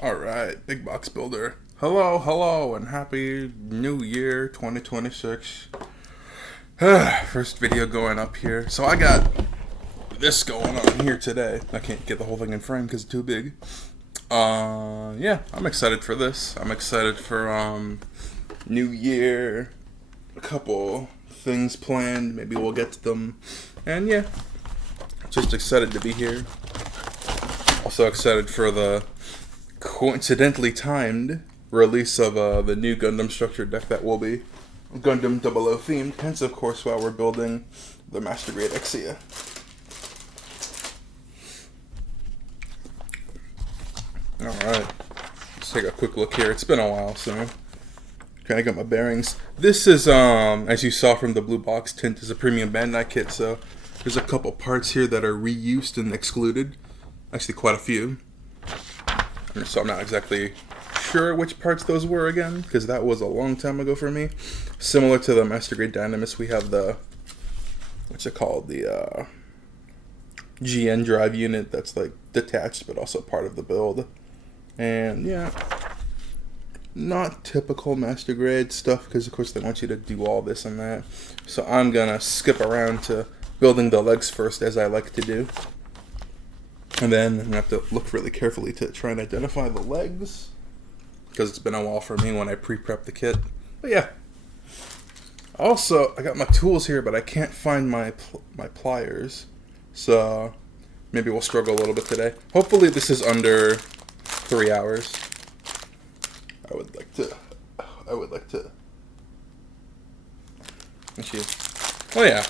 Alright, Big Box Builder. Hello, hello, and happy new year 2026. First video going up here. So I got this going on here today. I can't get the whole thing in frame because it's too big. Yeah, I'm excited for this. I'm excited for new year. A couple things planned. Maybe we'll get to them. And yeah, just excited to be here. Also excited for the coincidentally timed release of the new Gundam structure deck that will be Gundam 00 themed, hence of course while we're building the Master Grade Exia. Alright, let's take a quick look here. It's been a while, so trying to get my bearings. This is, as you saw from the blue box tint, is a premium Bandai kit, so there's a couple parts here that are reused and excluded. Actually quite a few. So I'm not exactly sure which parts those were again, because that was a long time ago for me. Similar to the Master Grade Dynamis, we have the, what's it called, the GN drive unit that's like detached but also part of the build. And yeah, not typical Master Grade stuff, because of course they want you to do all this and that. So I'm gonna skip around to building the legs first, as I like to do. And then I'm going to have to look really carefully to try and identify the legs, because it's been a while for me when I pre-prep the kit. But yeah. Also, I got my tools here, but I can't find my pliers. So maybe we'll struggle a little bit today. Hopefully this is under 3 hours. I would like to. Actually, oh yeah.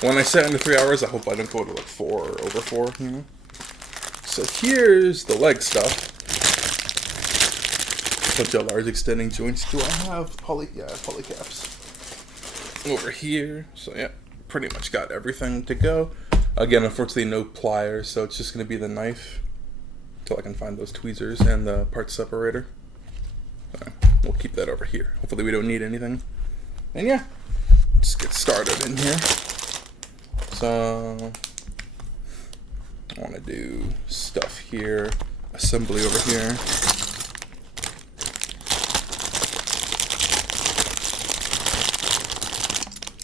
When I say under 3 hours, I hope I don't go to like 4 or over 4, you know? So here's the leg stuff. Bunch of large extending joints. Do I have polycaps over here? So yeah, pretty much got everything to go. Again, unfortunately no pliers, so it's just going to be the knife until I can find those tweezers and the part separator. We'll keep that over here. Hopefully we don't need anything. And yeah, let's get started in here. So I want to do stuff here, assembly over here.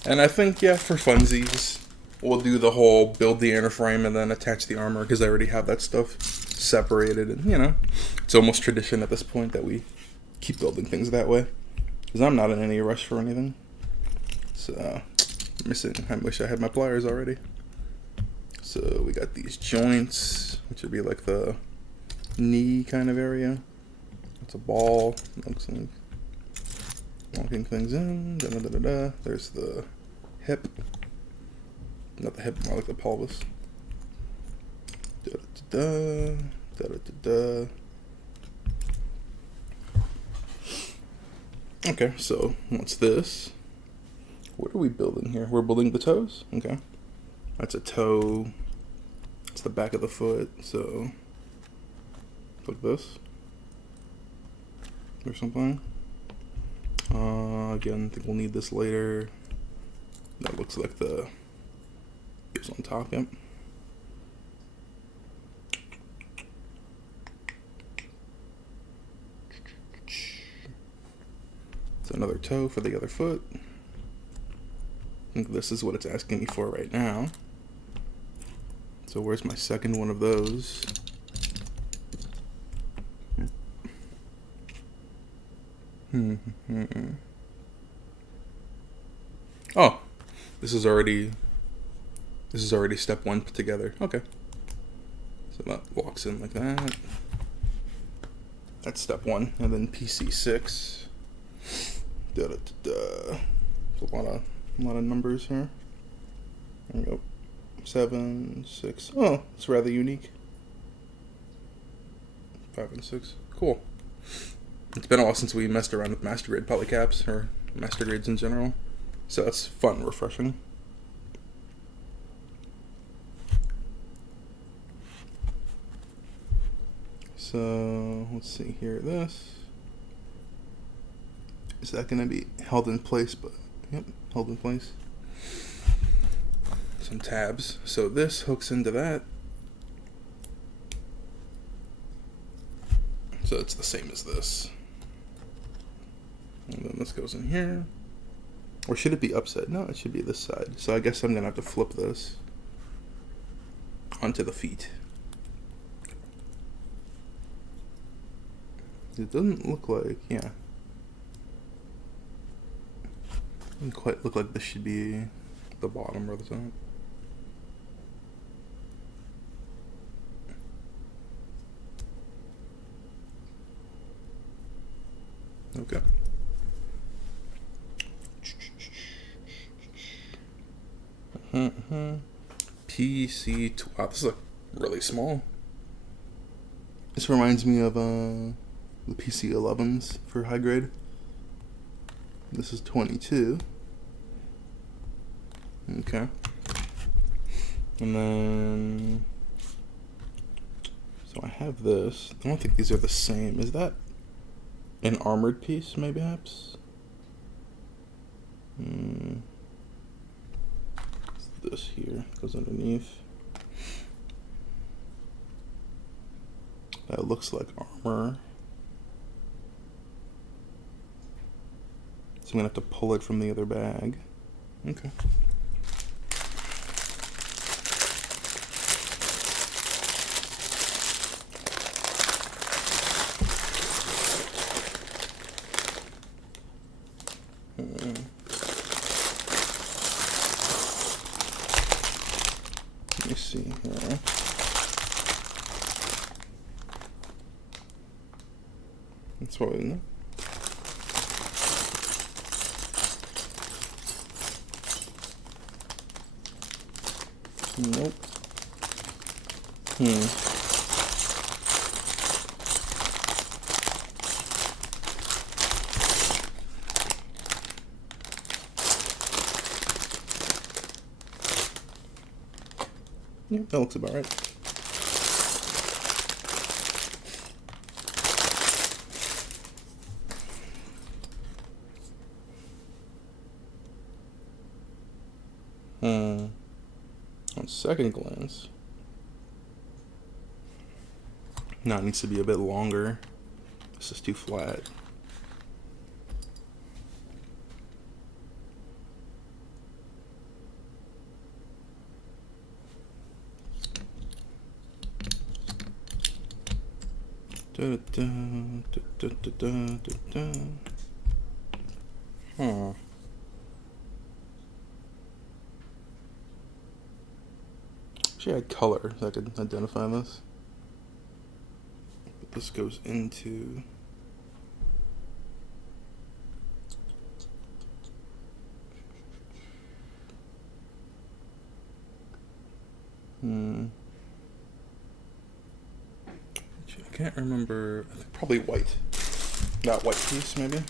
And I think, yeah, for funsies, we'll do the whole build the inner frame and then attach the armor, because I already have that stuff separated. And, you know, it's almost tradition at this point that we keep building things that way, because I'm not in any rush for anything. So I wish I had my pliers already. So we got these joints, which would be like the knee kind of area. It's a ball. Looks like locking things in. Da, da, da, da, da. There's the hip. Not the hip, more like the pelvis. Da, da, da, da, da, da, da. Okay, so what's this? What are we building here? We're building the toes? Okay. That's a toe. It's the back of the foot, so like this. Or something. Again, I think we'll need this later. That looks like the it's on top, yep. It's another toe for the other foot. I think this is what it's asking me for right now. So where's my second one of those? Oh, this is already step 1 put together. Okay. So that walks in like that. That's step 1, and then PC6. Da da da da. A lot of numbers here. There we go. 7, 6. Oh, it's rather unique. 5 and 6. Cool. It's been a while since we messed around with Master Grade polycaps, or Master Grades in general. So that's fun and refreshing. So, let's see here. This. Is that going to be held in place? But yep, held in place. Some tabs. So this hooks into that. So it's the same as this. And then this goes in here. Or should it be upside? No, it should be this side. So I guess I'm gonna have to flip this onto the feet. It doesn't look like, yeah. Doesn't quite look like this should be the bottom or the top. Okay. PC. Wow, this is like really small. This reminds me of the PC 11s for high grade. This is 22. Okay. And then, so I have this. I don't think these are the same. Is that an armored piece, maybe perhaps? This here goes underneath. That looks like armor. So I'm gonna have to pull it from the other bag. Okay. Let me see here. That's what we know. Nope. Yeah, that looks about right. On second glance, no, it needs to be a bit longer. This is too flat. Da, da, da, da, da, da, da. Huh. Actually, I had color so I could identify this. But this goes into. I can't remember. I think probably white. That white piece, maybe.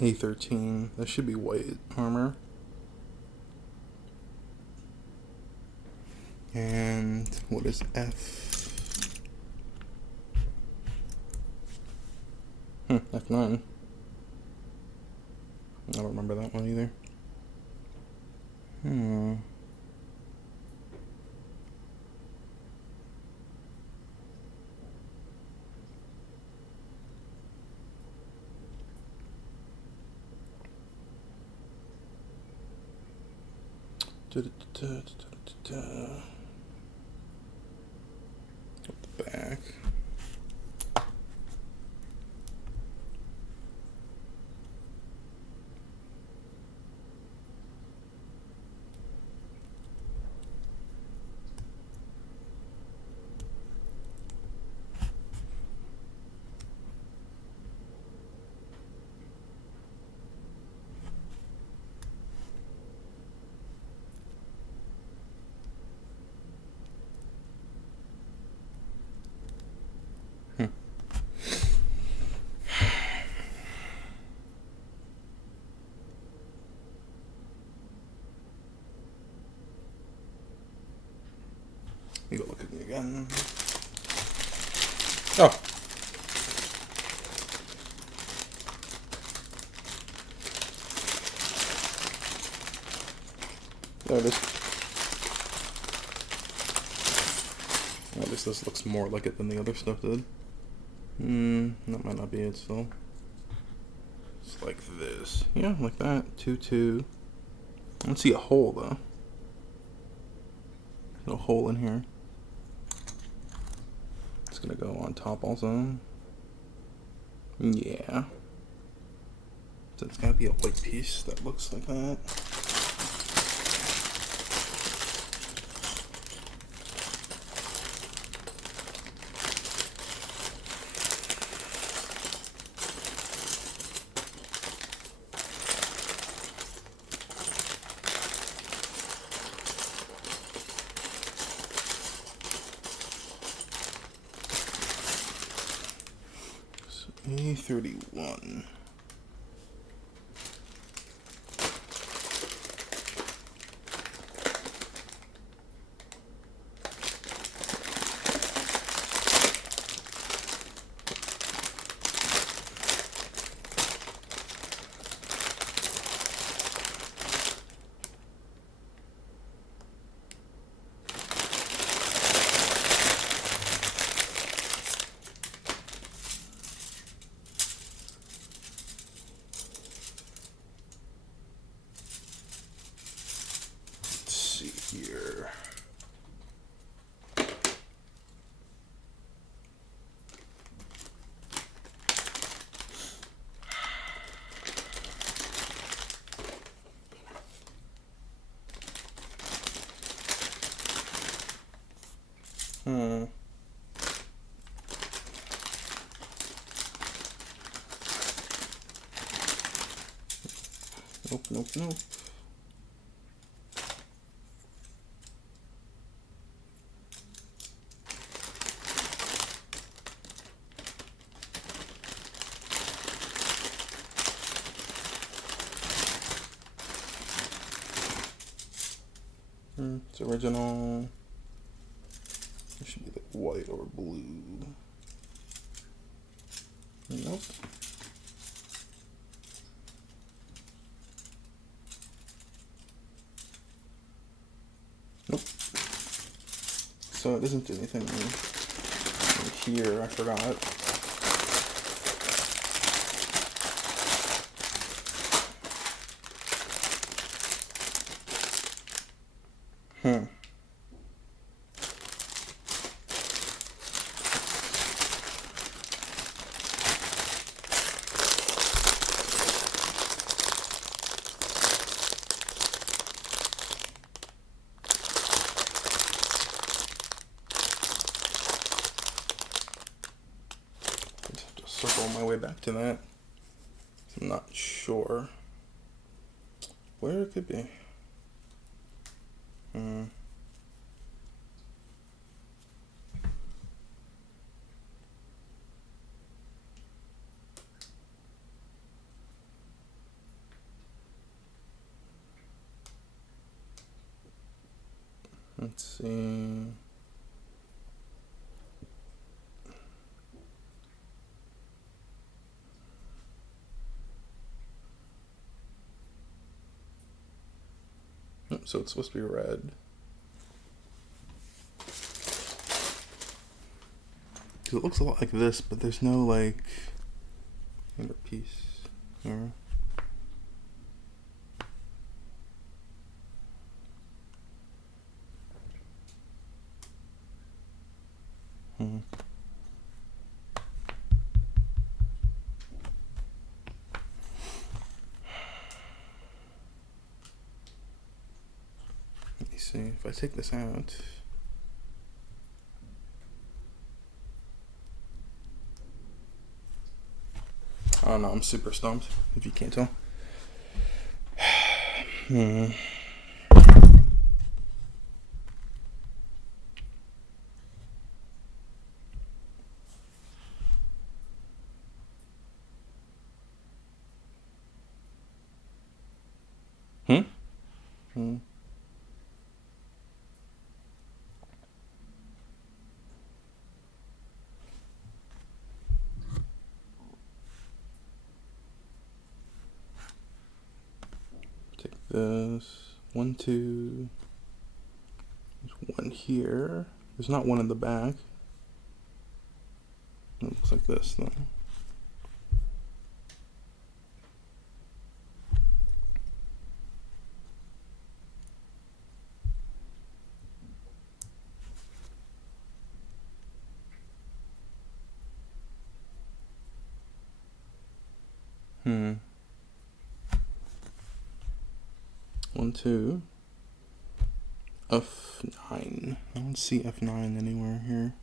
A13. That should be white armor. And what is F? F9. I don't remember that one either. Da, da, da, da, da, da. At the back. again. Oh. There it is. At least this looks more like it than the other stuff did. That might not be it still. It's like this. Yeah, like that. 2-2. I don't see a hole though. No hole in here. It's gonna go on top also. Yeah. So it's gotta be a white piece that looks like that. A31. Here. Nope. It's original. It should be like white or blue. Nope. Nope. So it isn't anything in here. I forgot. Circle my way back to that. I'm not sure where it could be. Let's see. So it's supposed to be red. Because it looks a lot like this, but there's no like inner piece here. Let me see if I take this out. I don't know, I'm super stumped, if you can't tell. this. 1, 2. There's one here. There's not one in the back. It looks like this though. Hmm. 1, 2. F9. I don't see F9 anywhere here.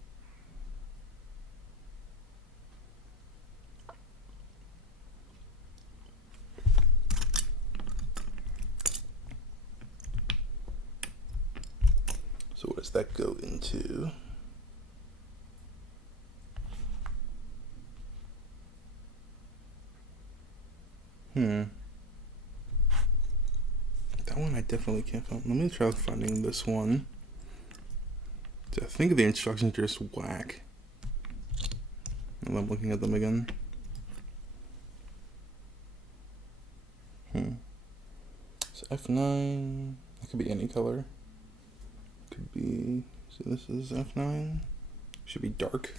So what does that go into? That one I definitely can't find. Let me try finding this one. I think the instructions are just whack. And I'm looking at them again. So F9, that could be any color. Could be, so this is F9. Should be dark.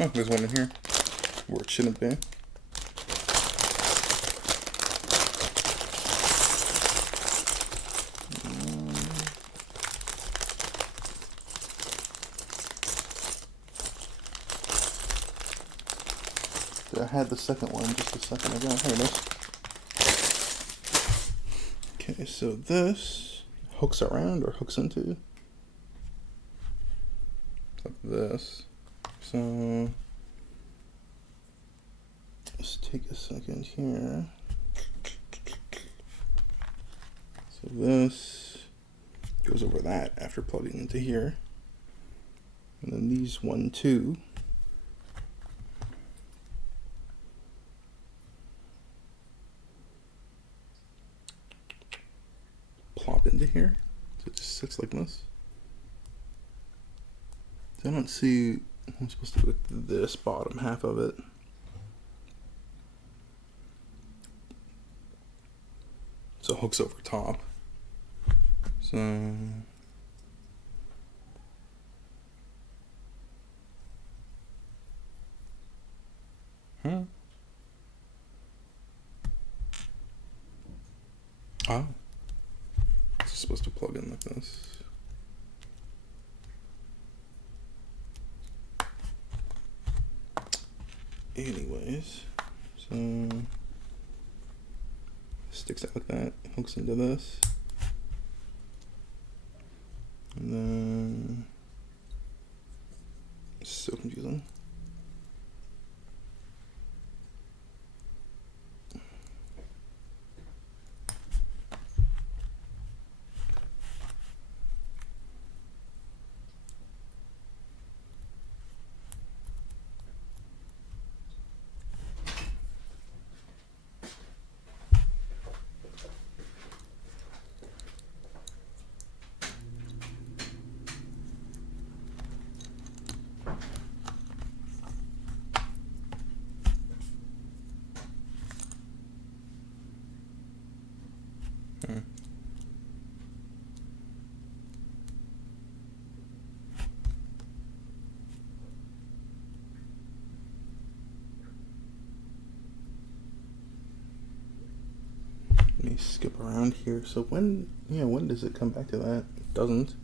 Oh, there's one in here where it shouldn't be. I had the second one just a second ago. Here it is. Okay, so this hooks around or hooks into like this. So let's take a second here. So this goes over that after plugging into here. And then these 1, 2 plop into here. So it just sits like this. So I don't see what I'm supposed to do with this bottom half of it. So it hooks over top. So oh, it's supposed to plug in like this. Anyways, so sticks out like that, hooks into this, and then it's so confusing. Let me skip around here. So when does it come back to that? It doesn't.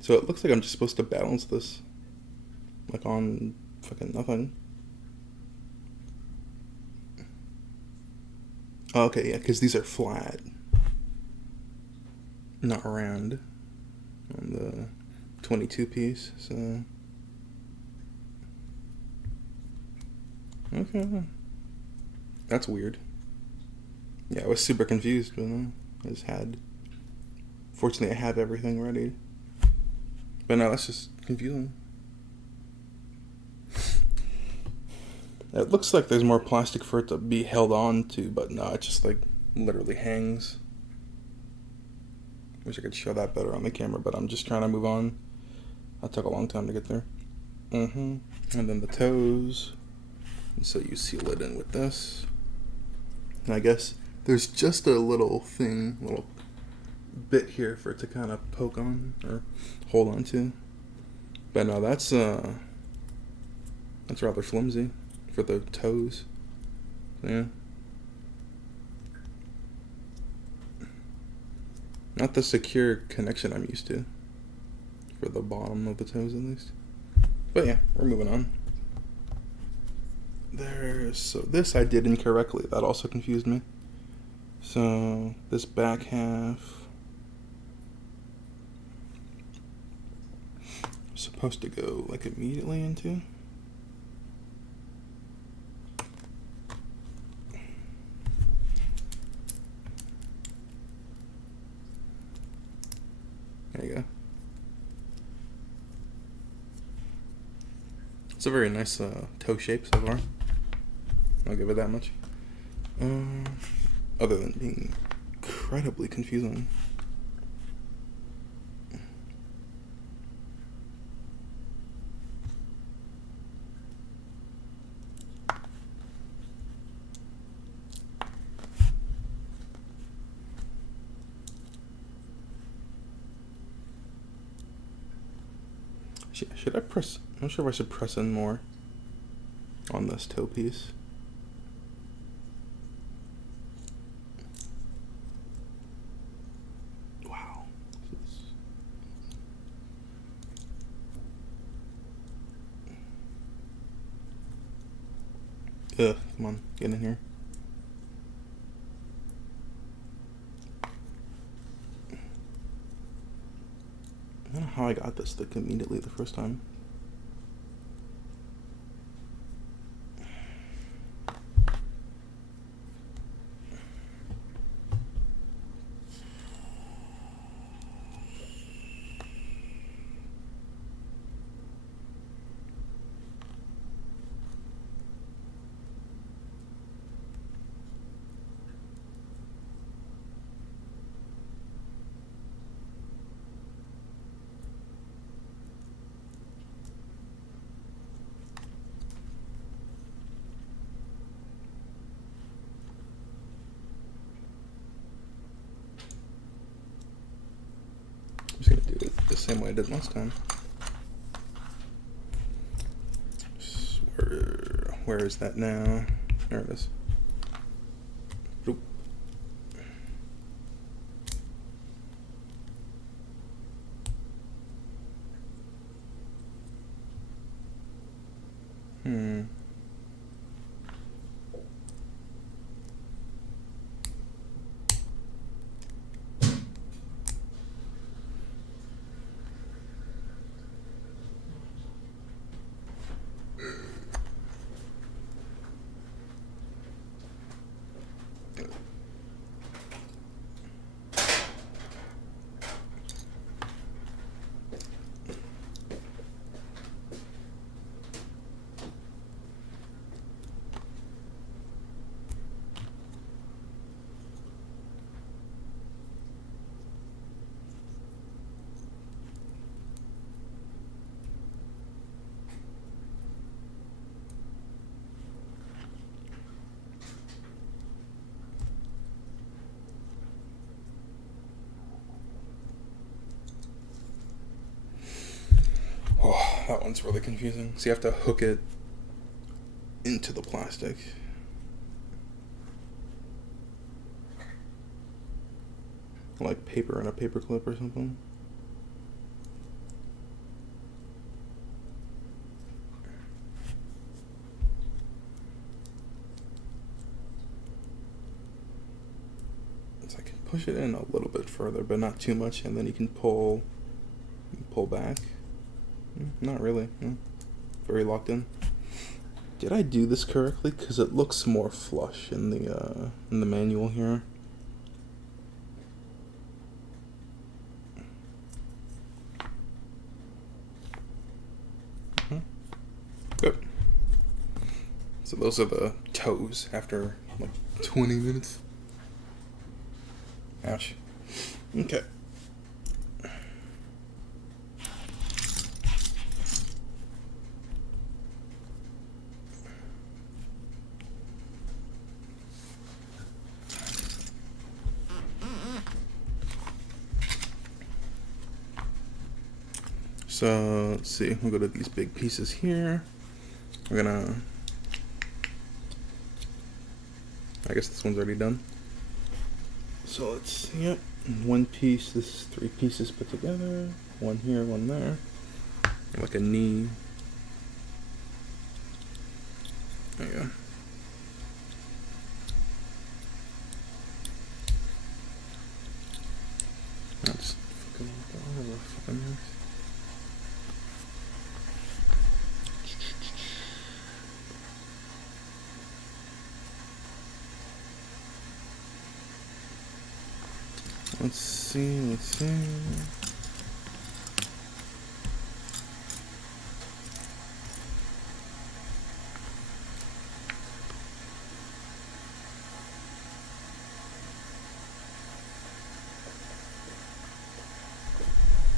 So it looks like I'm just supposed to balance this like on fucking nothing. Oh, okay, yeah, because these are flat, not round on the 22 piece. So Okay. That's weird. Yeah, I was super confused, but I just had... Fortunately, I have everything ready. But no, that's just confusing. It looks like there's more plastic for it to be held on to, but no, it just like literally hangs. Wish I could show that better on the camera, but I'm just trying to move on. That took a long time to get there. And then the toes. And so you seal it in with this. And I guess there's just a little thing, little bit here for it to kind of poke on or hold on to. But no, that's rather flimsy for the toes. So, yeah. Not the secure connection I'm used to. For the bottom of the toes, at least. But yeah, we're moving on. So this I did incorrectly. That also confused me. So this back half is supposed to go like immediately into. There you go. It's a very nice toe shape so far. I'll give it that much. Other than being incredibly confusing. Should I press? I'm not sure if I should press in more on this toe piece. Wow. Ugh, come on, get in here. I don't know how I got this stick immediately the first time. I'm just gonna do it the same way I did last time. Where is that now? There it is. Oop. Oh, that one's really confusing. So you have to hook it into the plastic. Like paper in a paper clip or something. So I can push it in a little bit further, but not too much, and then you can pull back. Not really. Very locked in. Did I do this correctly? Because it looks more flush in the manual here. Good. So those are the toes after like 20 minutes. Ouch. Okay. So let's see, we'll go to these big pieces here. We're gonna, I guess this one's already done. So let's, yep, one piece, this is 3 pieces put together. One here, one there. Like a knee. There you go. I'll just fucking let's see.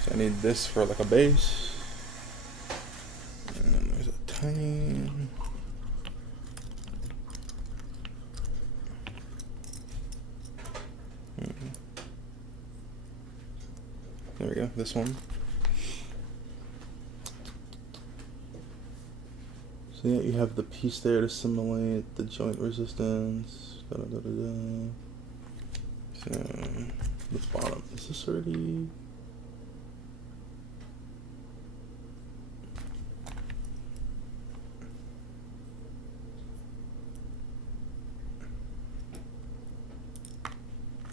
So I need this for like a base. And then there's a tiny... There we go, this one. So yeah, you have the piece there to simulate the joint resistance. So the bottom, is this already?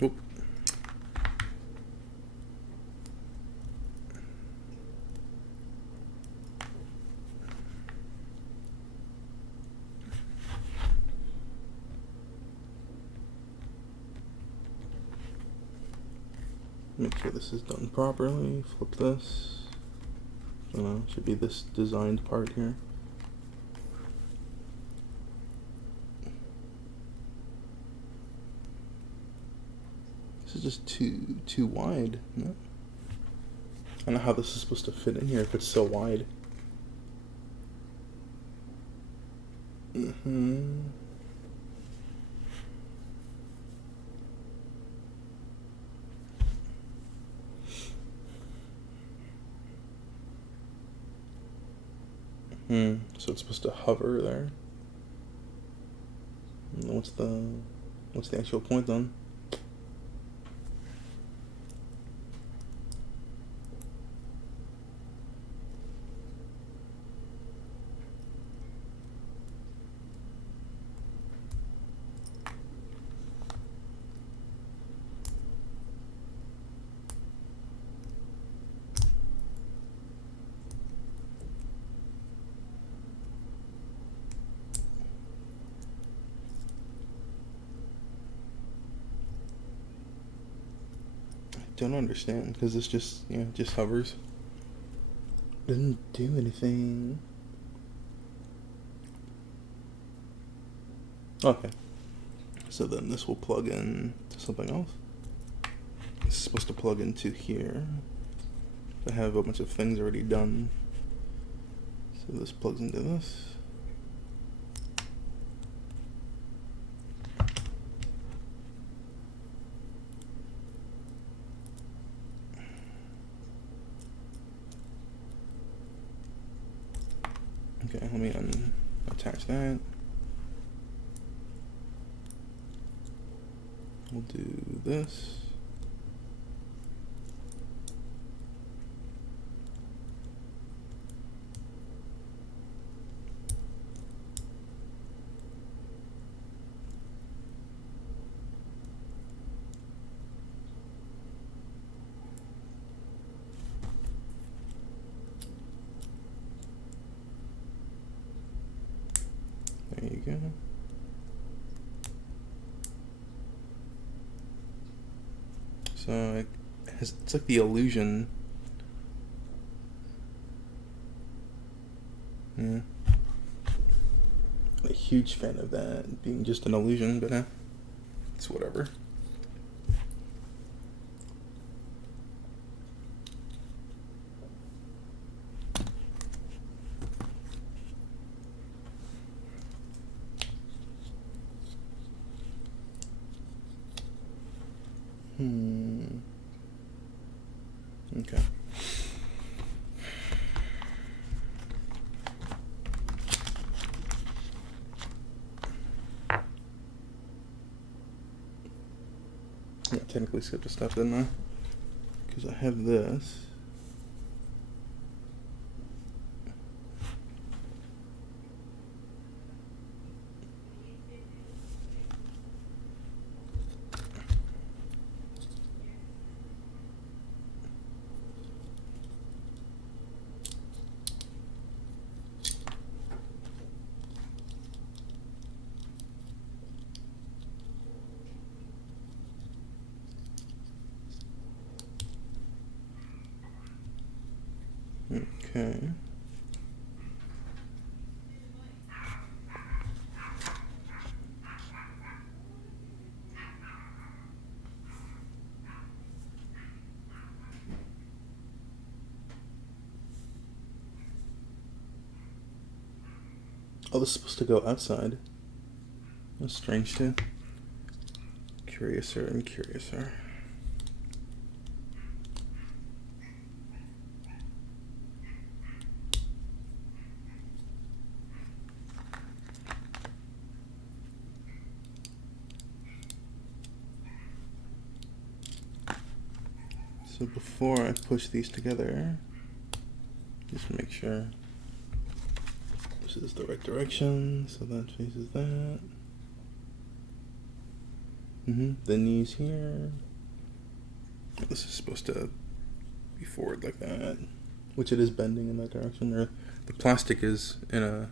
Oop. Make sure this is done properly. Flip this. Should be this designed part here. This is just too wide. No? I don't know how this is supposed to fit in here if it's so wide. So it's supposed to hover there. And what's the actual point then? Don't understand, because this just just hovers. Doesn't do anything. Okay, so then this will plug in to something else. This is supposed to plug into here. I have a bunch of things already done, so this plugs into this. Okay, let me attach that. We'll do this. go. So it's like the illusion. Yeah. A huge fan of that being just an illusion, but it's whatever. Okay. Yeah, technically skipped a step, didn't I? Because I have this. Okay. Oh, this is supposed to go outside. That's strange too. Curiouser and curiouser. So before I push these together, just make sure this is the right direction, so that faces that. The knees here. This is supposed to be forward like that, which it is bending in that direction, or the plastic is in a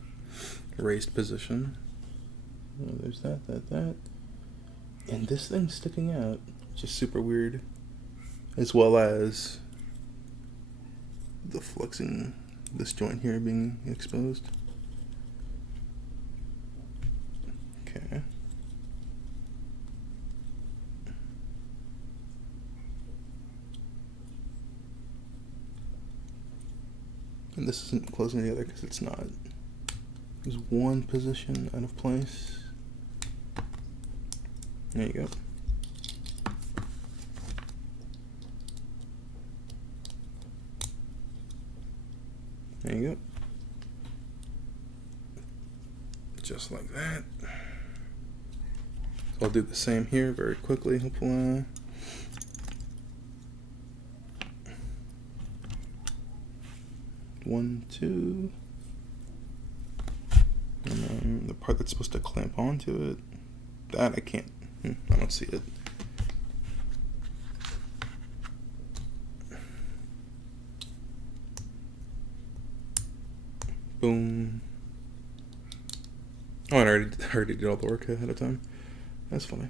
raised position. Oh, there's that. And this thing's sticking out, which is super weird, as well as the flexing, this joint here being exposed. Okay. And this isn't closing together because it's not. There's one position out of place. There you go. There you go. Just like that. So I'll do the same here very quickly, hopefully. One, two. And then the part that's supposed to clamp onto it, that I can't. I don't see it. Boom. Oh, and I already did all the work ahead of time. That's funny.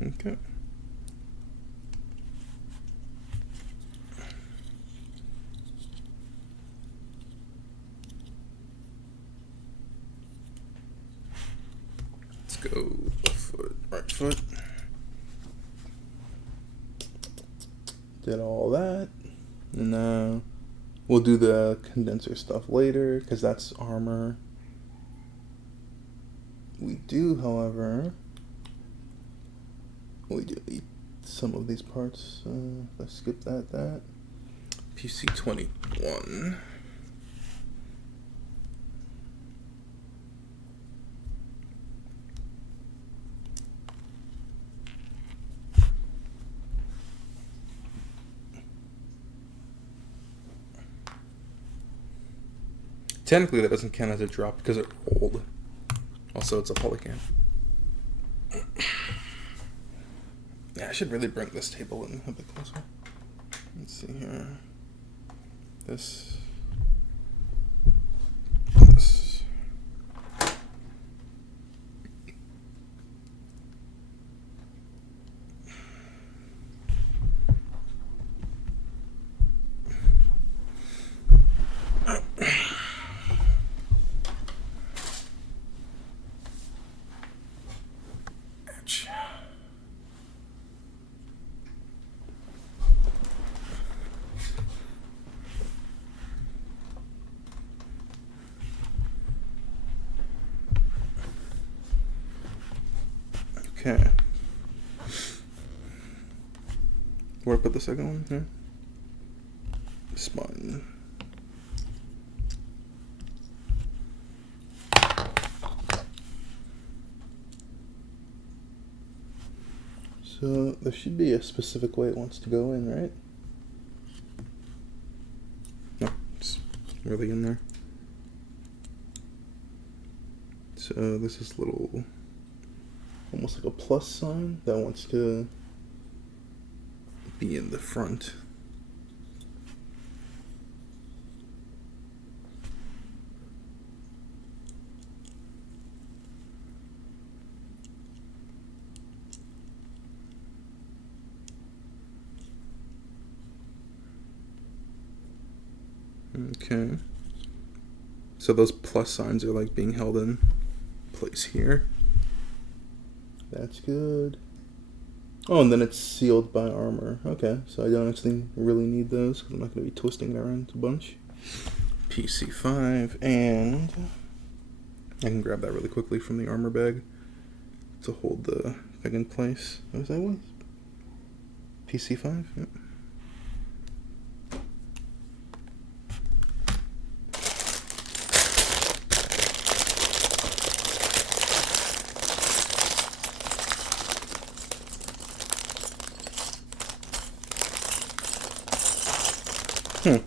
Okay. Let's go left foot, right foot. Did all that. And now we'll do the condenser stuff later, because that's armor. We do, however, we do need some of these parts. Let's skip that. PC-21. Technically, that doesn't count as a drop because it rolled. Also, it's a polycam. Yeah, I should really bring this table in a bit closer. Let's see here. This Okay. Where do I put the second one? Here. Spine. So there should be a specific way it wants to go in, right? No, it's really in there. So this is little, almost like a plus sign that wants to be in the front. Okay. So those plus signs are like being held in place here. That's good. Oh, and then it's sealed by armor. Okay, so I don't actually really need those because I'm not going to be twisting it around a bunch. PC5, and I can grab that really quickly from the armor bag to hold the thing in place. What was that one? PC5? Yep.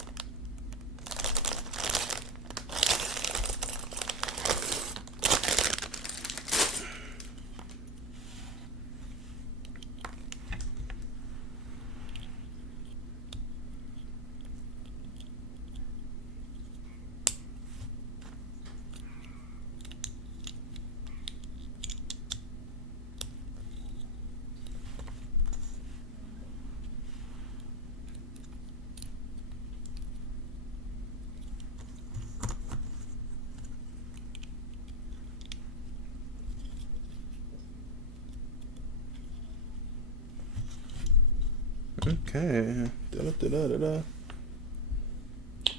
Okay. Da-da-da-da-da.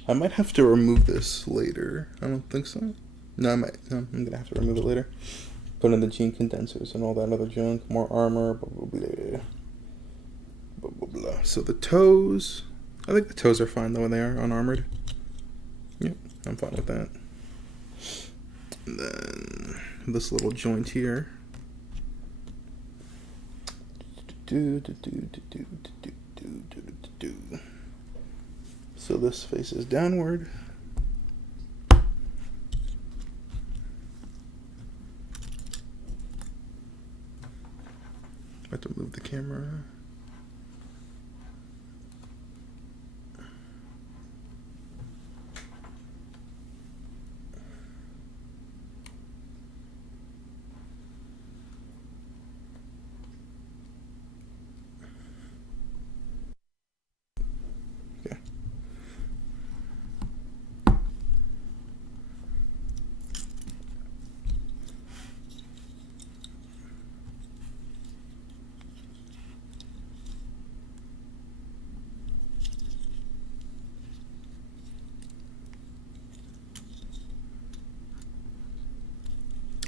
I might have to remove this later. I don't think so. No, I might. No, I'm gonna have to remove it later. Put in the gene condensers and all that other junk. More armor. Blah blah blah. Blah blah blah. So the toes. I think the toes are fine though when they are unarmored. Yep, I'm fine with that. And then this little joint here. So this faces downward. I have to move the camera.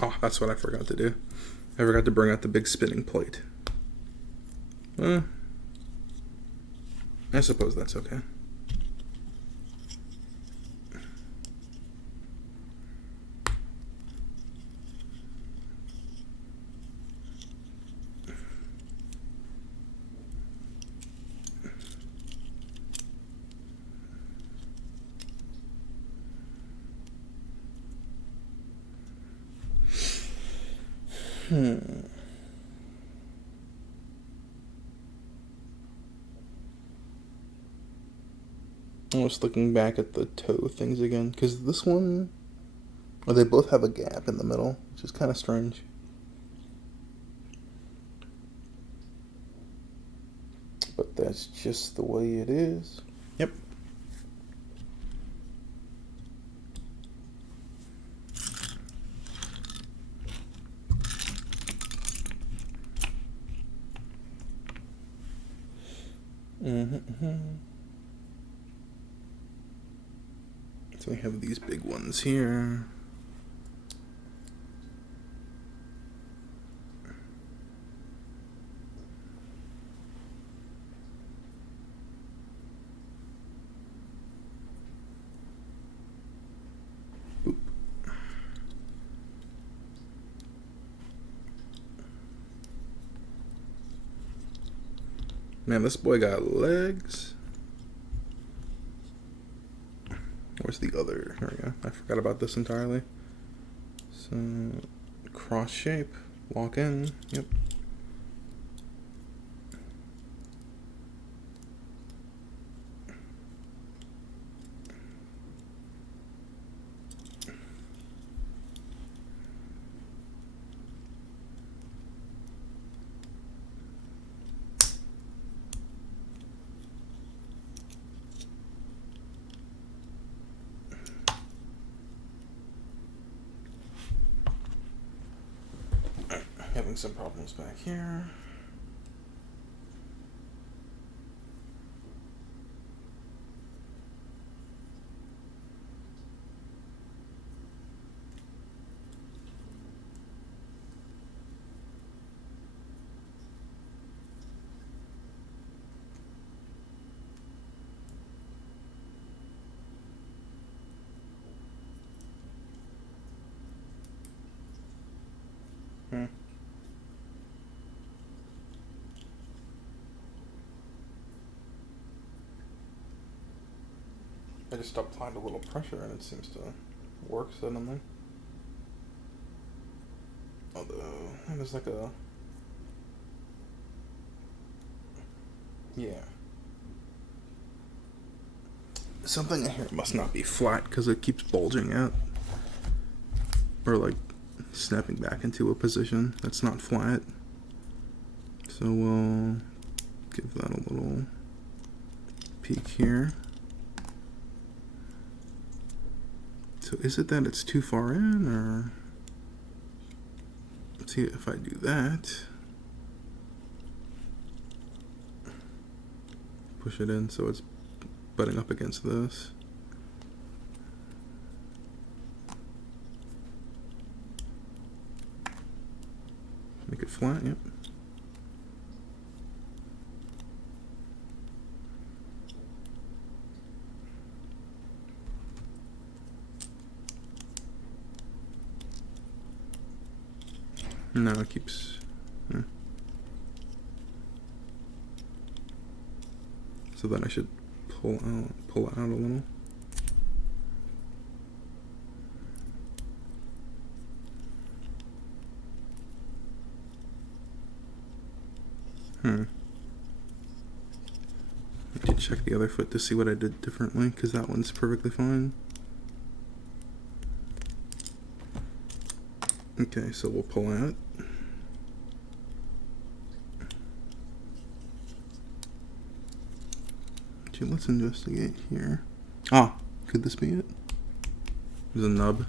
Oh, that's what I forgot to do. I forgot to bring out the big spinning plate. I suppose that's okay. I was looking back at the toe things again, because this one, or they both have a gap in the middle, which is kind of strange. But that's just the way it is. Yep. So we have these big ones here. Man, this boy got legs. Where's the other? There we go. I forgot about this entirely. So, cross shape. Walk in. Yep. Having some problems back here. I just applied a little pressure and it seems to work suddenly. Although, there's like a... Yeah. Something in here must not be flat because it keeps bulging out. Or like snapping back into a position that's not flat. So we'll give that a little peek here. So is it that it's too far in, or let's see if I do that. Push it in so it's butting up against this. Make it flat, yep. No, it keeps... Yeah. So then I should pull it out a little. I did check the other foot to see what I did differently, because that one's perfectly fine. Okay, so we'll pull out. Okay, let's investigate here. Ah, could this be it? There's a nub.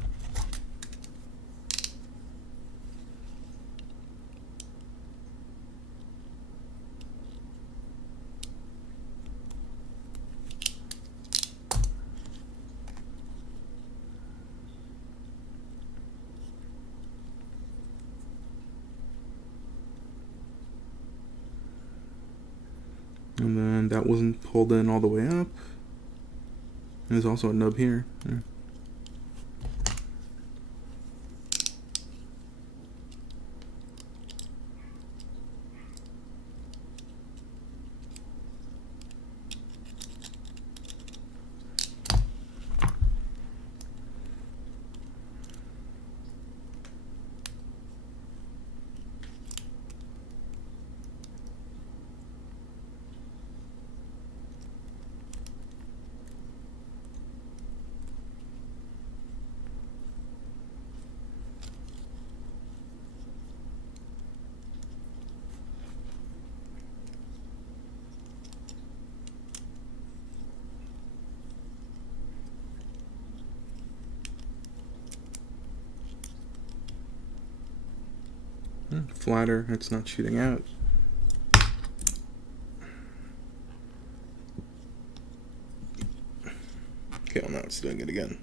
And then that wasn't pulled in all the way up. There's also a nub here. Yeah. Flatter, it's not shooting out. Okay, well now it's doing it again.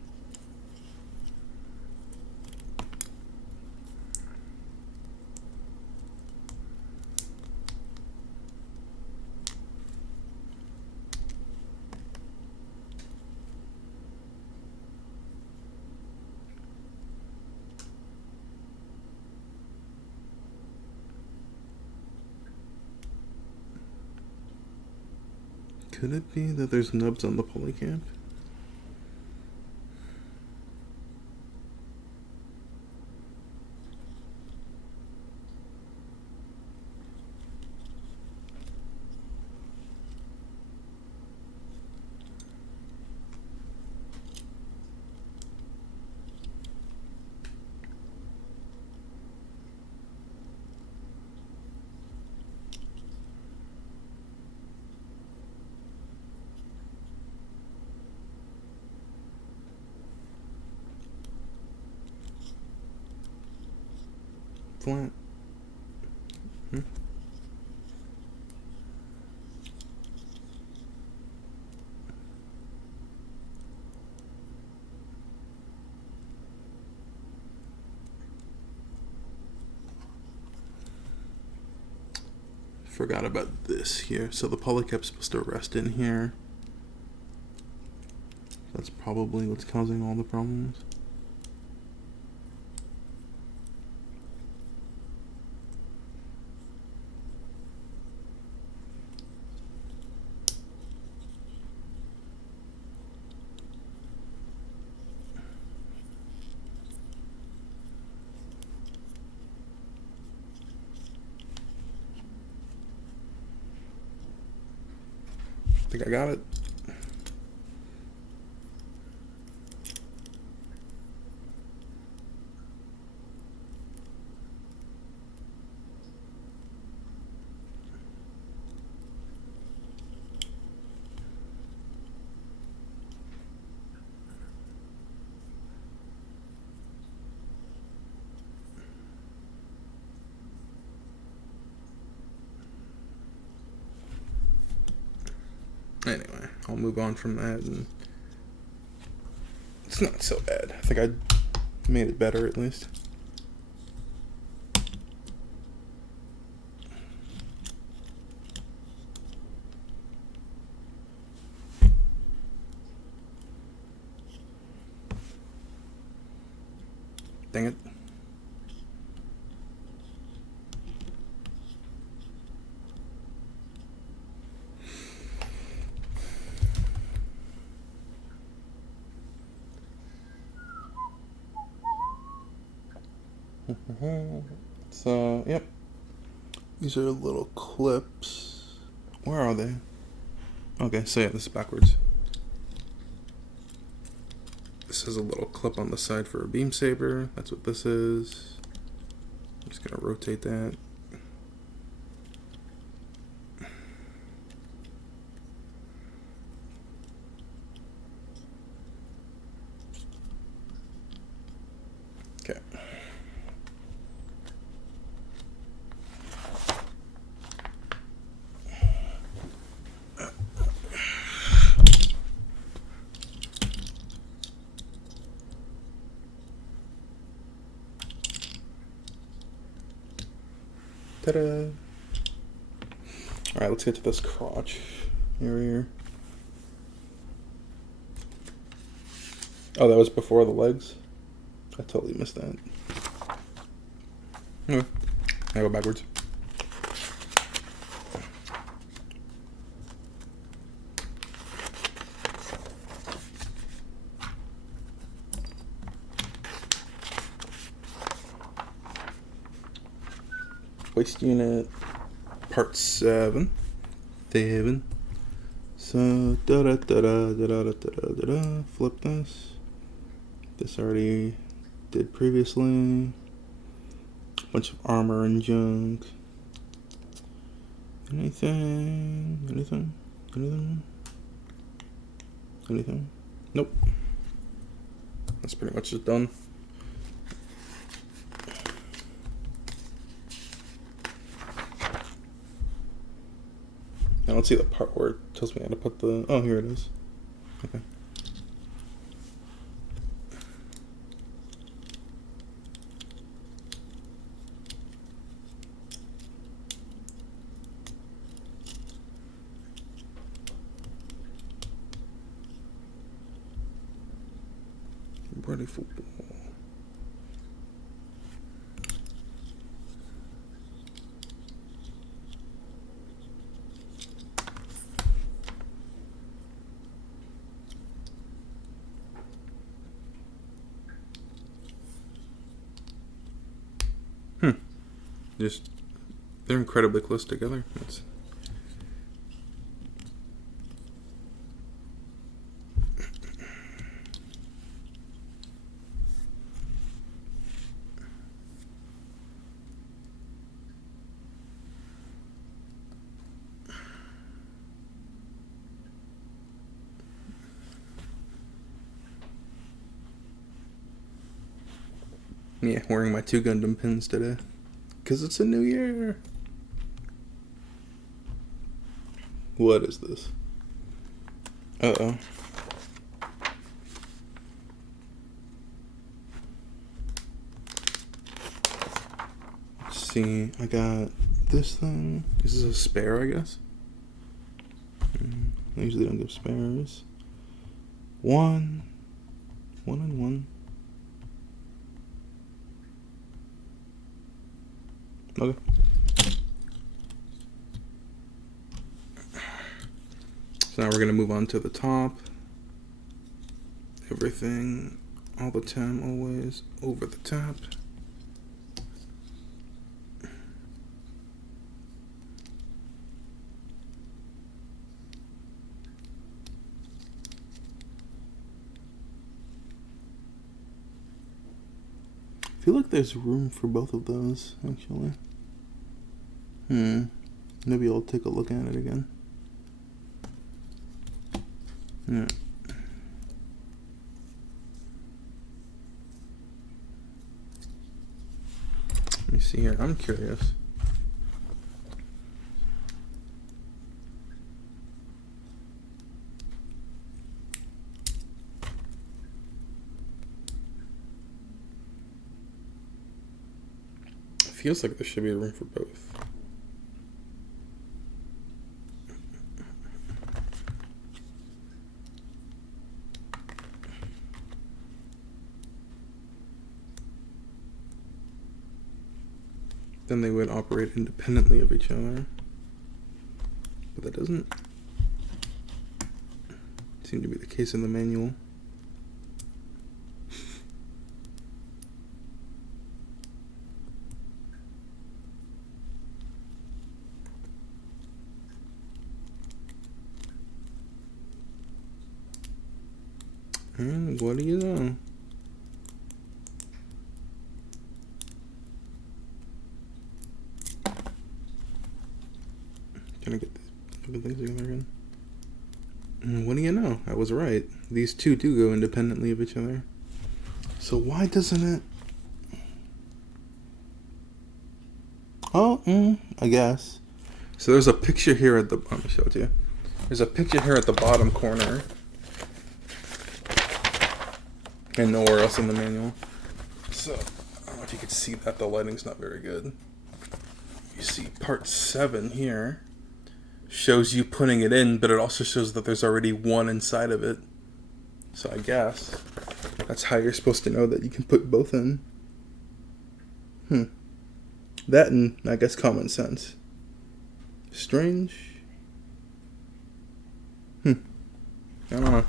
Could it be that there's nubs on the polycamp? Flat. Forgot about this here. So the polycap's supposed to rest in here. That's probably what's causing all the problems. I think I got it. Anyway, I'll move on from that, and it's not so bad. I think I made it better at least. Dang it. So, yep. These are little clips. Where are they? Okay, so yeah, this is backwards. This is a little clip on the side for a beam saber. That's what this is. I'm just gonna rotate that. Okay. Ta-da! Alright, let's get to this crotch area. Oh, that was before the legs? I totally missed that. Anyway, I go backwards. Waist unit, part 7. So, flip this. This already did previously. Bunch of armor and junk. Anything? Nope. That's pretty much just done. Now let's see the part where it tells me how to put the... Oh, here it is. Okay. Ready for football. Just, they're incredibly close together. Yeah, wearing my 2 Gundam pins today. Because it's a new year. What is this? Uh-oh. Let's see. I got this thing. This is a spare, I guess. I usually don't give spares. 1 and 1. Okay. So now we're going to move on to the top. Everything, all the time, always, over the top. I feel like there's room for both of those, actually. Maybe I'll take a look at it again. Yeah. Let me see here. I'm curious. Feels like there should be room for both. Then they would operate independently of each other. But that doesn't seem to be the case in the manual. And what do you know? Can I get these things together again? And what do you know? I was right. These two do go independently of each other. So why doesn't it? Oh, I guess. So there's a picture here at the. Let me show it to you. There's a picture here at the bottom corner. And nowhere else in the manual. So, I don't know if you can see that. The lighting's not very good. You see part 7 here. Shows you putting it in, but it also shows that there's already one inside of it. So I guess that's how you're supposed to know that you can put both in. That and, I guess, common sense. Strange. I don't know.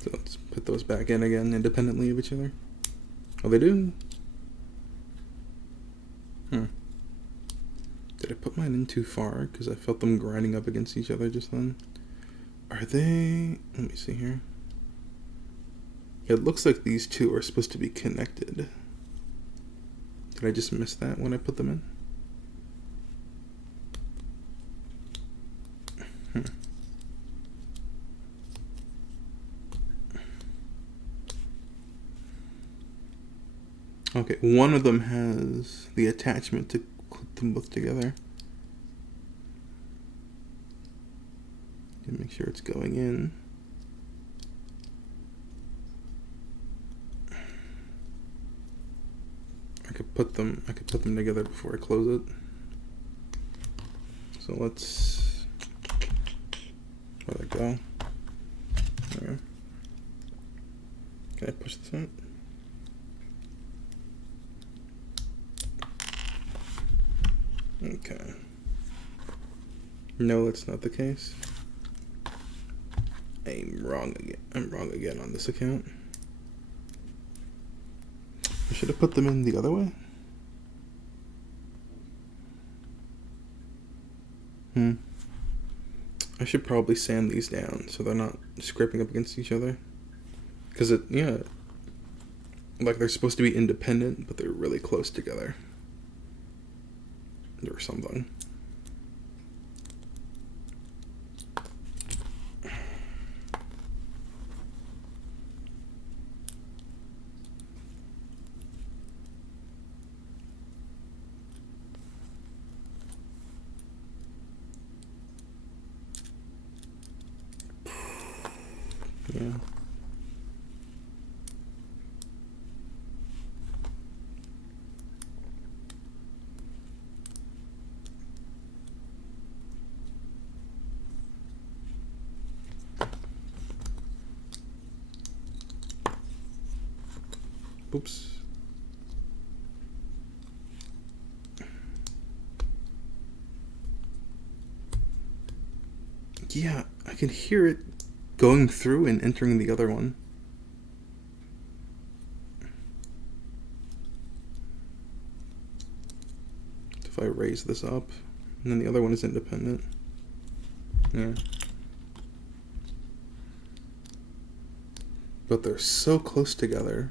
So let's put those back in again, independently of each other. Oh, they do? Did I put mine in too far? Because I felt them grinding up against each other just then. Are they... Let me see here. It looks like these two are supposed to be connected. Did I just miss that when I put them in? Okay, one of them has the attachment to clip them both together. And make sure it's going in. I could put them together before I close it. So let's, where'd that go? There. Can I push this out? Okay. No, that's not the case. I'm wrong again on this account. should have put them in the other way. I should probably sand these down so they're not scraping up against each other. Because like they're supposed to be independent, but they're really close together. Or something. Yeah. Oops. Yeah, I can hear it going through and entering the other one. If I raise this up, and then the other one is independent. Yeah. But they're so close together.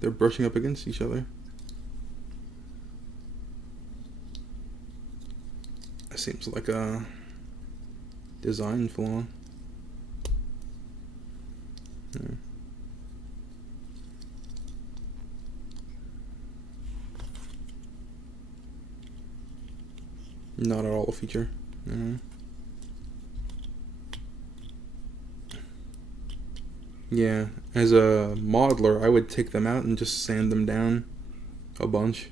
They're brushing up against each other. That seems like a design flaw. Yeah. Not at all a feature. Yeah, as a modeler, I would take them out and just sand them down a bunch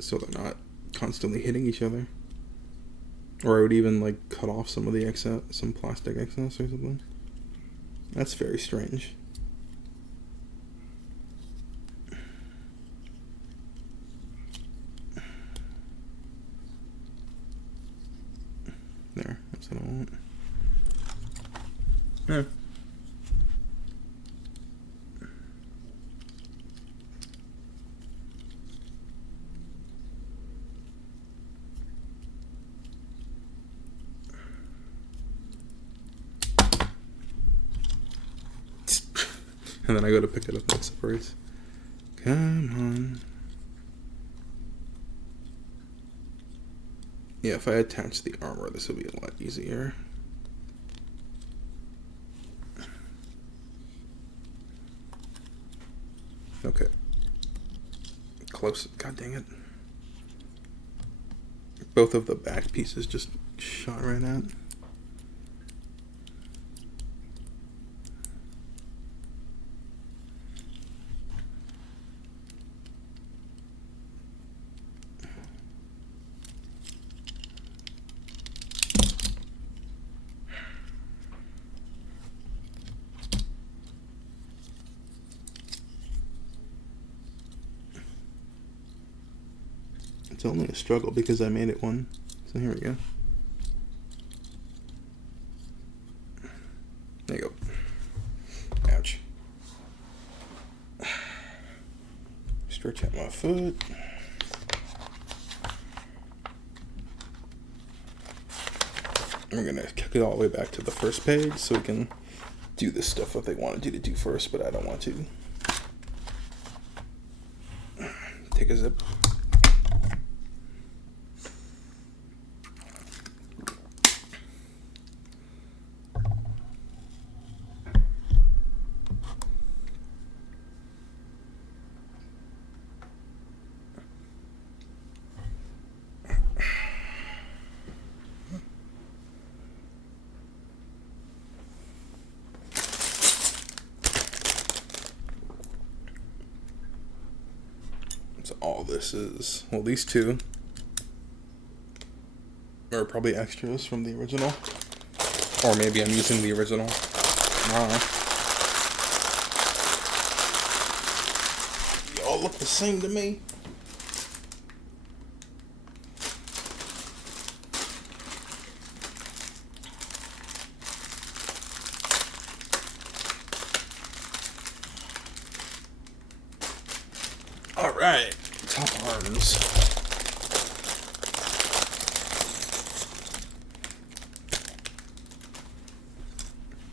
so they're not constantly hitting each other. Or I would even like cut off some of the excess, some plastic excess or something. That's very strange. There, that's what I want. Yeah. And then I go to pick it up and it separates. Come on. Yeah, if I attach the armor, this would be a lot easier. Okay. Close. God dang it. Both of the back pieces just shot right out. It's only a struggle because I made it one. So here we go. There you go. Ouch. Stretch out my foot. I'm gonna kick it all the way back to the first page so we can do this stuff that they wanted you to do first, but I don't want to. Take a zip. So all this is, well, these two are probably extras from the original. Or maybe I'm using the original. I don't know. They all look the same to me. Alright, top arms.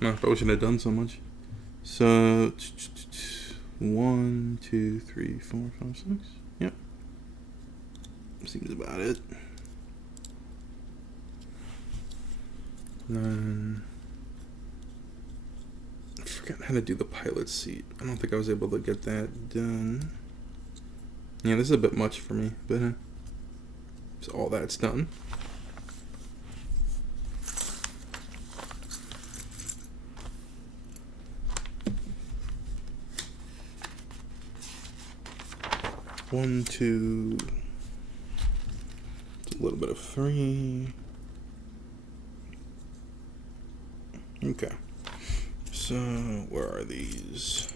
No, I probably shouldn't have done so much. So, 1, 2, 3, 4, 5, 6. Yep. Seems about it. Then I forgot how to do the pilot seat. I don't think I was able to get that done. Yeah, this is a bit much for me, but so all that's done. One, two, a little bit of 3. Okay. So, where are these?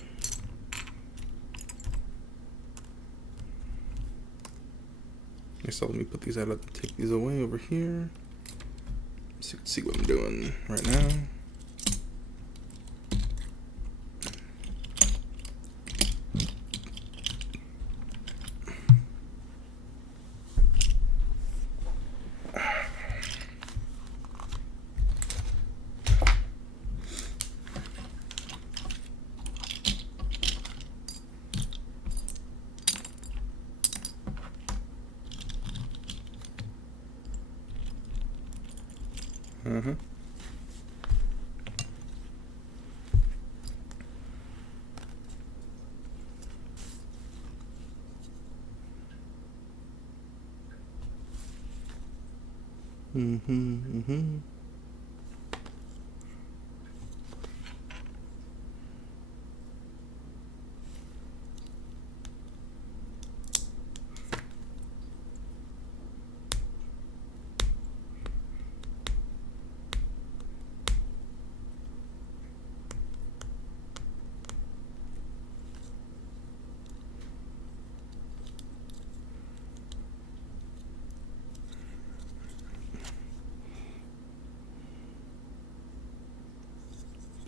So let me put these out. Take these away over here. So you can see what I'm doing right now.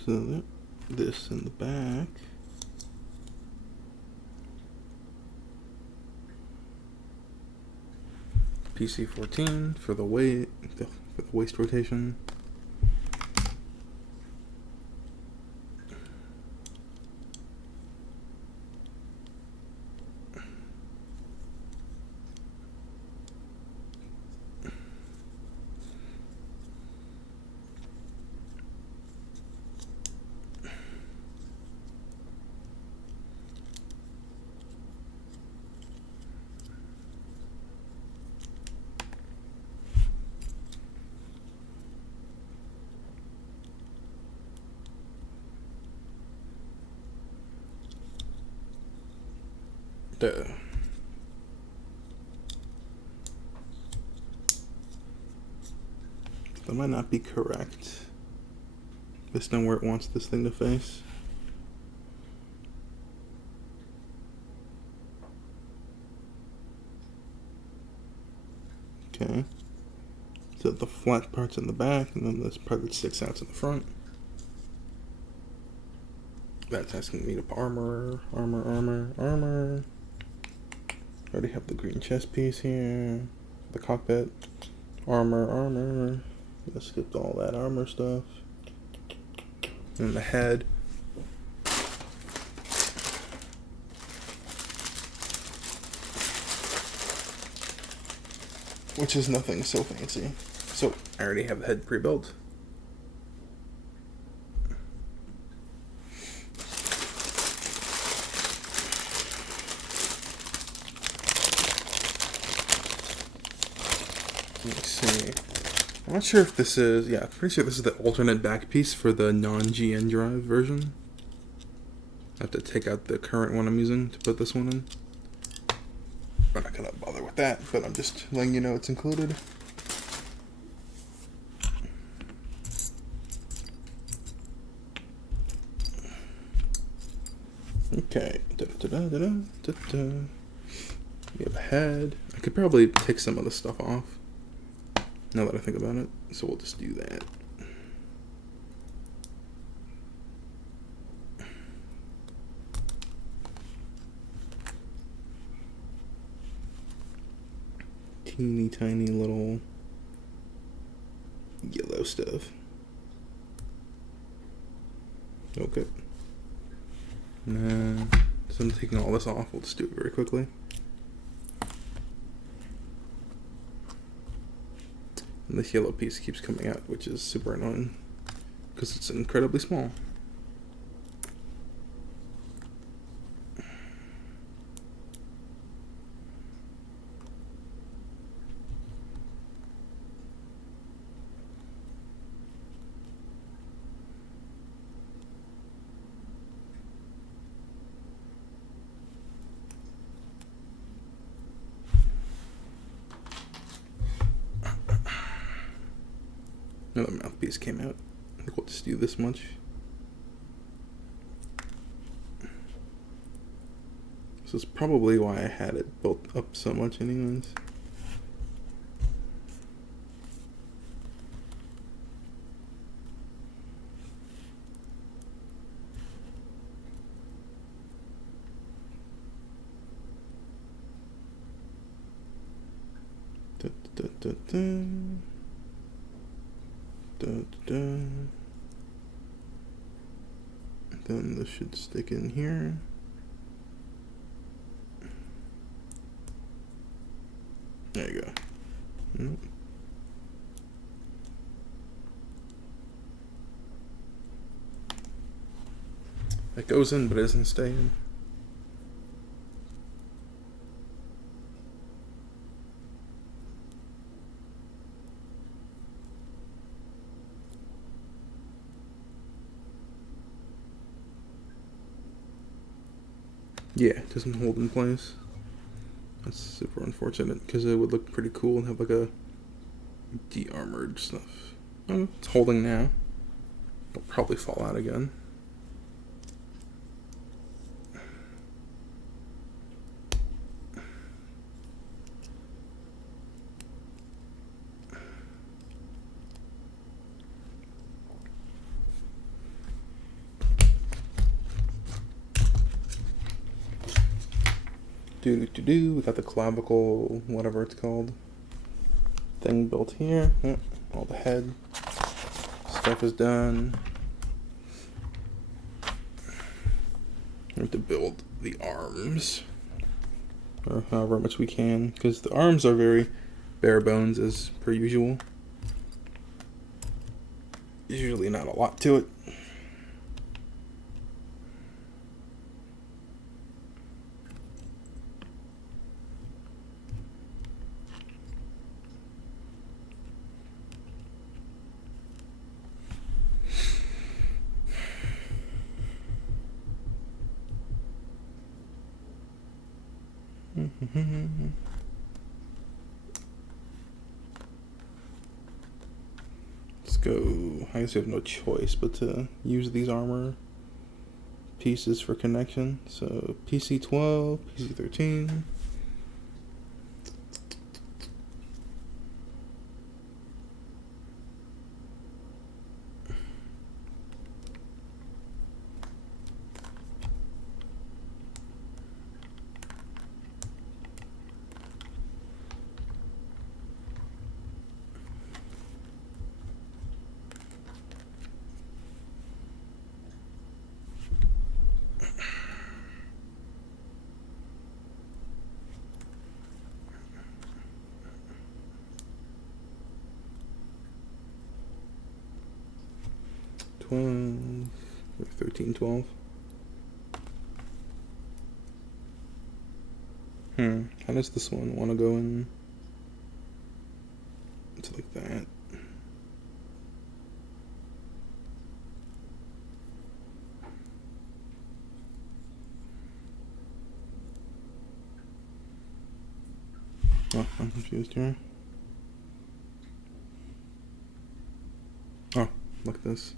So this in the back. PC-14 for the weight, for the waist rotation. That might not be correct. Based on where it wants this thing to face. Okay. So the flat part's in the back, and then this part that sticks out in the front. That's asking me to armor. I already have the green chest piece here. The cockpit. Armor. I skipped all that armor stuff. And the head. Which is nothing so fancy. So, I already have the head pre-built. Let's see. I'm not sure if this is... Yeah, I'm pretty sure this is the alternate back piece for the non-GN drive version. I have to take out the current one I'm using to put this one in. I'm not gonna bother with that, but I'm just letting you know it's included. Okay. We have a head. I could probably take some of the stuff off, now that I think about it. So we'll just do that. teeny tiny little yellow stuff. Okay. Nah. So I'm taking all this off. We'll just do it very quickly. And this yellow piece keeps coming out, which is super annoying because it's incredibly small. Another mouthpiece came out. I think we'll just do this much. This is probably why I had it built up so much anyways. Da, da, da, da. Da, da. Then this should stick in here. There you go. Nope. That goes in, but it doesn't stay in. Yeah, it doesn't hold in place. That's super unfortunate because it would look pretty cool and have like a de-armored stuff. Oh, it's holding now. It'll probably fall out again. We got the clavicle, whatever it's called, thing built here. Yep, all the head stuff is done. We have to build the arms, or however much we can, because the arms are very bare bones as per usual. Usually not a lot to it. Let's go. I guess we have no choice but to use these armor pieces for connection. So PC12, PC13. Or 13, 12. How does this one want to go in? It's like that. Oh, I'm confused here. Oh, like this.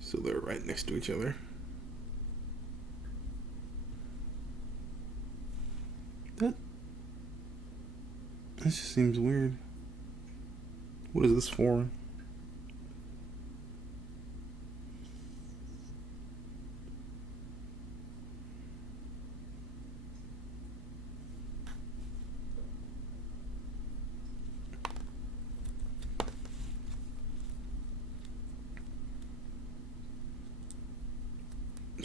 So they're right next to each other. That just seems weird. What is this for?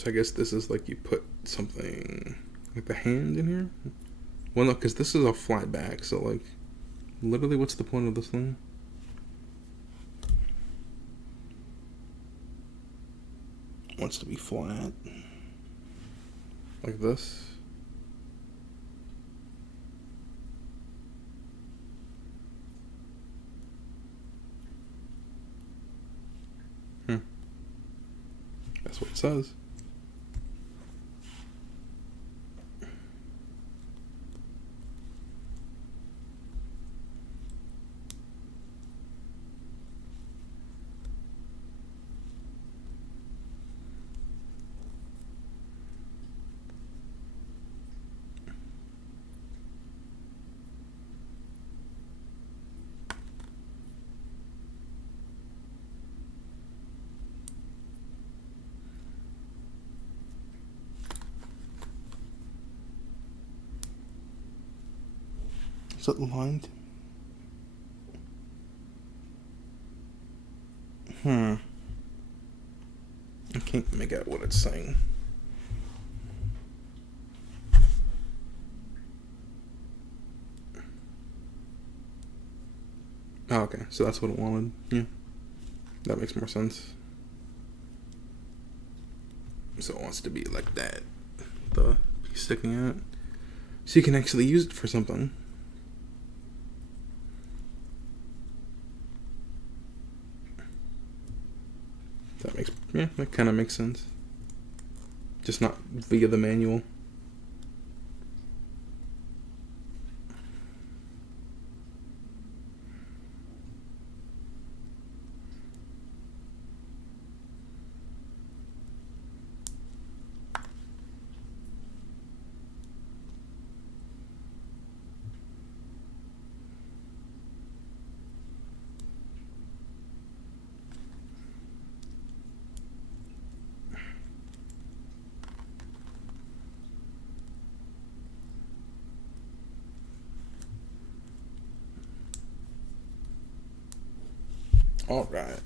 So I guess this is like you put something like the hand in here. Well, no, because this is a flat back. So like, literally, what's the point of this thing? It wants to be flat, like this. That's what it says. Is it lined? I can't make out what it's saying. Oh, okay. So that's what it wanted. Yeah. That makes more sense. So it wants to be like that. The piece sticking out. So you can actually use it for something. That kind of makes sense. Just not via the manual. All right.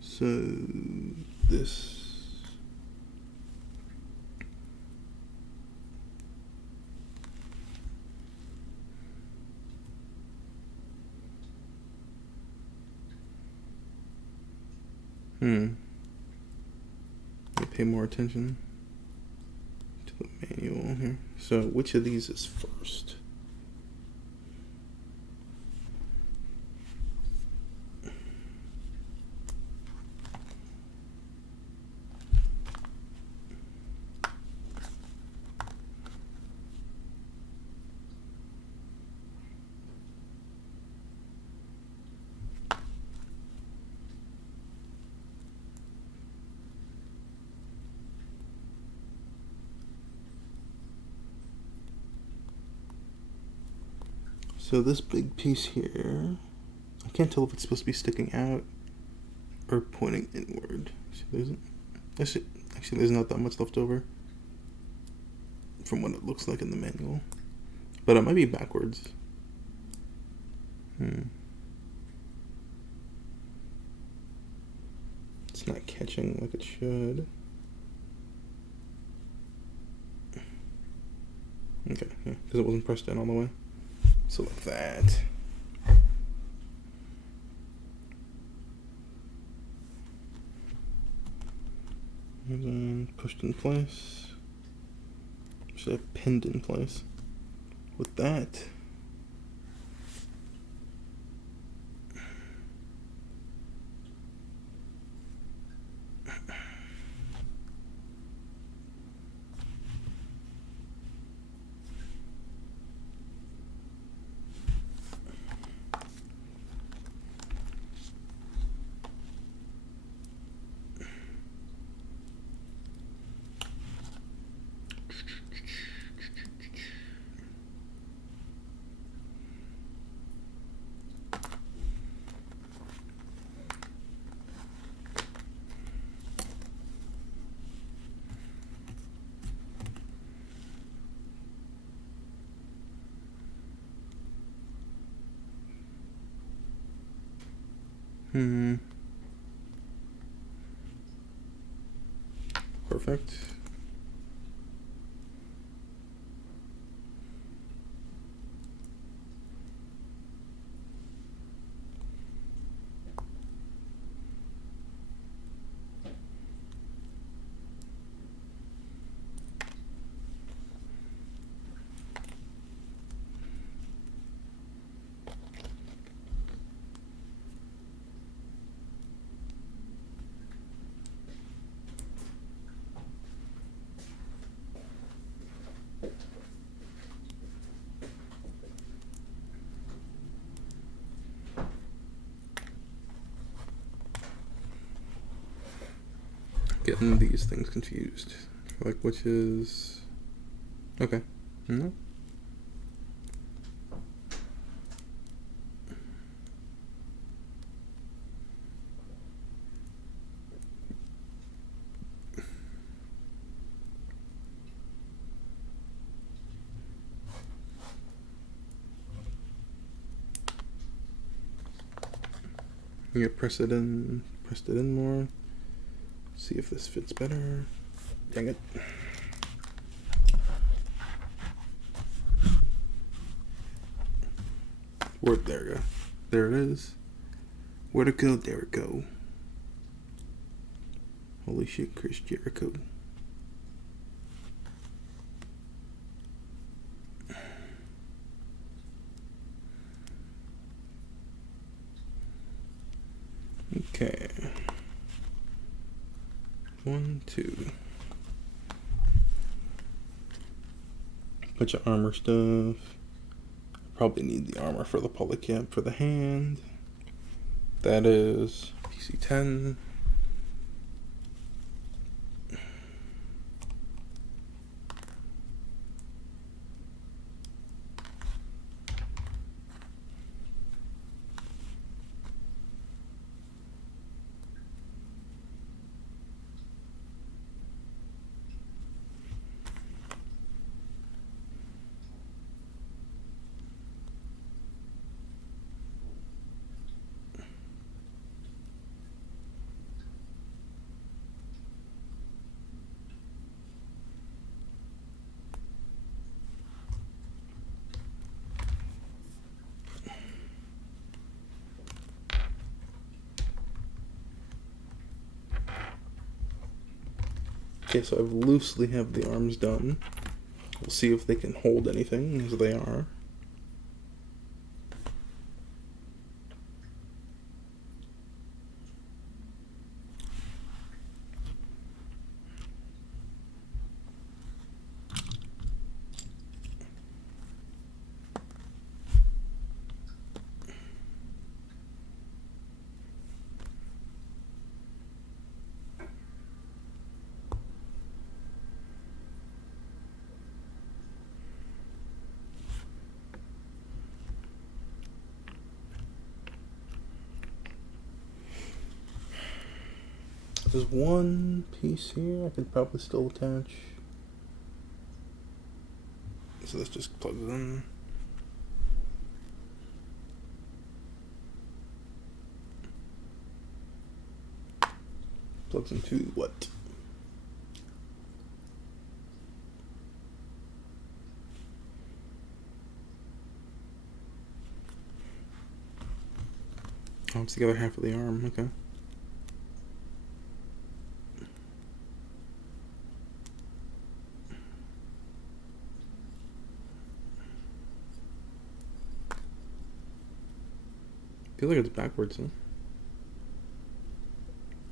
So this. Pay more attention to the manual here. So which of these is first? So this big piece here, I can't tell if it's supposed to be sticking out or pointing inward. Actually, there's not that much left over from what it looks like in the manual, but it might be backwards. It's not catching like it should. Okay, yeah, because it wasn't pressed in all the way. So like that. And then pushed in place. Should have pinned in place. With that. Perfect. Getting these things confused. Like, which is... Okay. No. You press it in more. See if this fits better. Dang it. There we go. There it is. Where'd it go? There it go. Holy shit, Chris Jericho. Okay. 1, 2. Bunch of armor stuff. Probably need the armor for the polycap for the hand. That is PC-10. Okay, so I've loosely have the arms done. We'll see if they can hold anything, as they are. There's one piece here I could probably still attach. So this just plugs in. Plugs into what? Oh, it's the other half of the arm, okay. I feel like it's backwards, huh?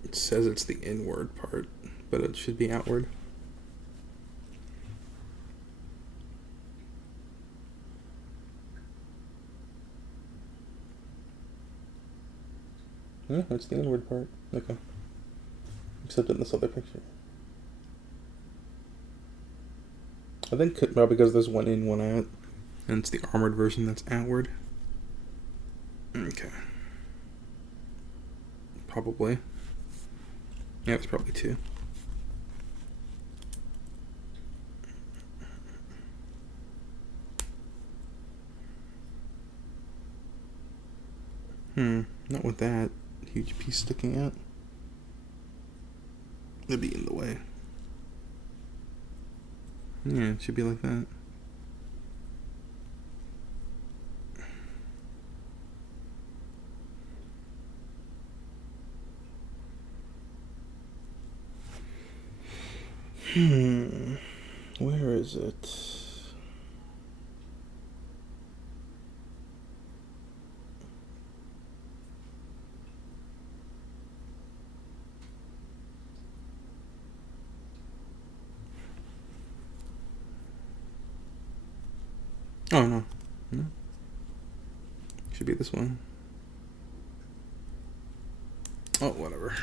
It says it's the inward part, but it should be outward. Yeah, that's the inward part. Okay. Except in this other picture. I think probably because there's one in, one out. And it's the armored version that's outward. Okay. Probably. Yeah, it's probably 2. Not with that. huge piece sticking out. It'd be in the way. Yeah, it should be like that. Where is it? Oh, no. No. Should be this one. Oh, whatever.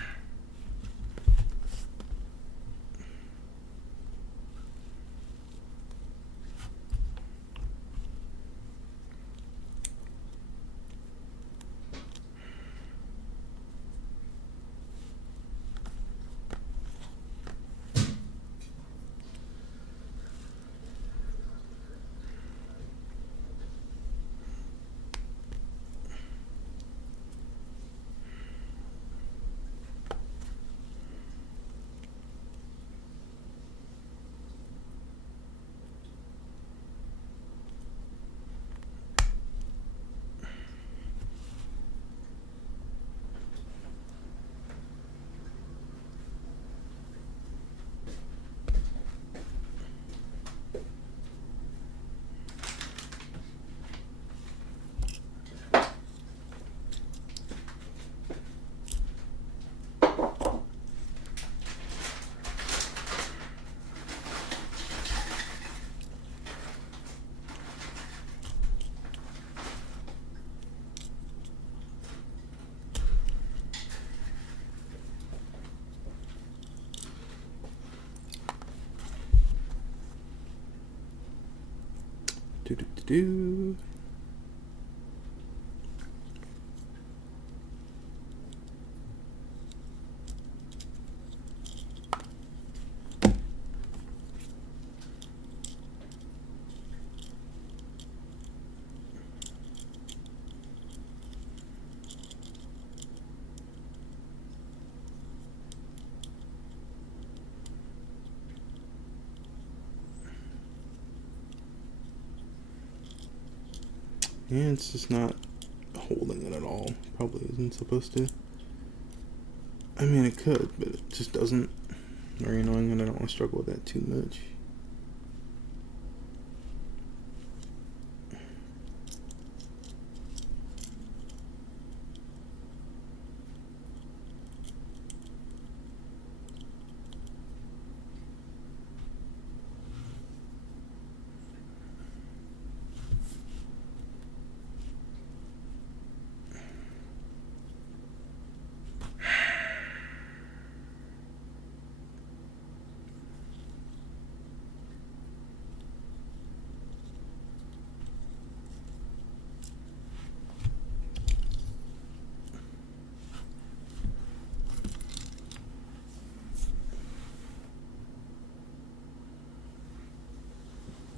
Do. Yeah, it's just not holding it at all. Probably isn't supposed to. I mean, it could, but it just doesn't. Very annoying, and I don't want to struggle with that too much.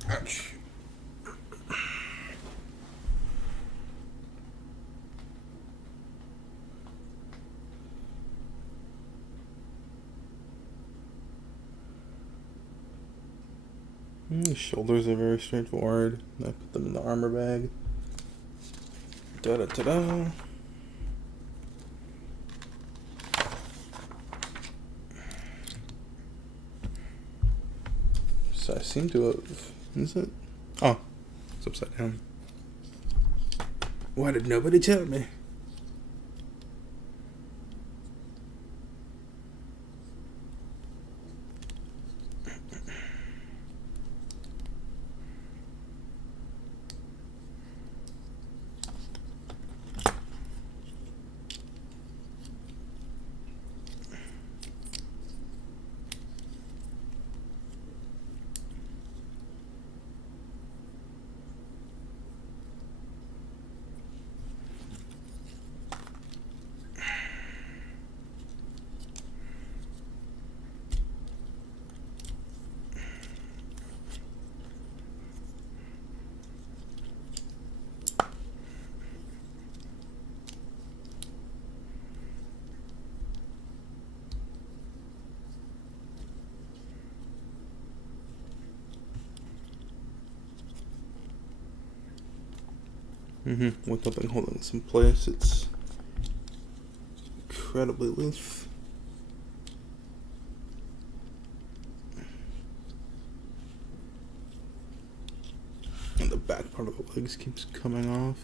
Ouch. The shoulders are very straightforward. I put them in the armor bag. Da-da-da-da. So I seem to have... Is it? Oh, it's upside down. Why did nobody tell me? With nothing holding this in place, it's incredibly loose. And the back part of the legs keeps coming off.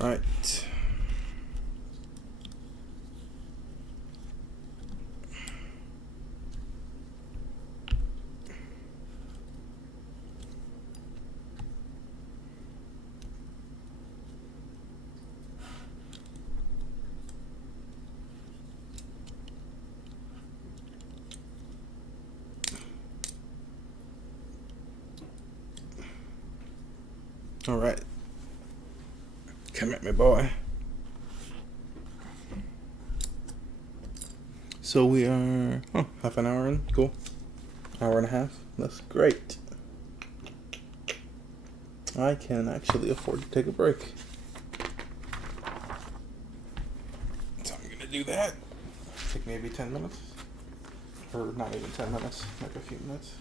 Alright. Alright. Come at me, boy. So we are half an hour in. Cool. Hour and a half. That's great. I can actually afford to take a break. So I'm gonna do that. Take maybe 10 minutes. Or not even 10 minutes, like a few minutes.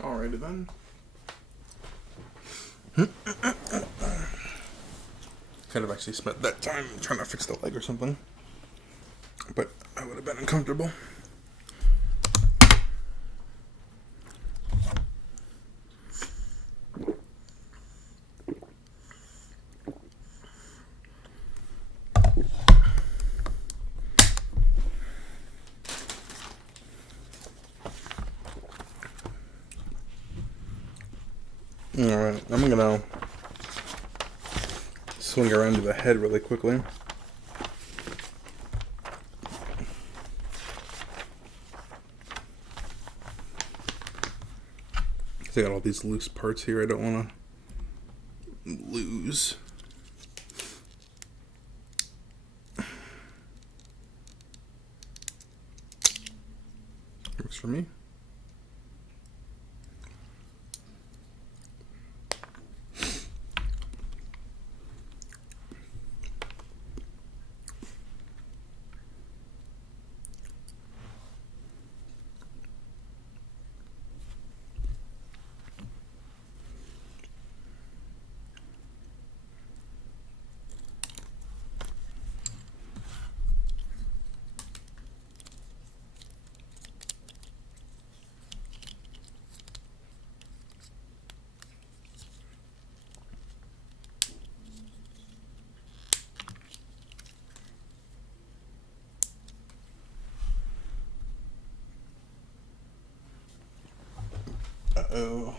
Alrighty then. Kind of actually spent that time trying to fix the leg or something. But I would have been uncomfortable. Alright, I'm gonna swing around to the head really quickly. I got all these loose parts here I don't want to lose. Works for me. Uh-oh.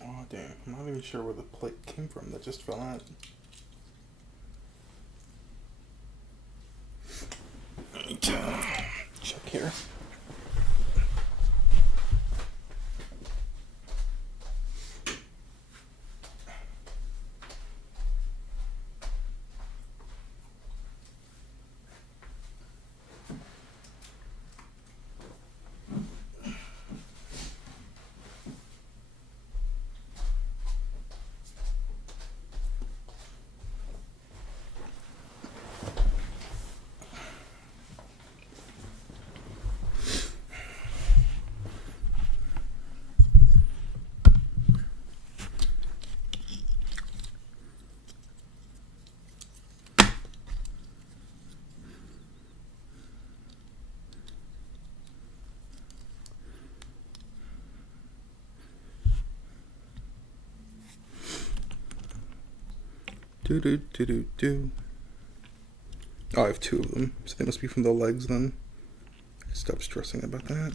Oh, damn. I'm not even sure where the plate came from that just fell out. Let me check here. Do. Oh, I have two of them, so they must be from the legs then. Stop stressing about that.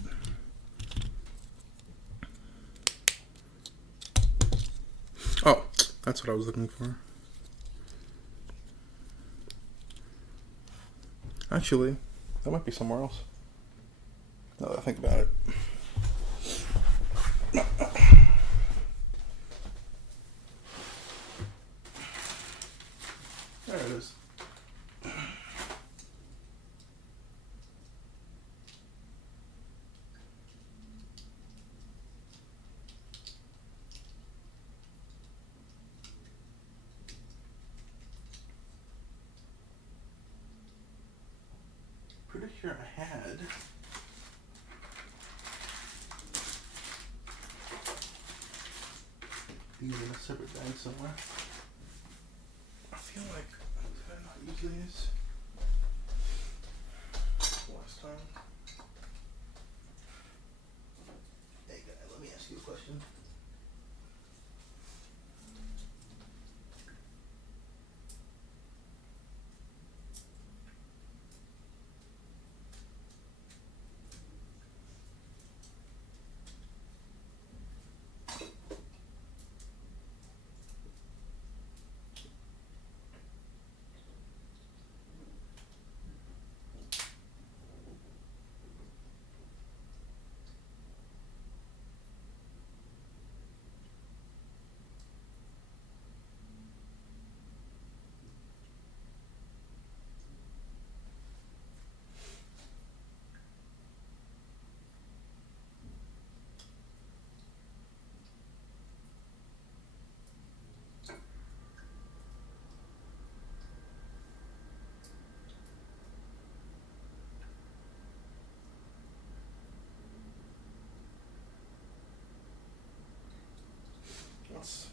Oh, that's what I was looking for. Actually, that might be somewhere else. Now that I think about it. There it is. Pretty sure I had. these in a separate bag somewhere. I feel like did I not use these last time? Hey guy, let me ask you a question.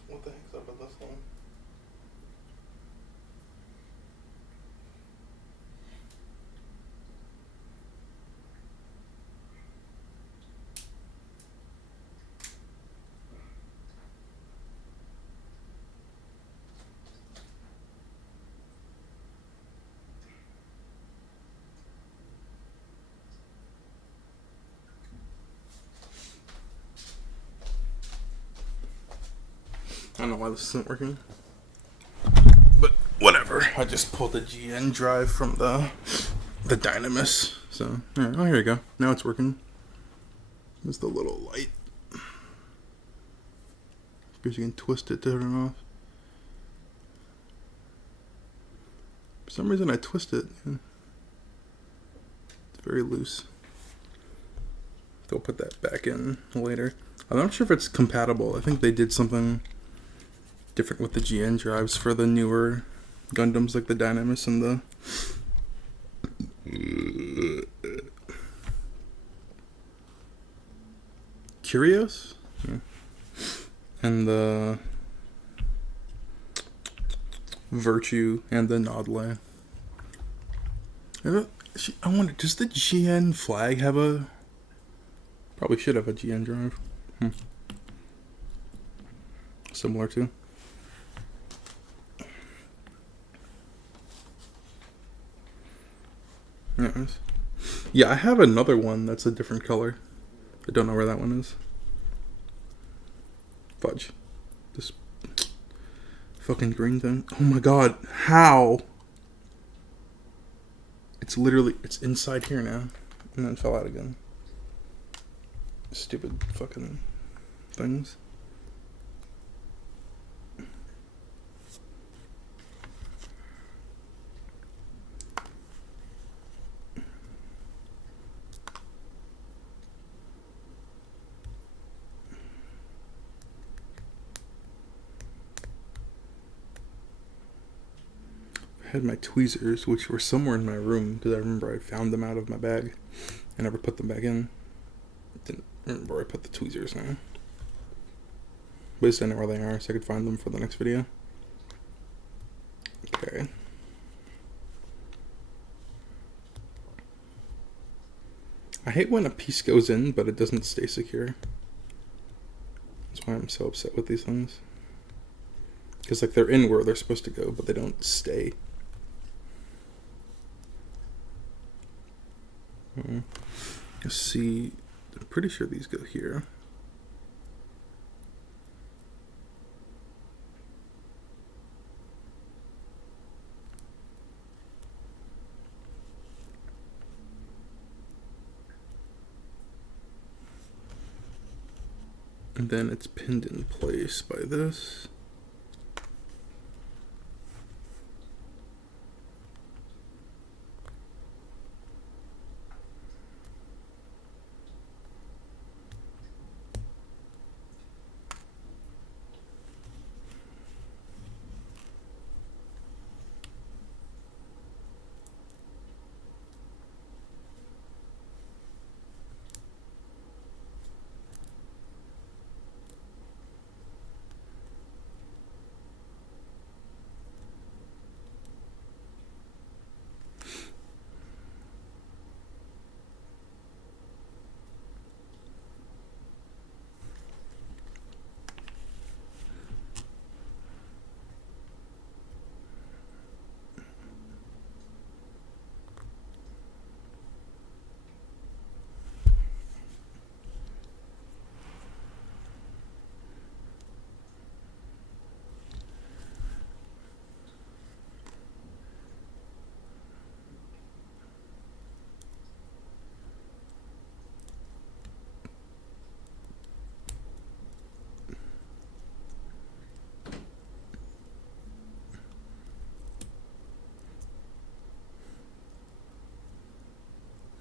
What the heck's up with this one? I don't know why this isn't working. But whatever. I just pulled the GN drive from the Dynamis. So, yeah. Oh, here we go. Now it's working. There's the little light. Because you can twist it to turn it off. For some reason I twist it. Yeah. It's very loose. They'll put that back in later. I'm not sure if it's compatible. I think they did something different with the GN drives for the newer Gundams like the Dynamis and the Curios? Yeah. And the Virtue and the Nodle. I wonder, does the GN flag have a... Probably should have a GN drive. Similar to. Yeah, I have another one that's a different color. I don't know where that one is. Fudge. This fucking green thing. Oh my god, how? It's literally, it's inside here now. And then fell out again. Stupid fucking things. I had my tweezers, which were somewhere in my room, because I remember I found them out of my bag. I never put them back in. Didn't remember where I put the tweezers now. But at least I know where they are, so I could find them for the next video. Okay. I hate when a piece goes in, but it doesn't stay secure. That's why I'm so upset with these things. Because, like, they're in where they're supposed to go, but they don't stay. Let's see. I'm pretty sure these go here. And then it's pinned in place by this.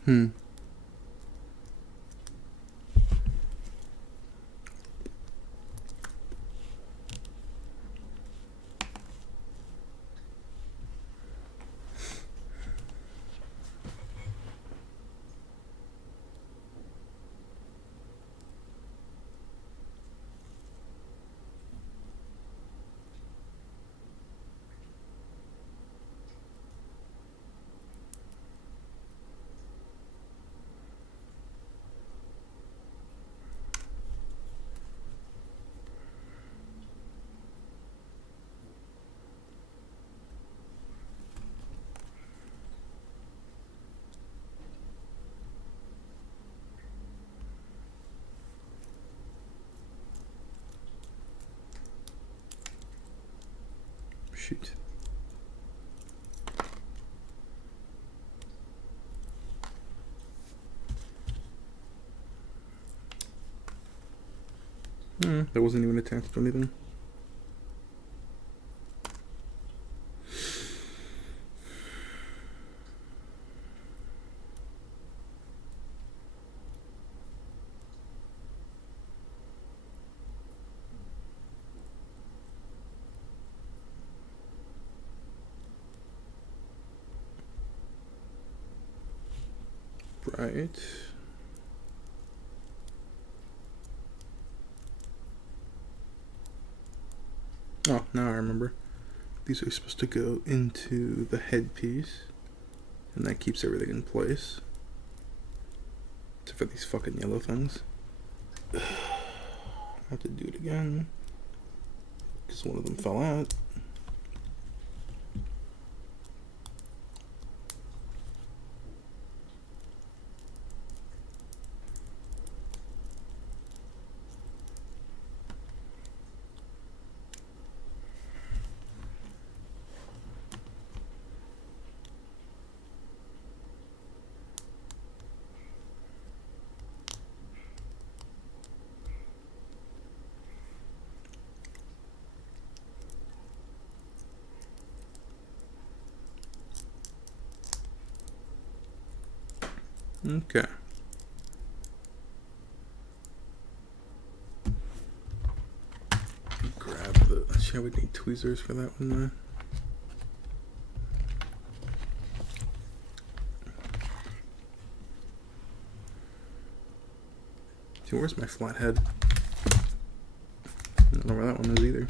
Hmm. Shoot. That wasn't even attached to anything. Right. Oh, now I remember. These are supposed to go into the headpiece, and that keeps everything in place. Except for these fucking yellow things. I have to do it again, because one of them fell out. Okay. Grab the. Shall we need tweezers for that one there? See, where's my flathead? I don't know where that one is either.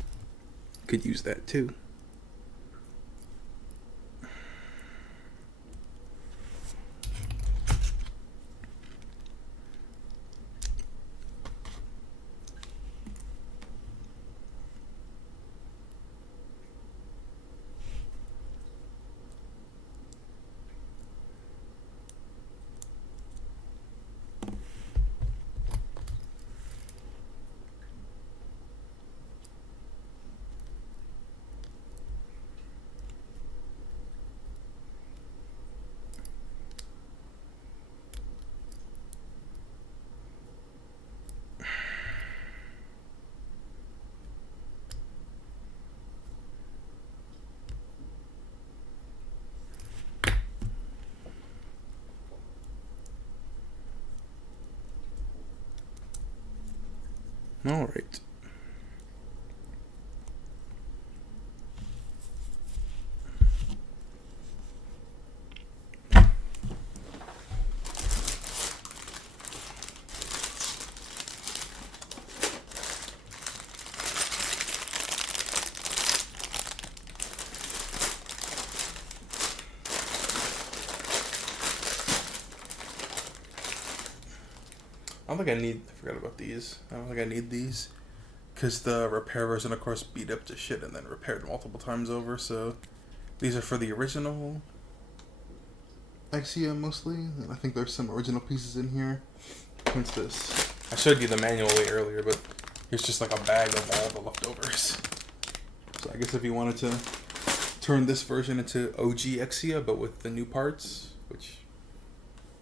Could use that too. All right. I don't think I need. I forgot about these. I don't think I need these. Because the repair version, of course, beat up to shit and then repaired multiple times over. So these are for the original Exia mostly. And I think there's some original pieces in here. What's this? I showed you the manual way earlier, but here's just like a bag of all the leftovers. So I guess if you wanted to turn this version into OG Exia, but with the new parts, which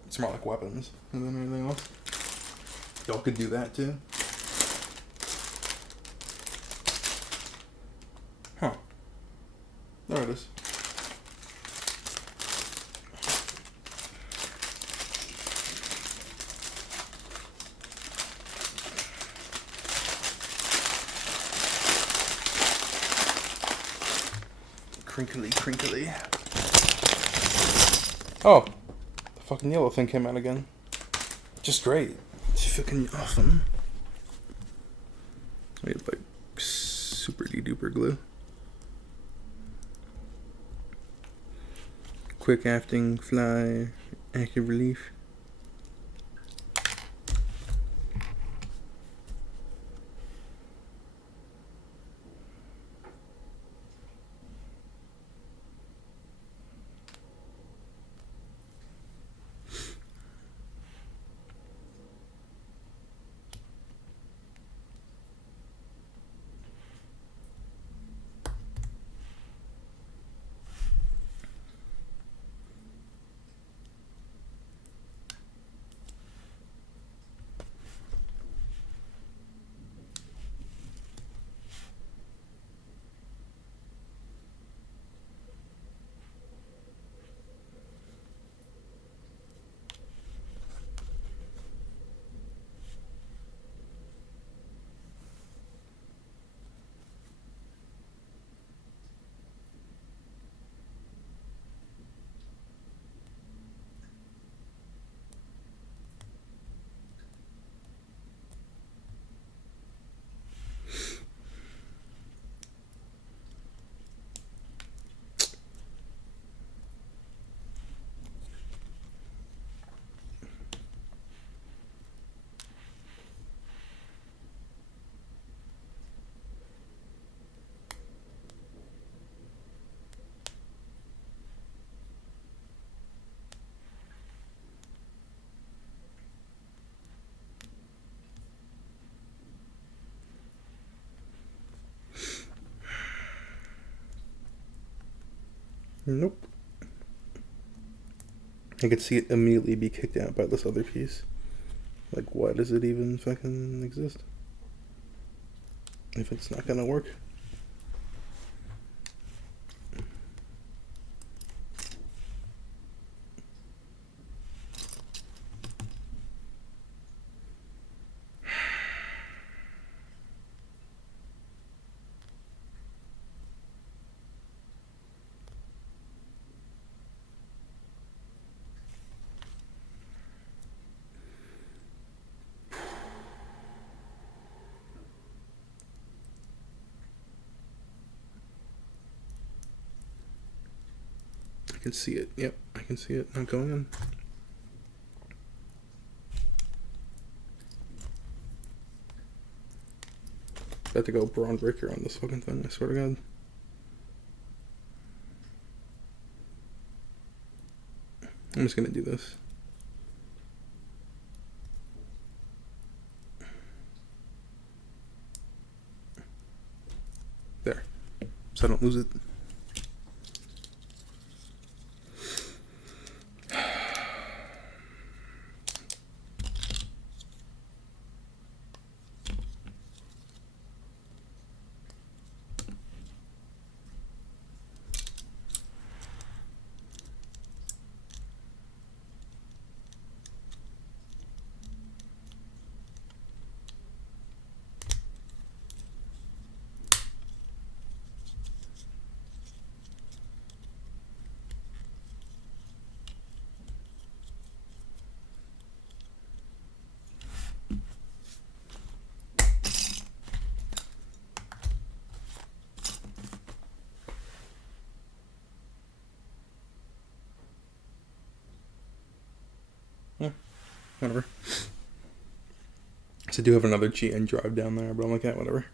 it's more like weapons and then everything else, y'all could do that too. Huh. There it is. crinkly, crinkly. Oh, the fucking yellow thing came out again. Just great. It's fucking awesome. We have like super duper glue. Quick acting, fly, active relief. Nope. I could see it immediately be kicked out by this other piece. Like, why does it even fucking exist? If it's not gonna work. I can see it. Yep, I can see it not going in. I have to go brawn breaker on this fucking thing, I swear to God. I'm just gonna do this. There. So I don't lose it. Yeah, whatever. So I do have another GN drive down there, but I'm like, yeah, whatever.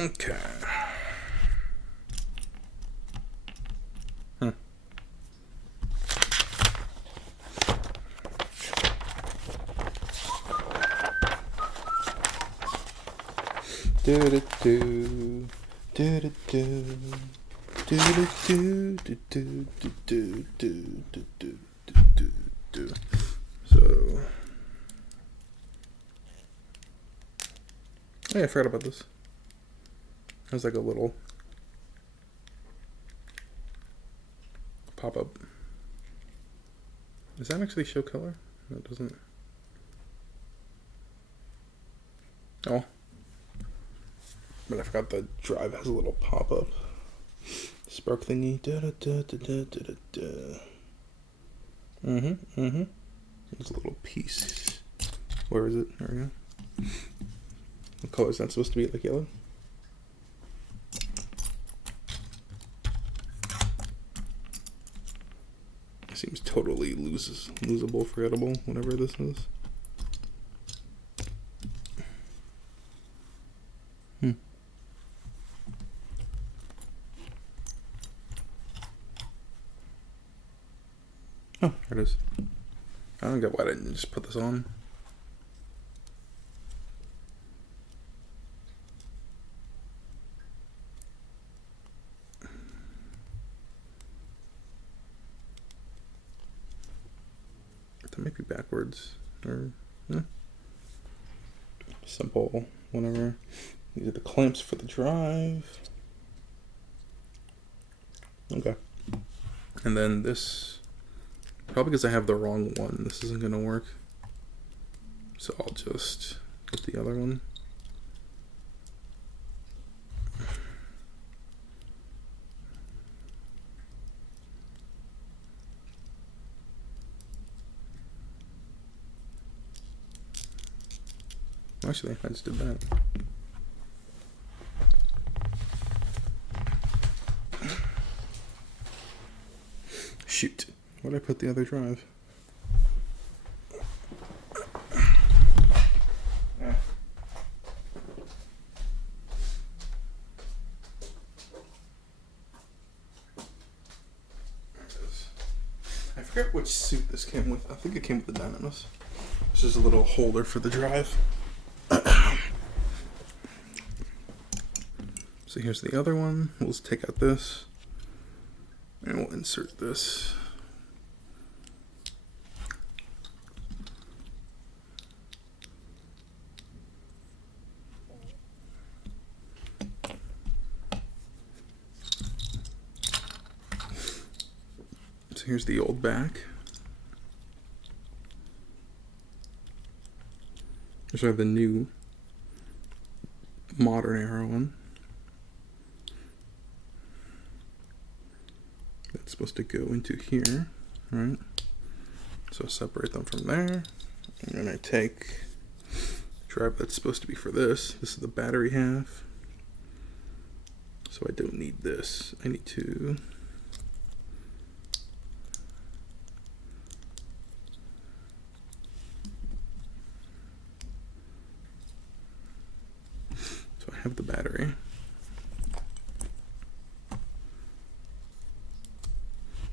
Okay. Do do do do do do do do do do do do do do. So, oh yeah, I forgot about this. There's like a little pop-up. Does that actually show color? No, it doesn't. Oh. But I forgot the drive has a little pop-up spark thingy. There's a little piece. Where is it? There we go. What color is that supposed to be? Like yellow? Seems totally losable, forgettable, whatever this is. Oh, there it is. I don't get why I didn't just put this on. That might be backwards, or simple, whatever. These are the clamps for the drive. Okay. And then this, probably because I have the wrong one, this isn't gonna work. So I'll just get the other one. Actually, I just did that. Shoot. Where did I put the other drive? I forget which suit this came with. I think it came with the Dynamis. This is a little holder for the drive. So here's the other one. We'll just take out this and we'll insert this. So here's the old back. Sorry, the new modern era one. That's supposed to go into here, right? So separate them from there. And then I take the drive that's supposed to be for this. This is the battery half. So I don't need this. I need to I have the battery.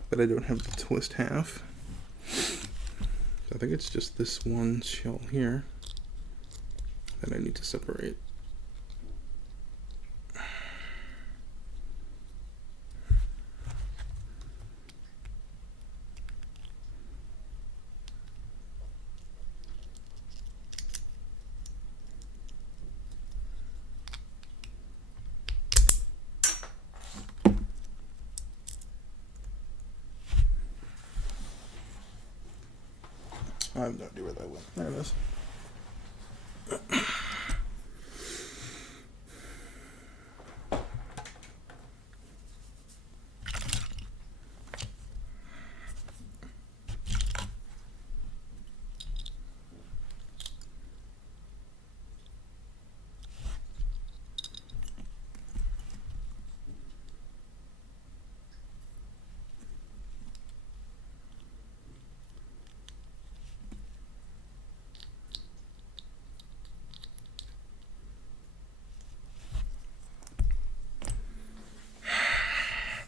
But I don't have the twist half. So I think it's just this one shell here that I need to separate. I have no idea where that went. There it is.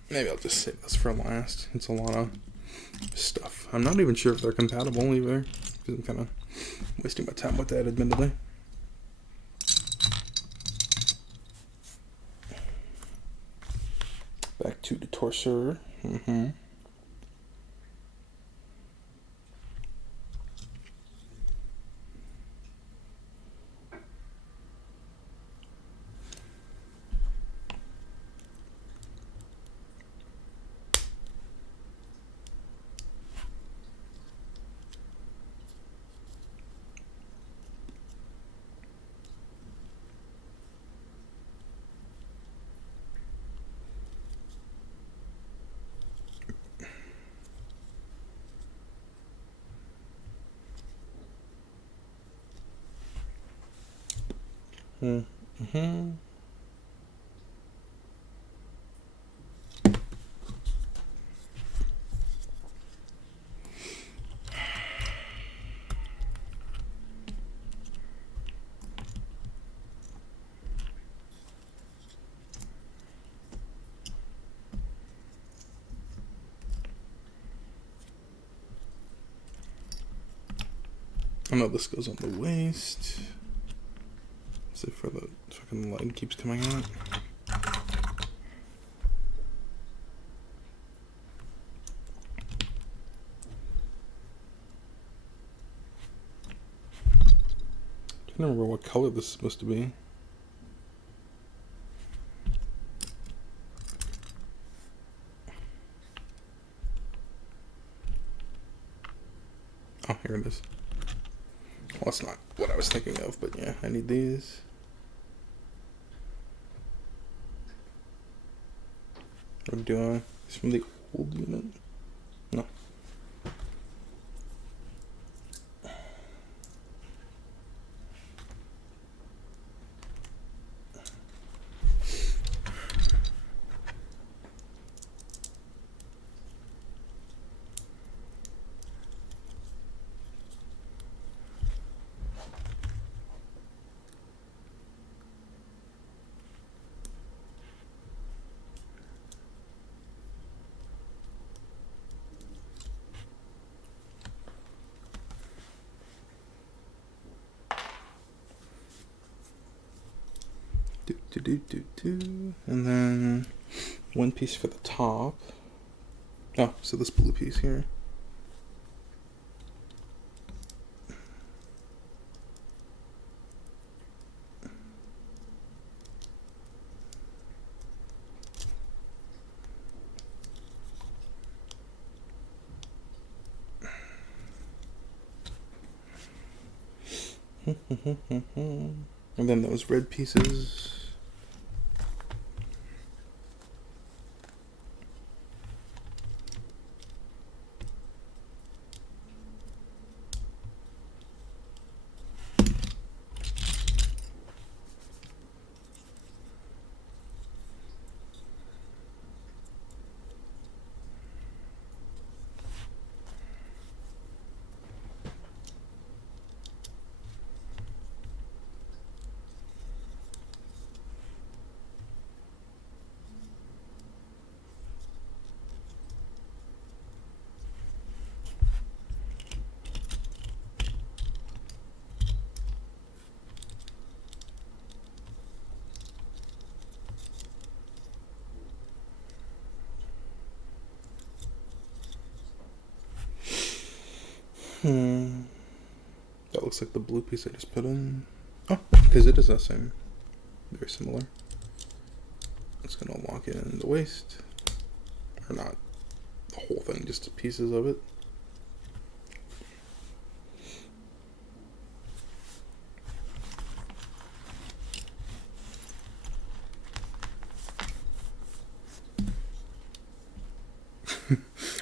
Maybe I'll just save this for last. It's a lot of stuff. I'm not even sure if they're compatible either, because I'm kind of wasting my time with that, admittedly. Back to the torso. Mm-hmm. I know this goes on the waist. See for the fucking leg keeps coming out. I can't remember what color this is supposed to be. Oh, here it is. Well, that's not what I was thinking of, but yeah, I need these. Or do I? It's from the old unit? No. And then one piece for the top. Oh, so this blue piece here. And then those red pieces. That looks like the blue piece I just put in. Oh, because it is the same. Very similar. It's gonna lock it in the waist. Or not the whole thing, just pieces of it.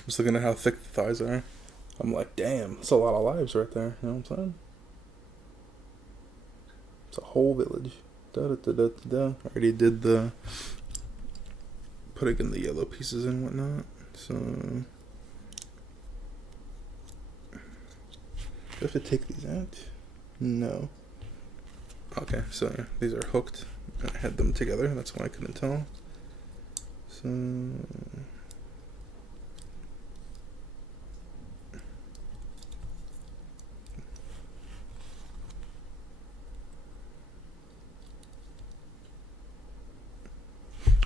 Just looking at how thick the thighs are. I'm like, damn, that's a lot of lives right there. You know what I'm saying? It's a whole village. Da da da da da. I already did the putting in the yellow pieces and whatnot. So do I have to take these out? No. Okay, so yeah, these are hooked. I had them together. That's why I couldn't tell. So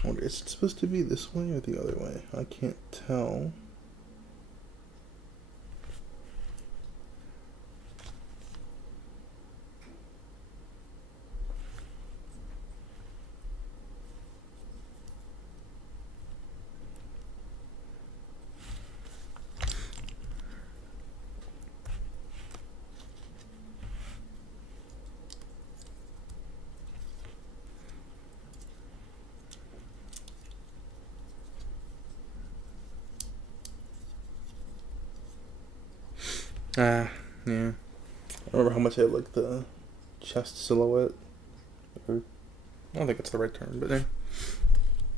I wonder, is it supposed to be this way or the other way? I can't tell. Yeah. I remember how much I liked the chest silhouette. Or, I don't think it's the right term, but yeah.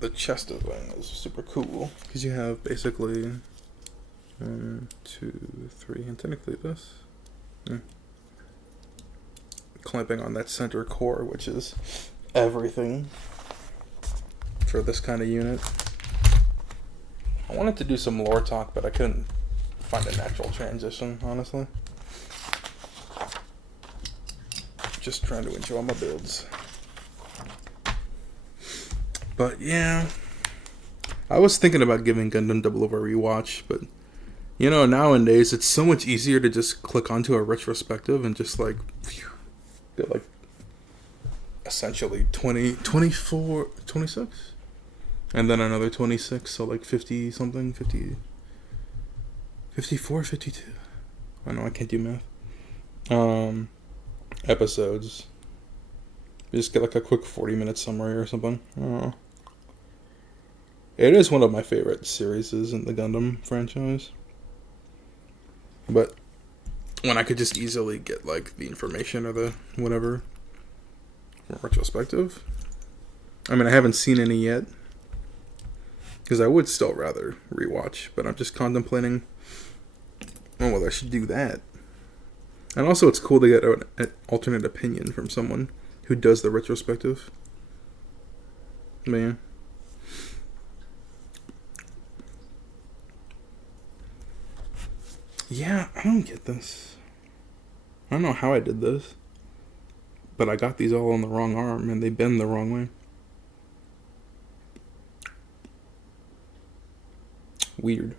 The chest thing is super cool because you have basically 1, 2, 3, and technically this. Yeah. Clamping on that center core, which is everything for this kind of unit. I wanted to do some lore talk, but I couldn't find a natural transition, honestly. Just trying to enjoy my builds. But yeah, I was thinking about giving Gundam Double Over a rewatch, but you know, nowadays it's so much easier to just click onto a retrospective and just like get like essentially 20, 24, 26, and then another 26, so like 50 something, 50, 54, 52. I know I can't do math. Episodes. You just get like a quick 40-minute summary or something. I don't know. It is one of my favorite series in the Gundam franchise. But when I could just easily get like the information or the whatever from retrospective. I mean, I haven't seen any yet. Because I would still rather rewatch, but I'm just contemplating whether I should do that. And also it's cool to get an alternate opinion from someone who does the retrospective. Man. Yeah, I don't get this. I don't know how I did this. But I got these all on the wrong arm and they bend the wrong way. Weird.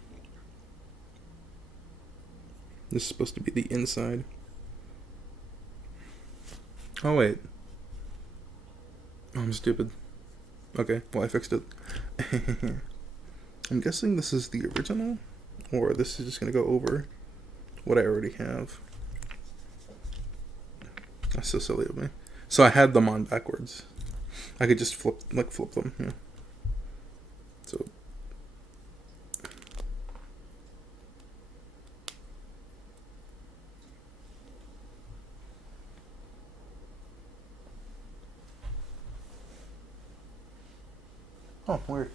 This is supposed to be the inside. Oh, wait. Oh, I'm stupid. Okay, well, I fixed it. I'm guessing this is the original, or this is just going to go over what I already have. That's so silly of me. So I had them on backwards. I could just flip them, yeah. So... Oh, weird.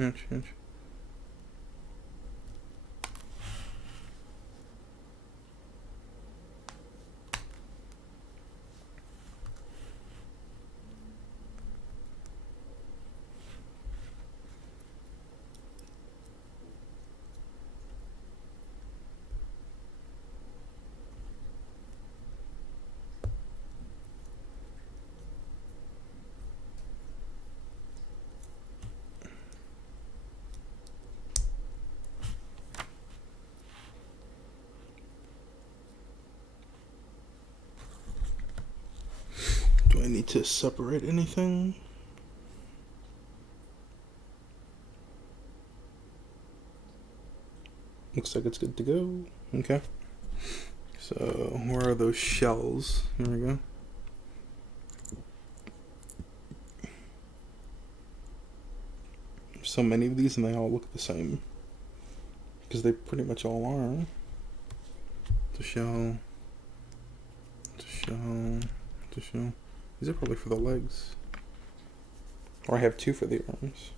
Ouch. Do I need to separate anything? Looks like it's good to go. Okay. So, where are those shells? Here we go. There's so many of these and they all look the same. Because they pretty much all are. The shell. These are probably for the legs. Or I have 2 for the arms.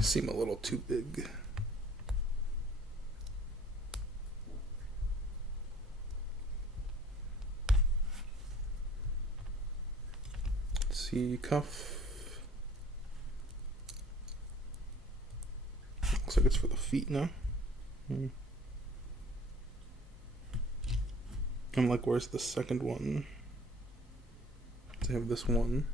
Seem a little too big. Let's see, cuff. like it's for the feet now. I'm like, where's the second one? They have this one.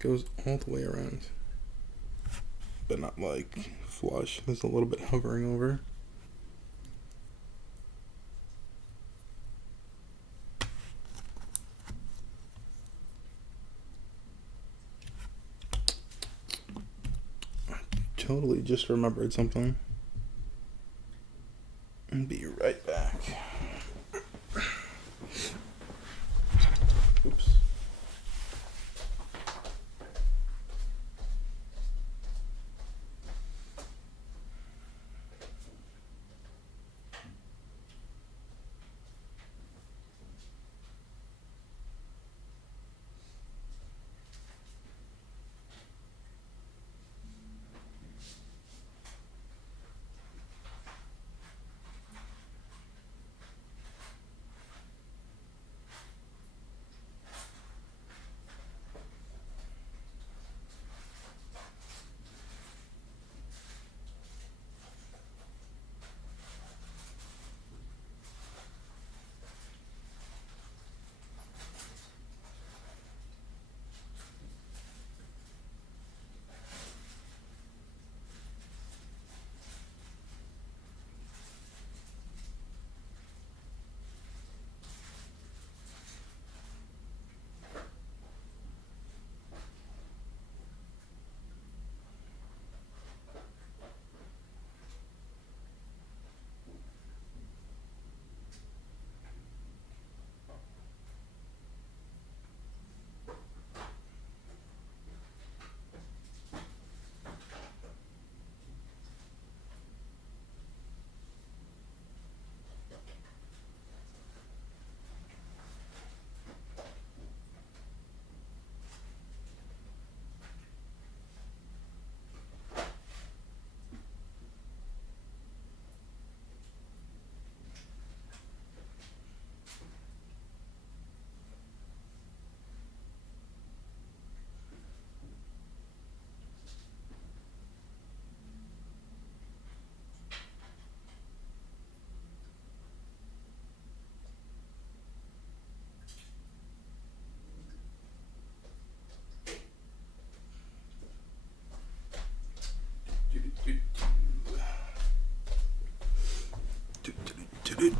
Goes all the way around. But not like flush. There's a little bit hovering over. Totally just remembered something. And be right back. Oops.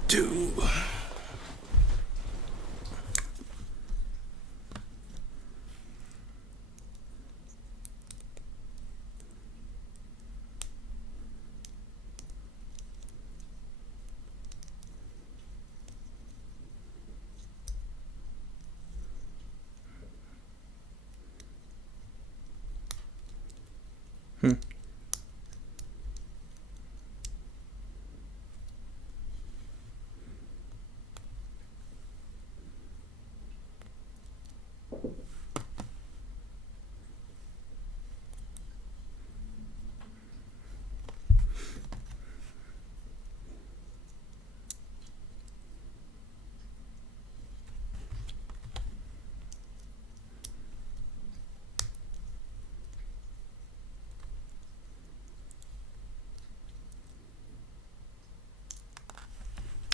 Do.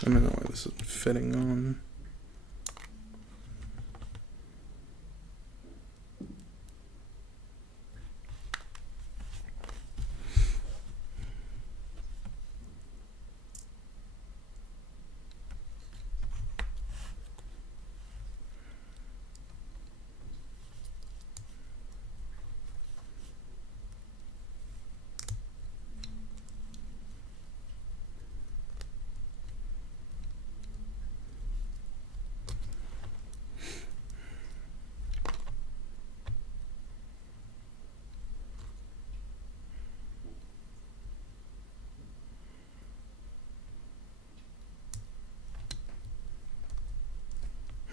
I don't know why this isn't fitting on.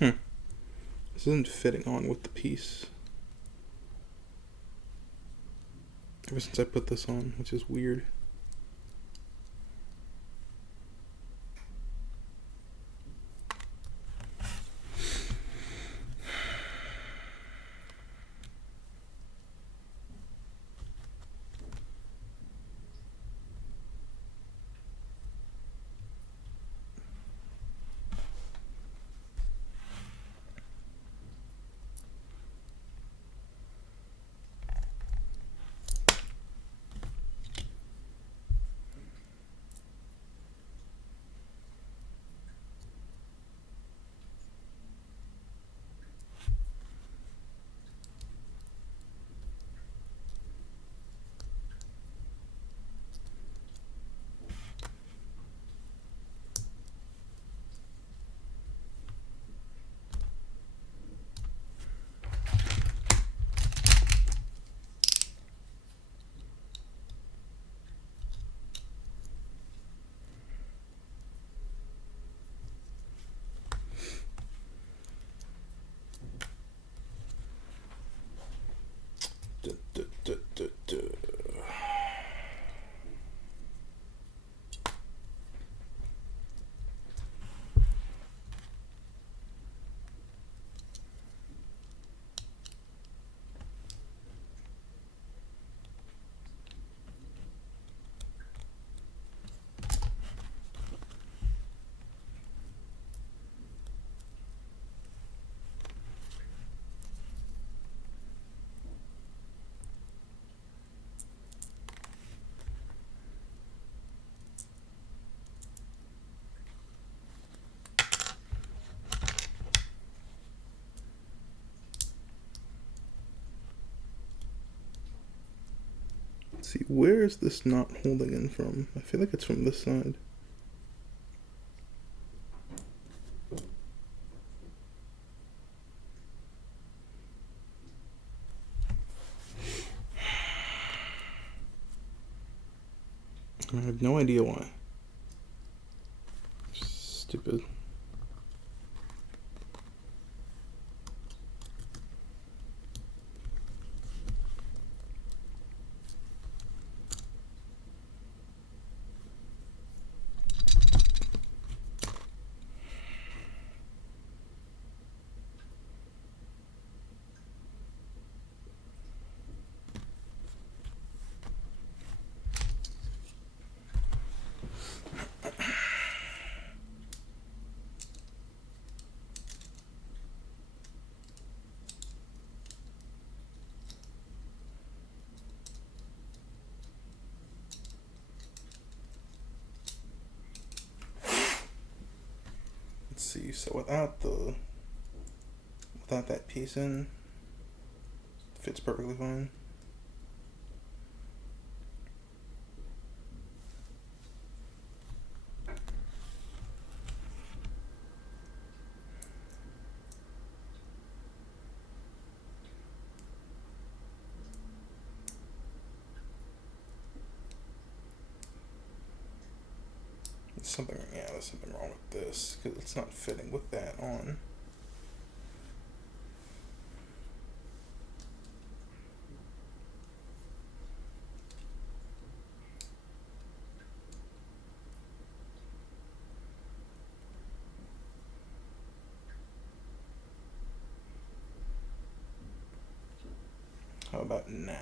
This isn't fitting on with the piece. Ever since I put this on, which is weird. Let's see, where is this not holding in from? I feel like it's from this side. I have no idea why. Stupid. Let's see, so without that piece in, fits perfectly fine. There's something wrong with this because it's not fitting with that on. How about now?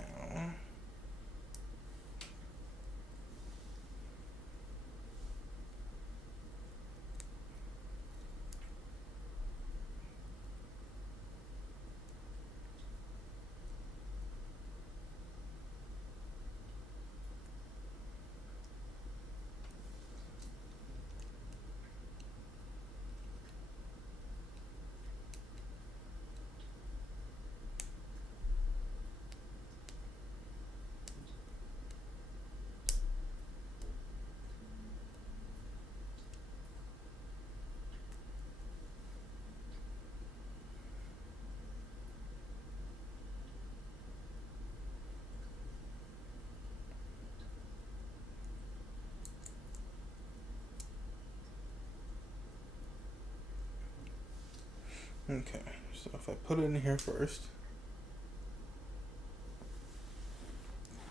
Okay, so if I put it in here first,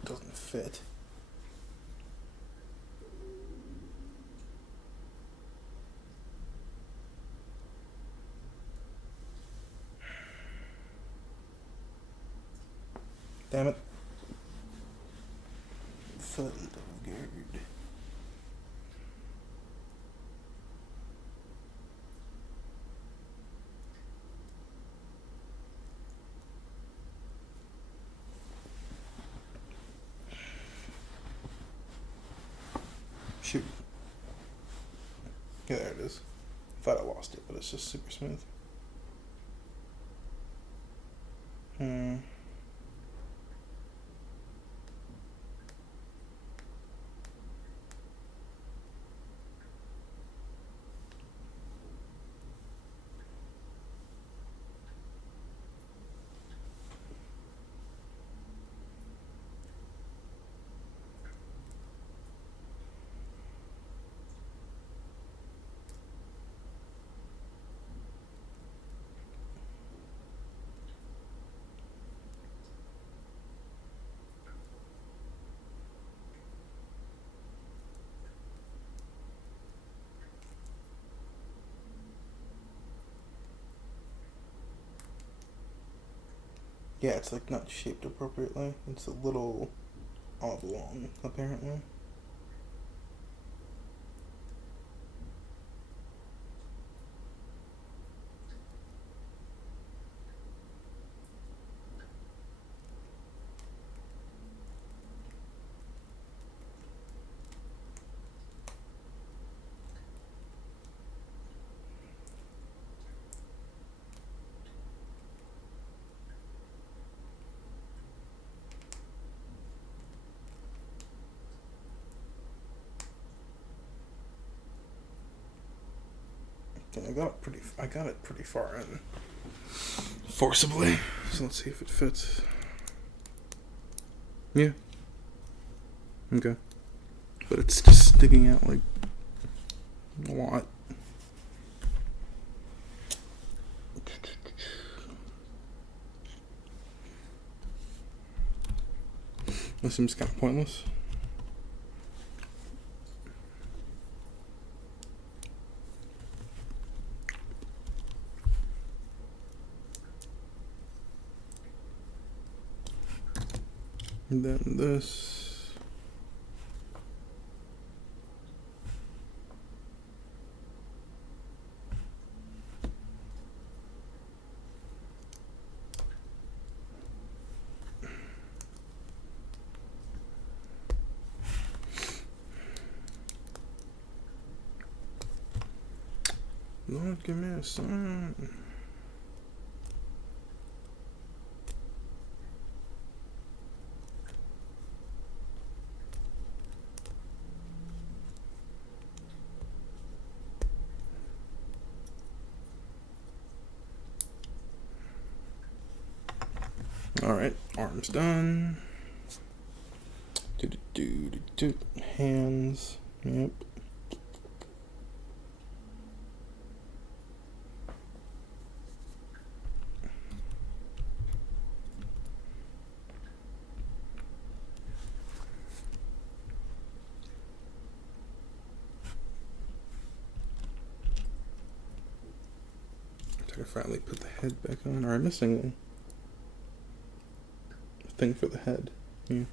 it doesn't fit. Damn it. Foot of gird. Shoot. Yeah, there it is. Thought I lost it, but it's just super smooth. Yeah, it's like not shaped appropriately. It's a little oblong, apparently. I got it pretty far in. Forcibly. So let's see if it fits. Yeah. Okay. But it's just sticking out like a lot. This seems kind of pointless. And then this. Lord, give me a sign. Alright, arms done. Hands. Yep. I finally put the head back on. Or I'm missing a thing for the head. Yeah.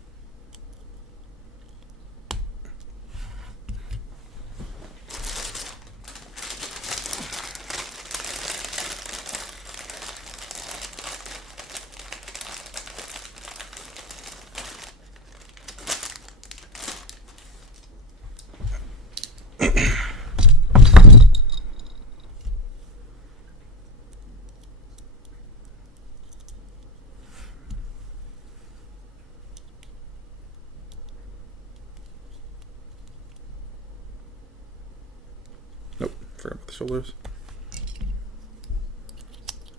Nope, forgot about the shoulders.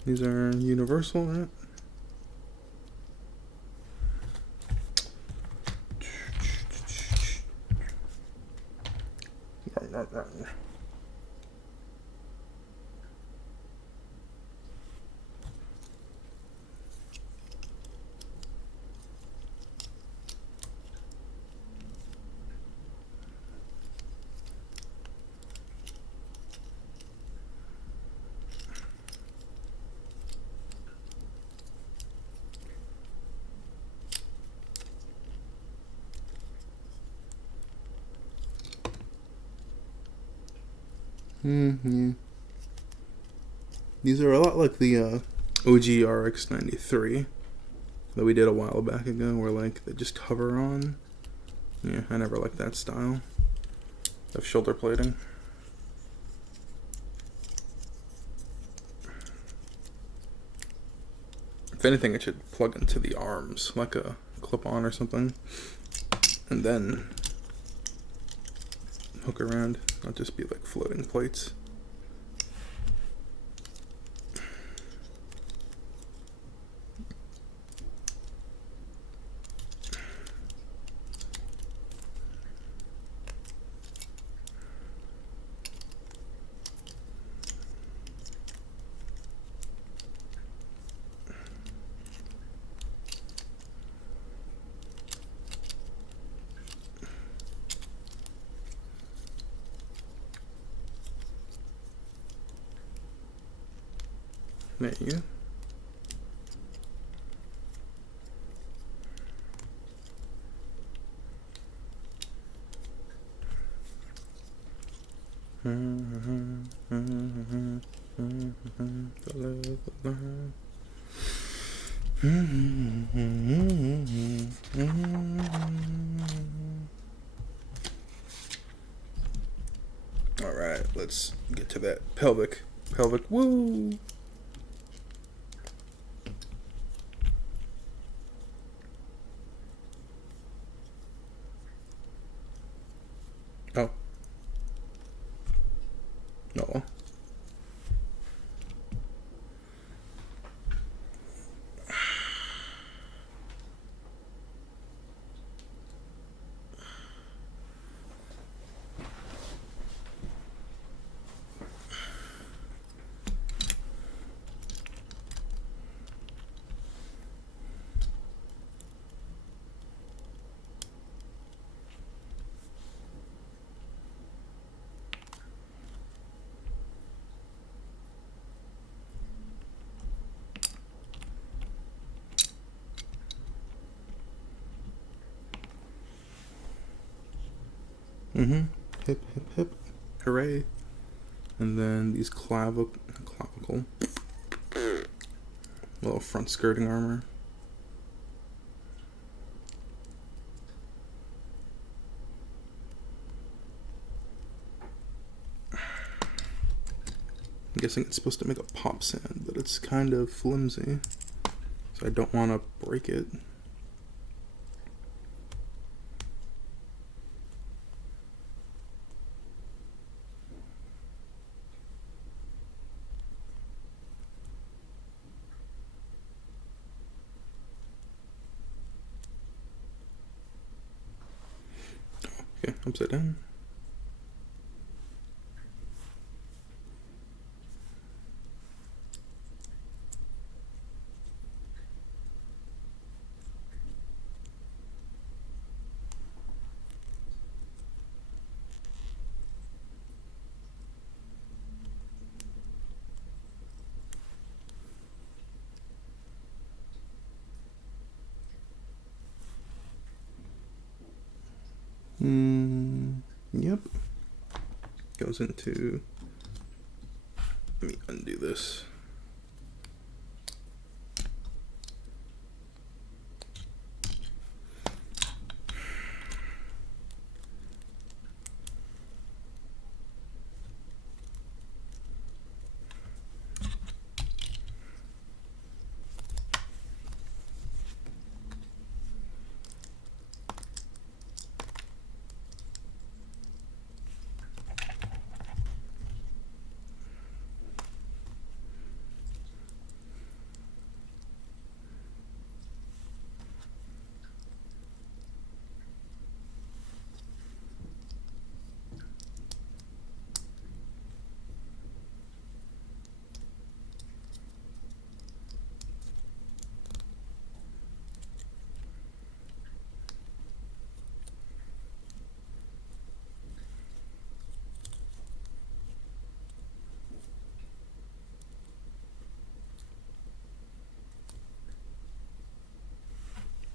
These are universal, right? Yeah. These are a lot like the OG RX-93 that we did a while back ago, where like they just hover on. Yeah, I never liked that style of shoulder plating. If anything, it should plug into the arms, like a clip-on or something, and then hook around, not just be like floating plates. There you go. All right, let's get to that pelvic woo. Oh. No. Hip, hip, hip. Hooray. And then these clavicle, little front skirting armor. I'm guessing it's supposed to make a pop sound, but it's kind of flimsy, so I don't want to break it. Okay, upside down. Yep. Goes into, let me undo this.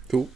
Cool.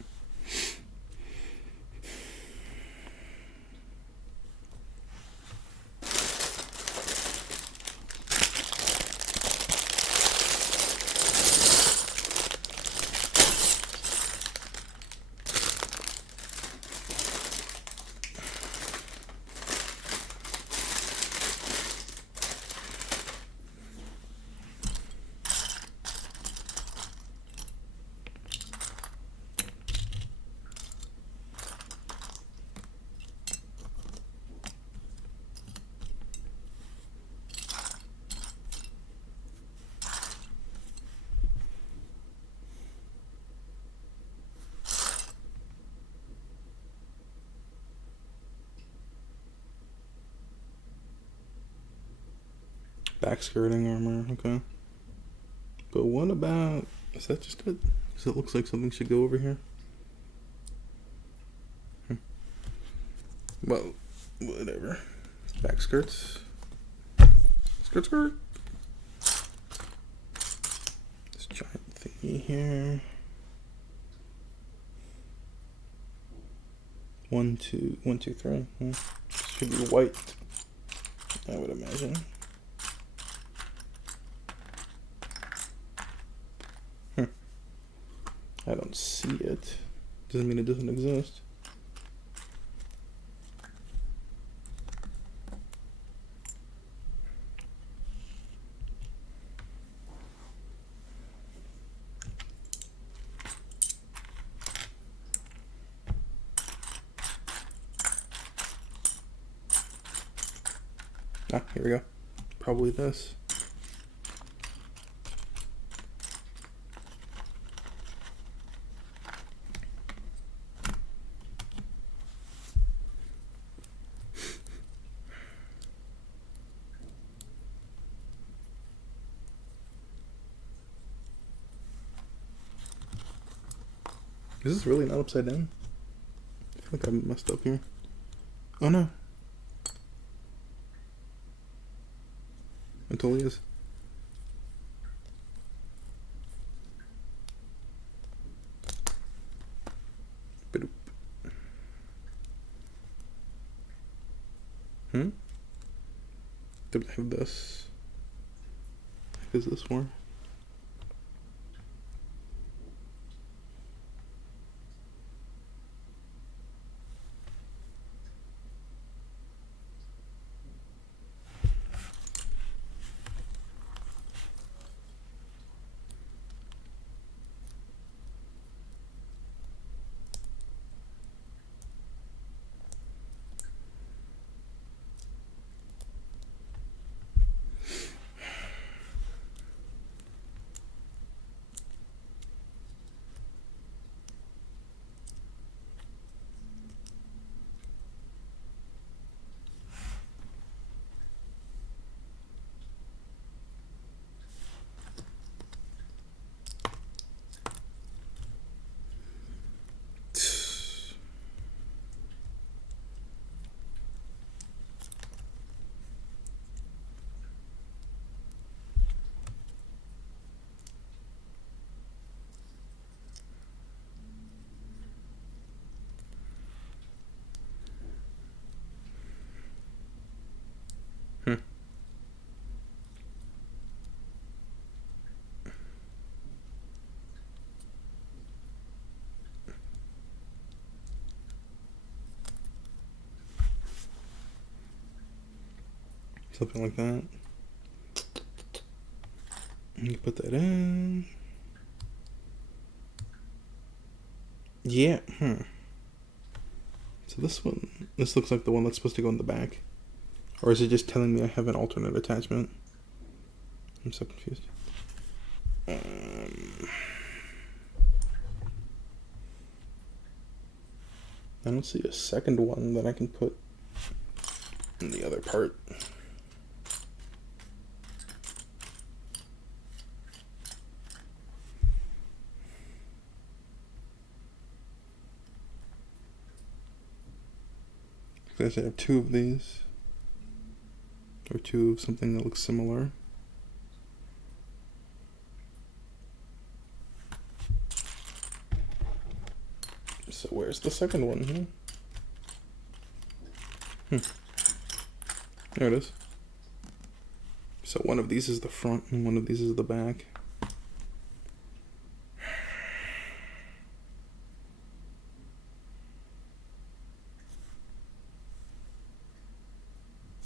Back skirting armor, okay. But what about... Is that just it? Because it looks like something should go over here. Well, whatever. Back skirts. Skirt, skirt. This giant thingy here. 1, 2, 1, 2, 3. Should be white, I would imagine. I don't see it. Doesn't mean it doesn't exist. Ah, here we go. Probably this. Is this really not upside down? I feel like I messed up here. Oh no. It totally is. Ba-doop. Did I have this? What is this for? Something like that. You put that in. Yeah. So this looks like the one that's supposed to go in the back. Or is it just telling me I have an alternate attachment? I'm so confused. I don't see a second one that I can put in the other part. Because I have 2 of these. Or 2 of something that looks similar. So where's the second one? There it is. So one of these is the front and one of these is the back.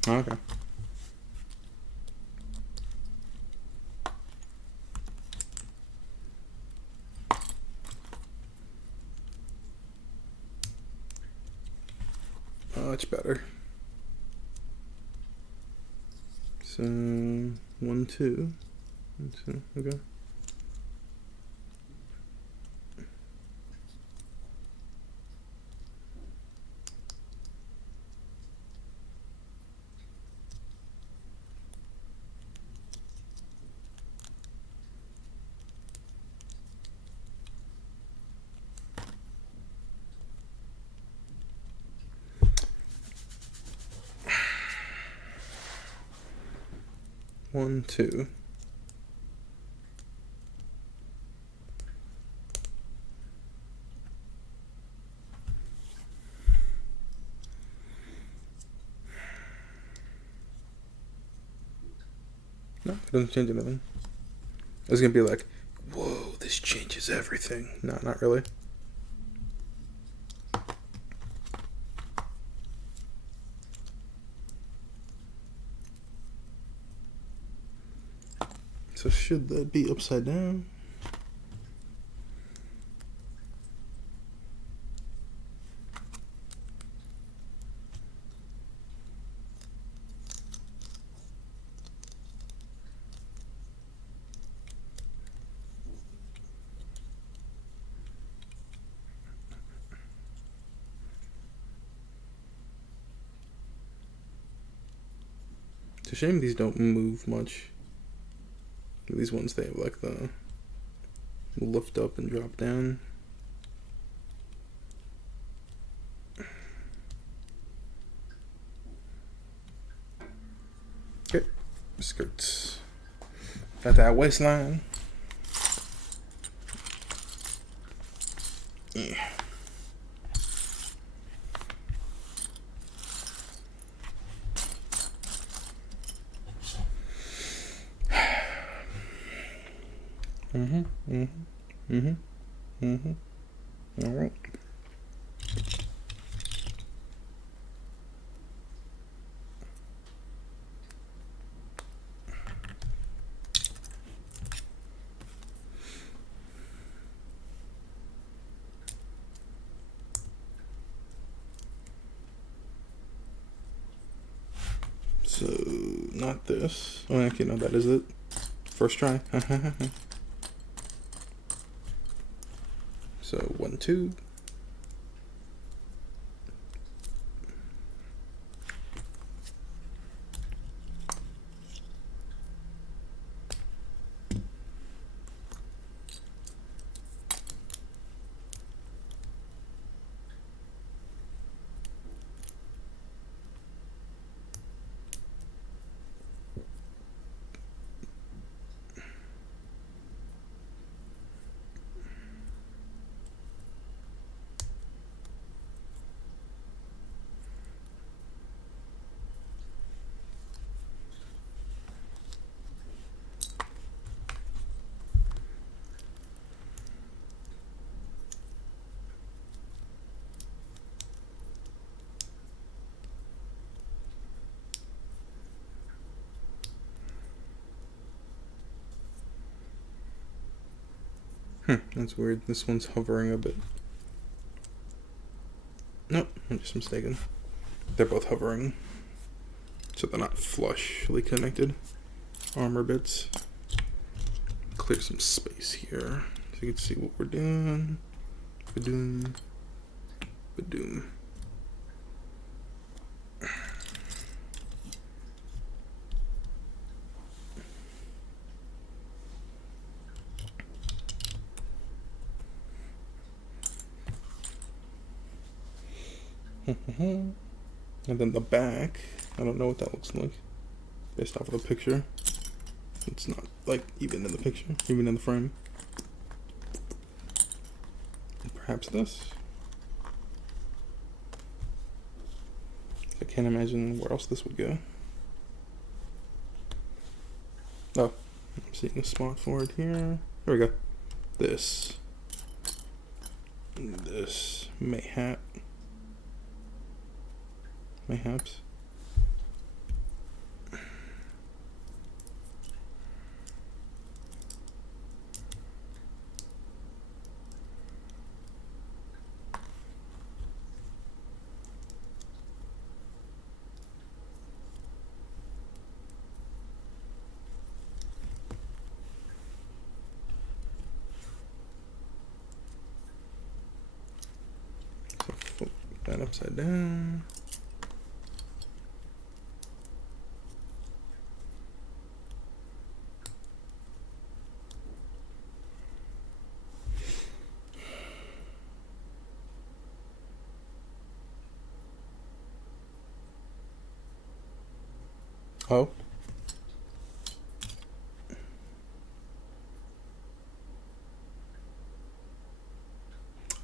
Okay. Much better. So 1, 2. 1, 2. Okay. 1, 2. No, it doesn't change anything. I was gonna be like, whoa, this changes everything. No, not really. So should that be upside down? It's a shame these don't move much. These ones, they have like the lift up and drop down. Okay, skirts. Got that waistline. Yeah. All right. So, not this. Oh, okay, no, that is it. First try. So, 1, 2. That's weird. This one's hovering a bit. Nope, I'm just mistaken. They're both hovering. So they're not flushly connected. Armor bits. Clear some space here so you can see what we're doing. Badoom. Badoom. And then the back, I don't know what that looks like based off of the picture. It's not like even in the picture, even in the frame. Perhaps this. I can't imagine where else this would go. Oh, I'm seeing a spot for it here. There we go. This. This. Mayhaps. So flip that upside down. Oh.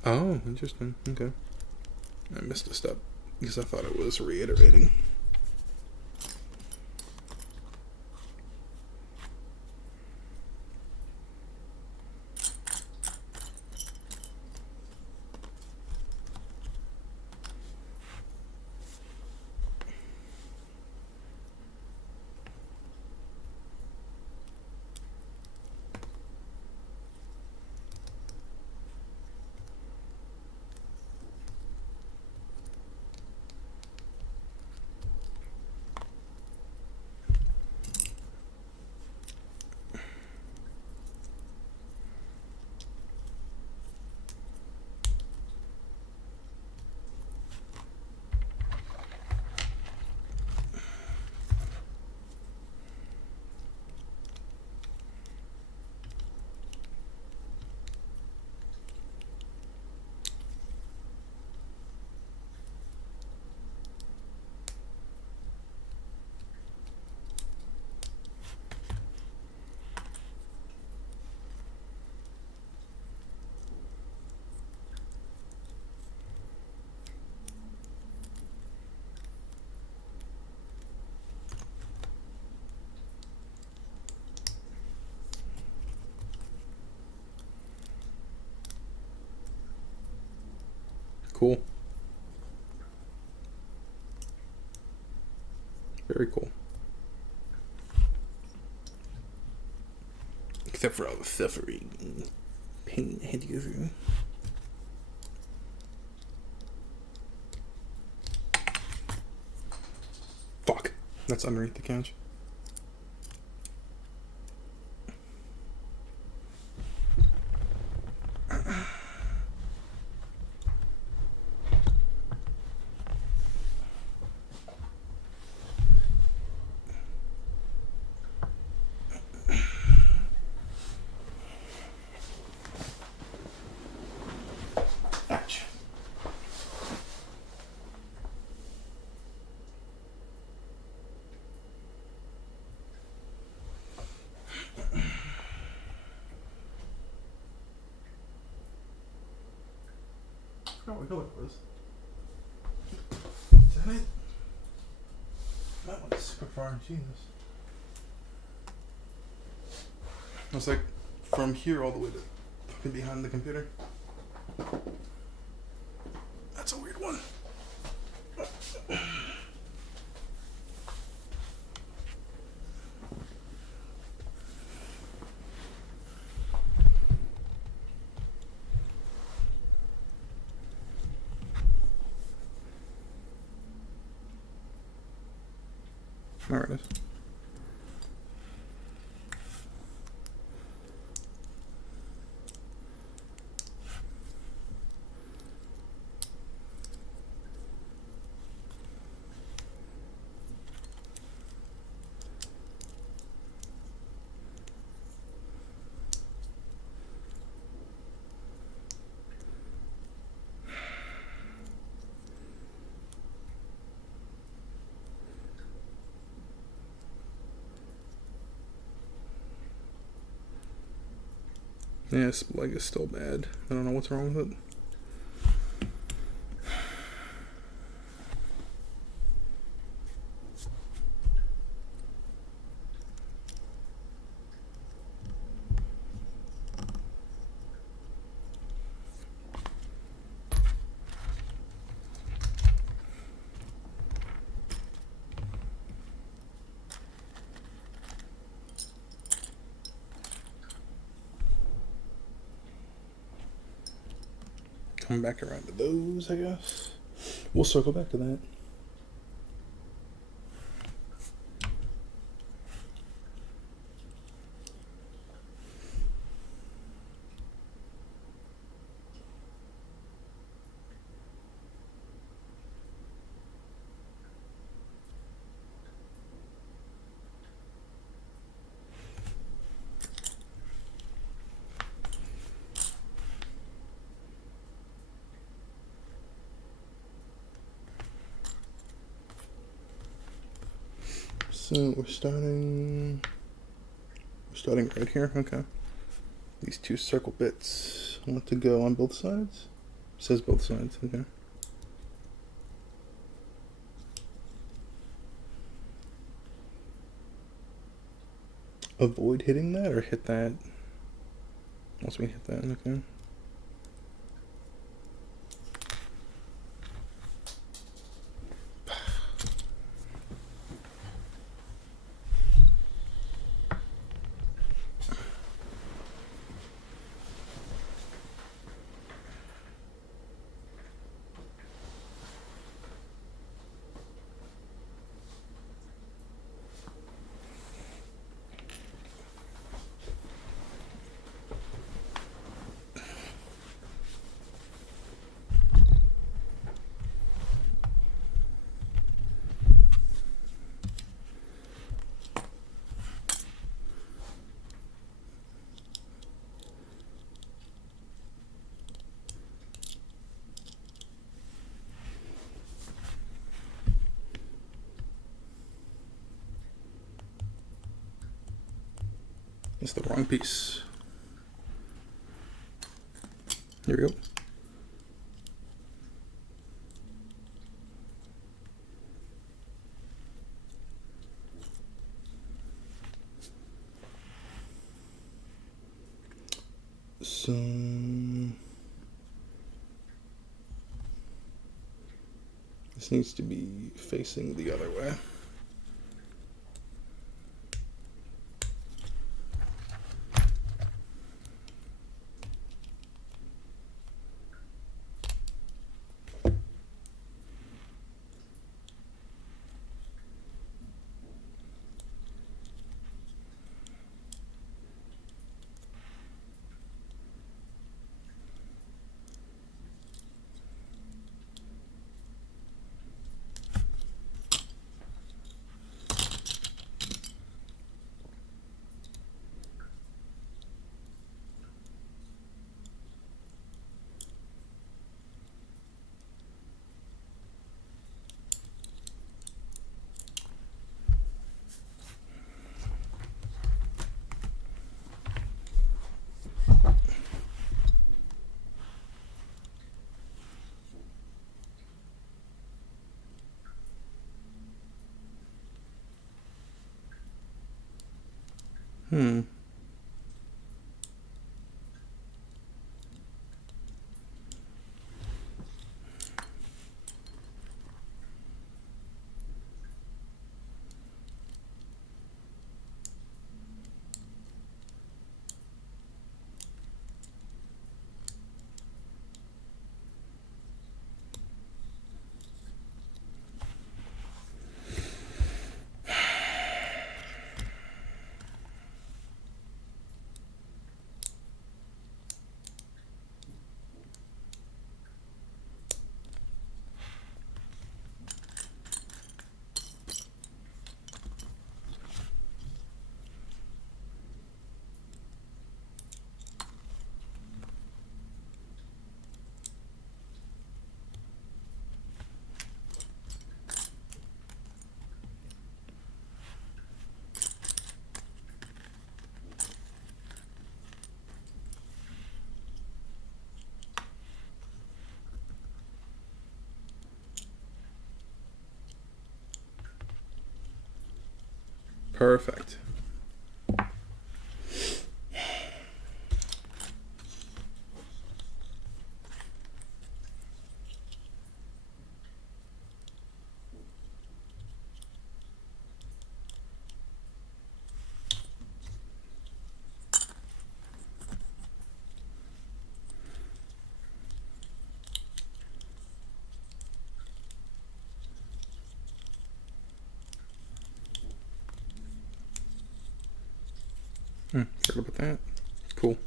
Oh, interesting. Okay. I missed a step because I thought it was reiterating. Cool. Very cool. Except for all the suffering and pain I had to go through. Fuck. That's underneath the couch. Oh, what color it was? Damn it. That one's super far. Jesus. It was like from here all the way to fucking behind the computer. That's a weird one. There it is. Yeah, this leg is still bad. I don't know what's wrong with it. Come back around to those, I guess. We'll circle back to that. So we're starting right here. Okay. These two circle bits want to go on both sides. Says both sides. Okay. Avoid hitting that or hit that? Once we hit that, okay. It's the wrong piece. Here we go. So this needs to be facing the other way. Hmm. Perfect. Forgot about that. Cool.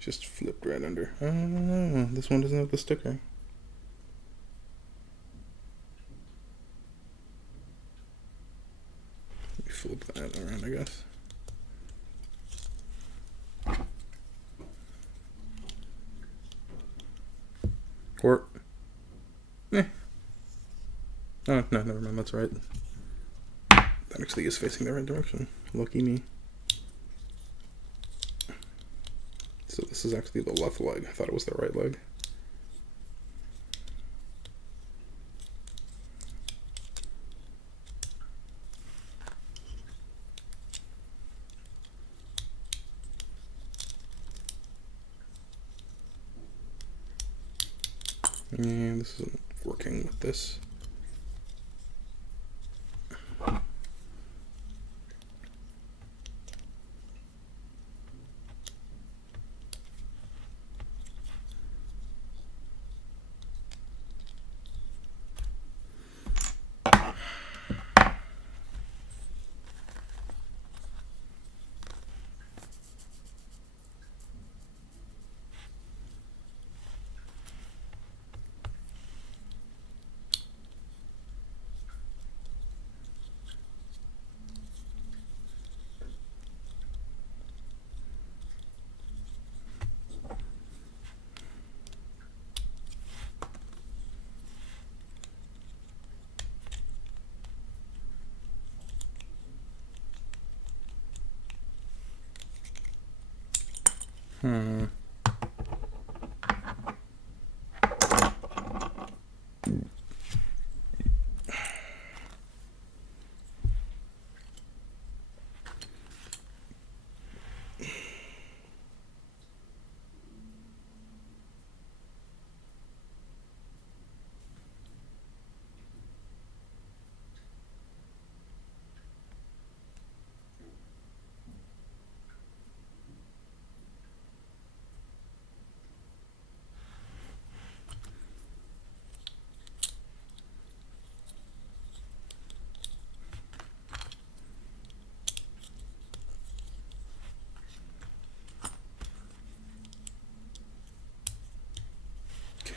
Just flipped right under. Oh, this one doesn't have the sticker. Let me flip that around, I guess. Or, oh, no, never mind, that's right. That actually is facing the right direction. Lucky me. So this is actually the left leg. I thought it was the right leg. And this isn't working with this.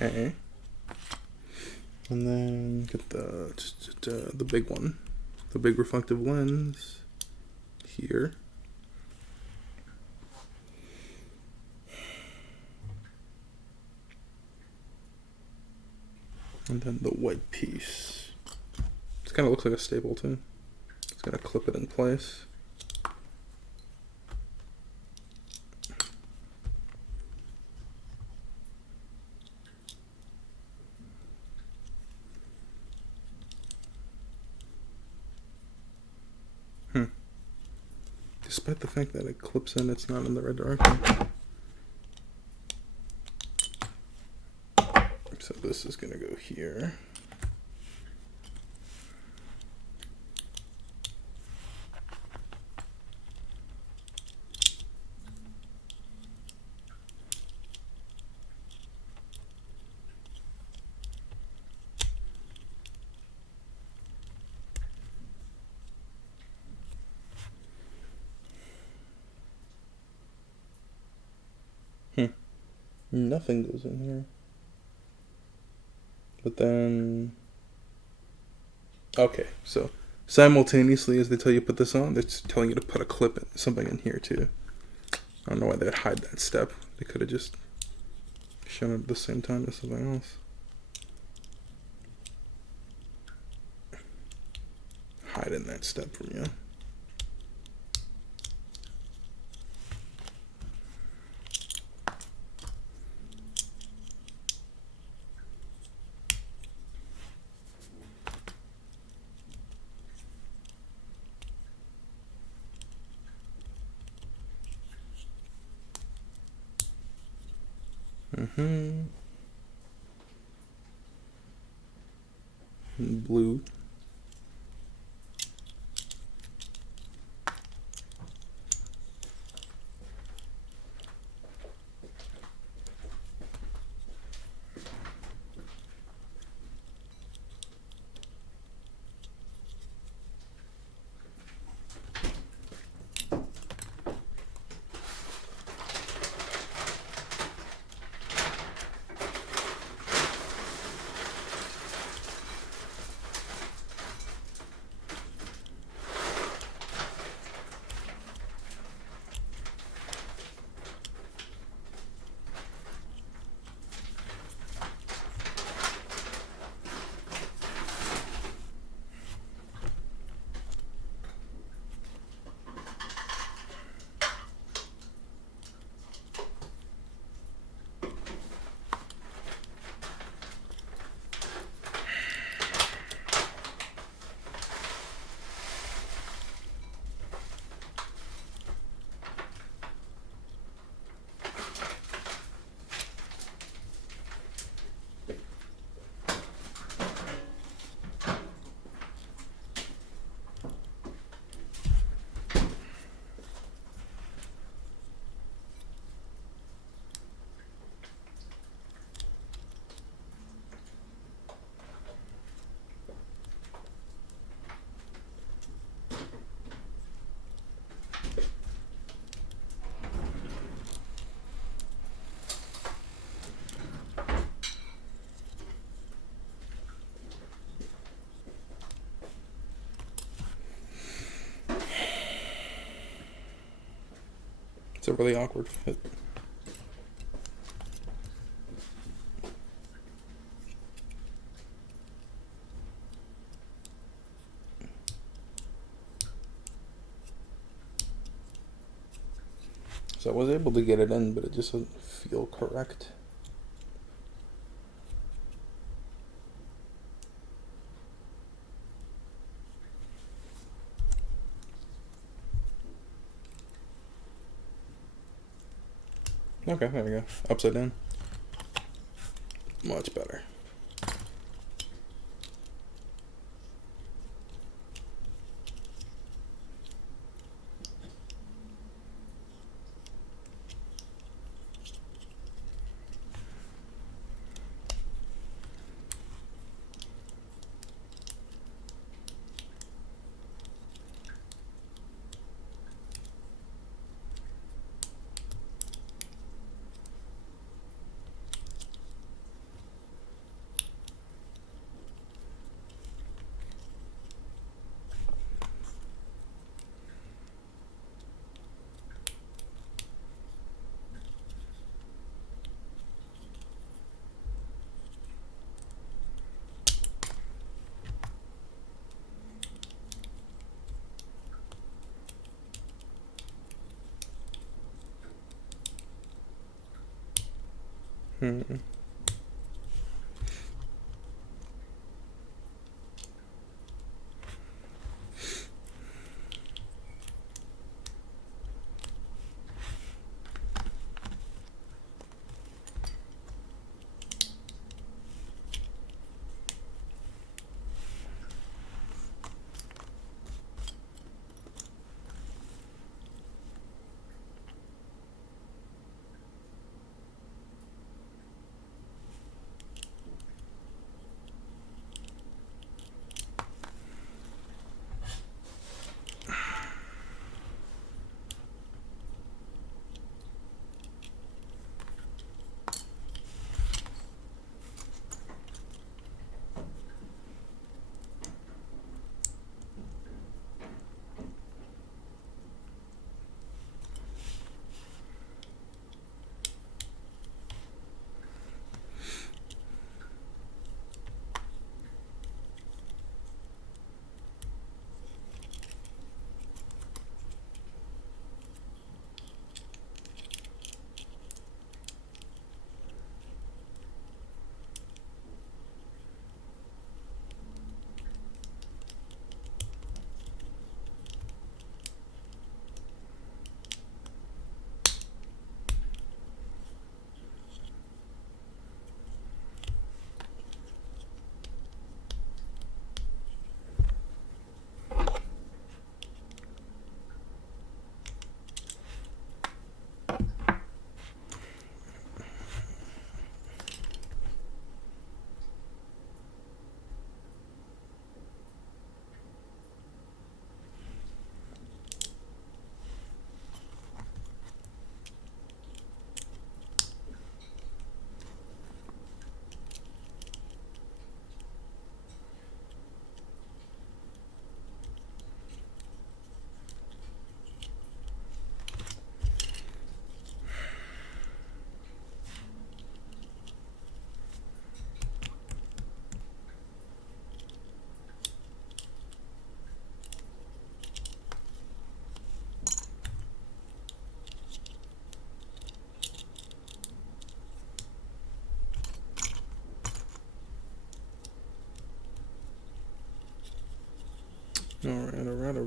Okay. And then get the big one, the big reflective lens here. And then the white piece. This kind of looks like a staple too. Just gotta clip it in place. Despite the fact that it clips in, it's not in the right direction. So this is gonna go here. Nothing goes in here. But then, okay, so simultaneously as they tell you to put this on, they're telling you to put a clip in, something in here too. I don't know why they'd hide that step. They could have just shown it at the same time as something else. Hiding that step from you. Blue. a really awkward fit. So I was able to get it in, but it just doesn't feel correct. Okay, there we go. Upside down. Much better. Hmm.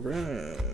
Alright.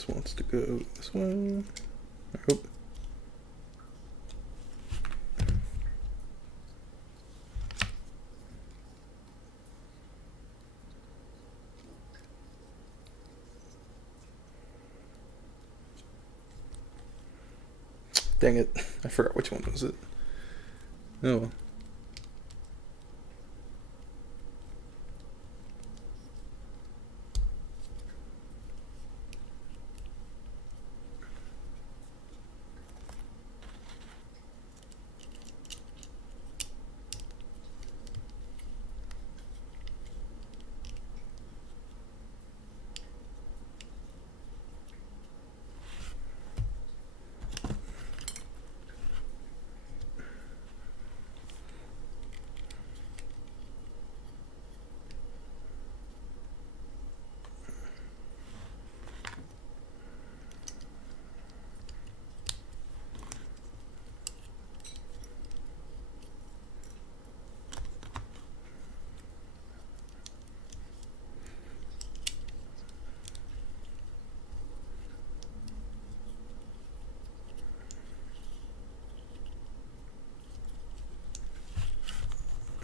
This wants to go this way. I hope. Dang it. I forgot which one was it. Oh well.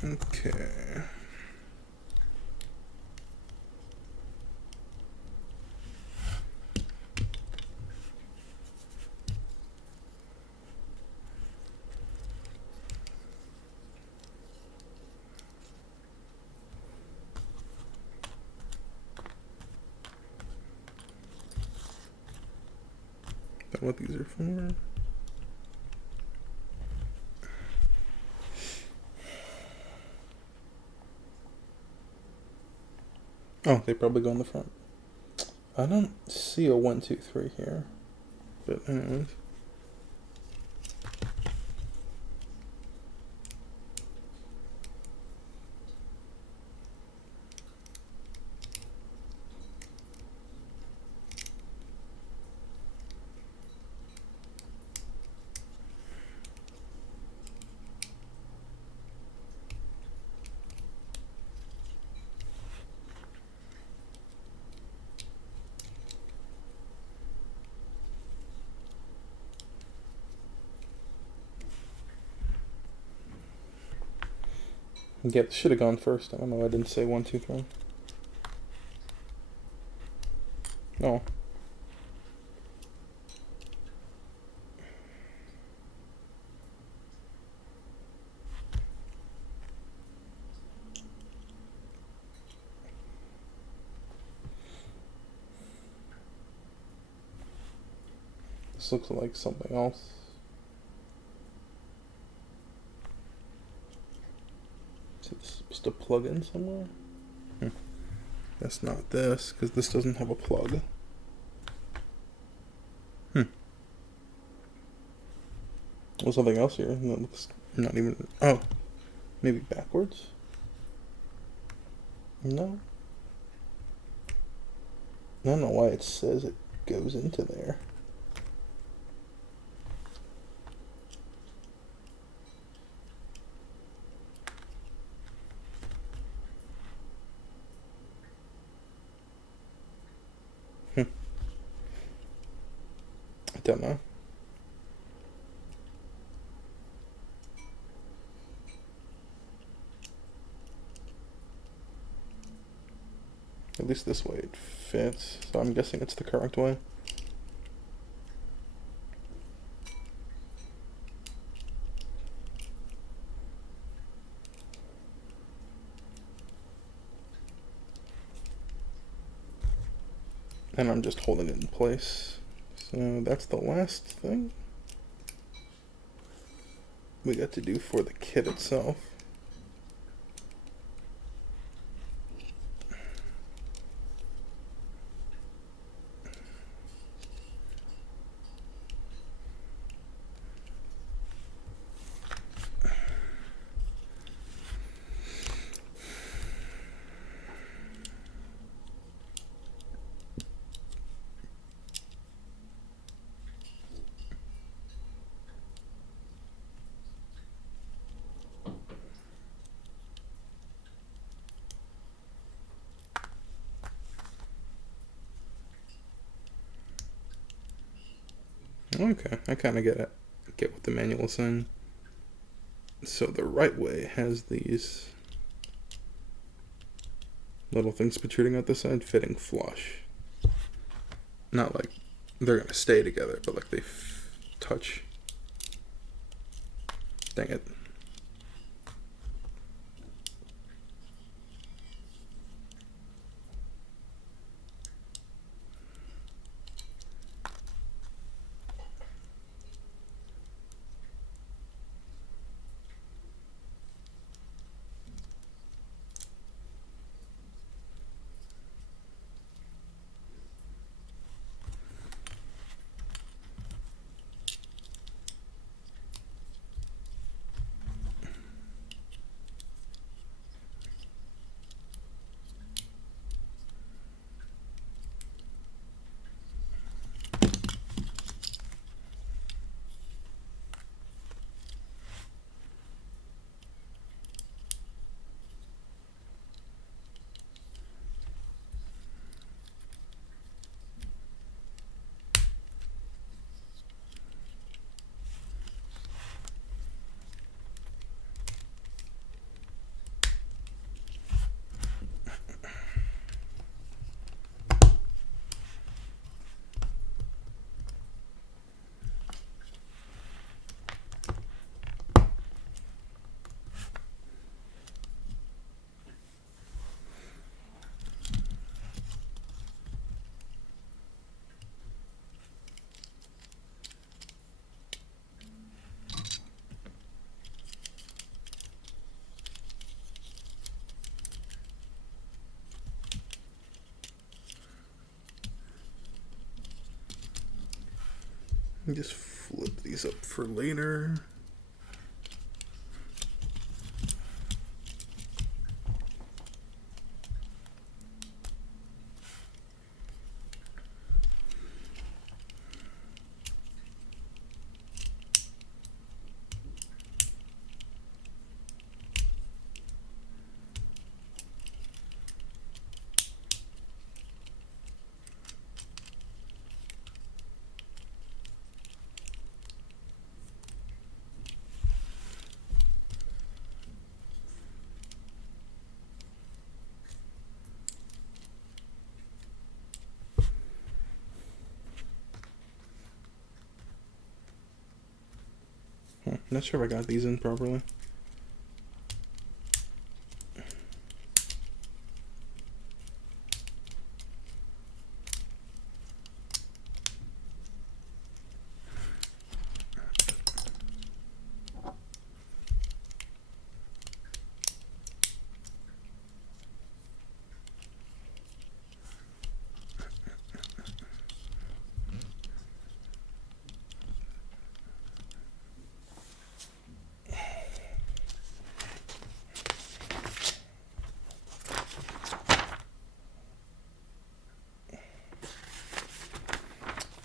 Okay. Is that what these are for? Oh, they probably go in the front. I don't see a 1, 2, 3 here. But anyways. Yeah, should have gone first. I don't know. I didn't say 1, 2, 3. Oh. This looks like something else. Is it supposed to plug in somewhere? That's not this, because this doesn't have a plug. There's something else here that looks not even... Oh, maybe backwards? No. I don't know why it says it goes into there. I don't know. At least this way it fits, so I'm guessing it's the correct way. And I'm just holding it in place. So that's the last thing we got to do for the kit itself. Okay, I kind of get what the manual is saying. So the right way has these little things protruding out the side, fitting flush. Not like they're gonna stay together, but like they touch. Dang it. Just flip these up for later. Not sure if I got these in properly.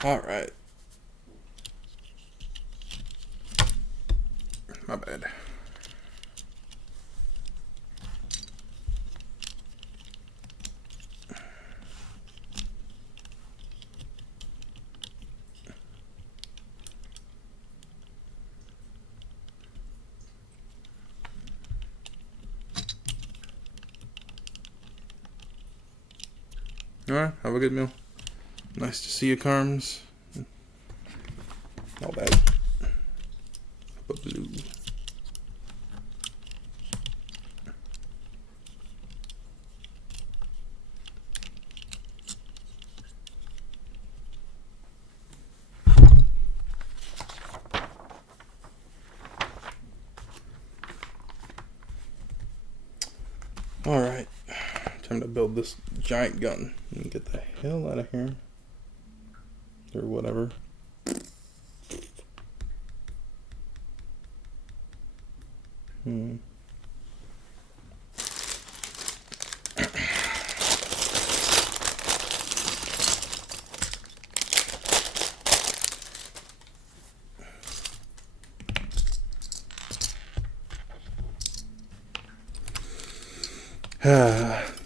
All right. My bad. All right. Have a good meal. Nice to see you, Carms. Not bad. But blue. All right. Time to build this giant gun and get the hell out of here. Or whatever.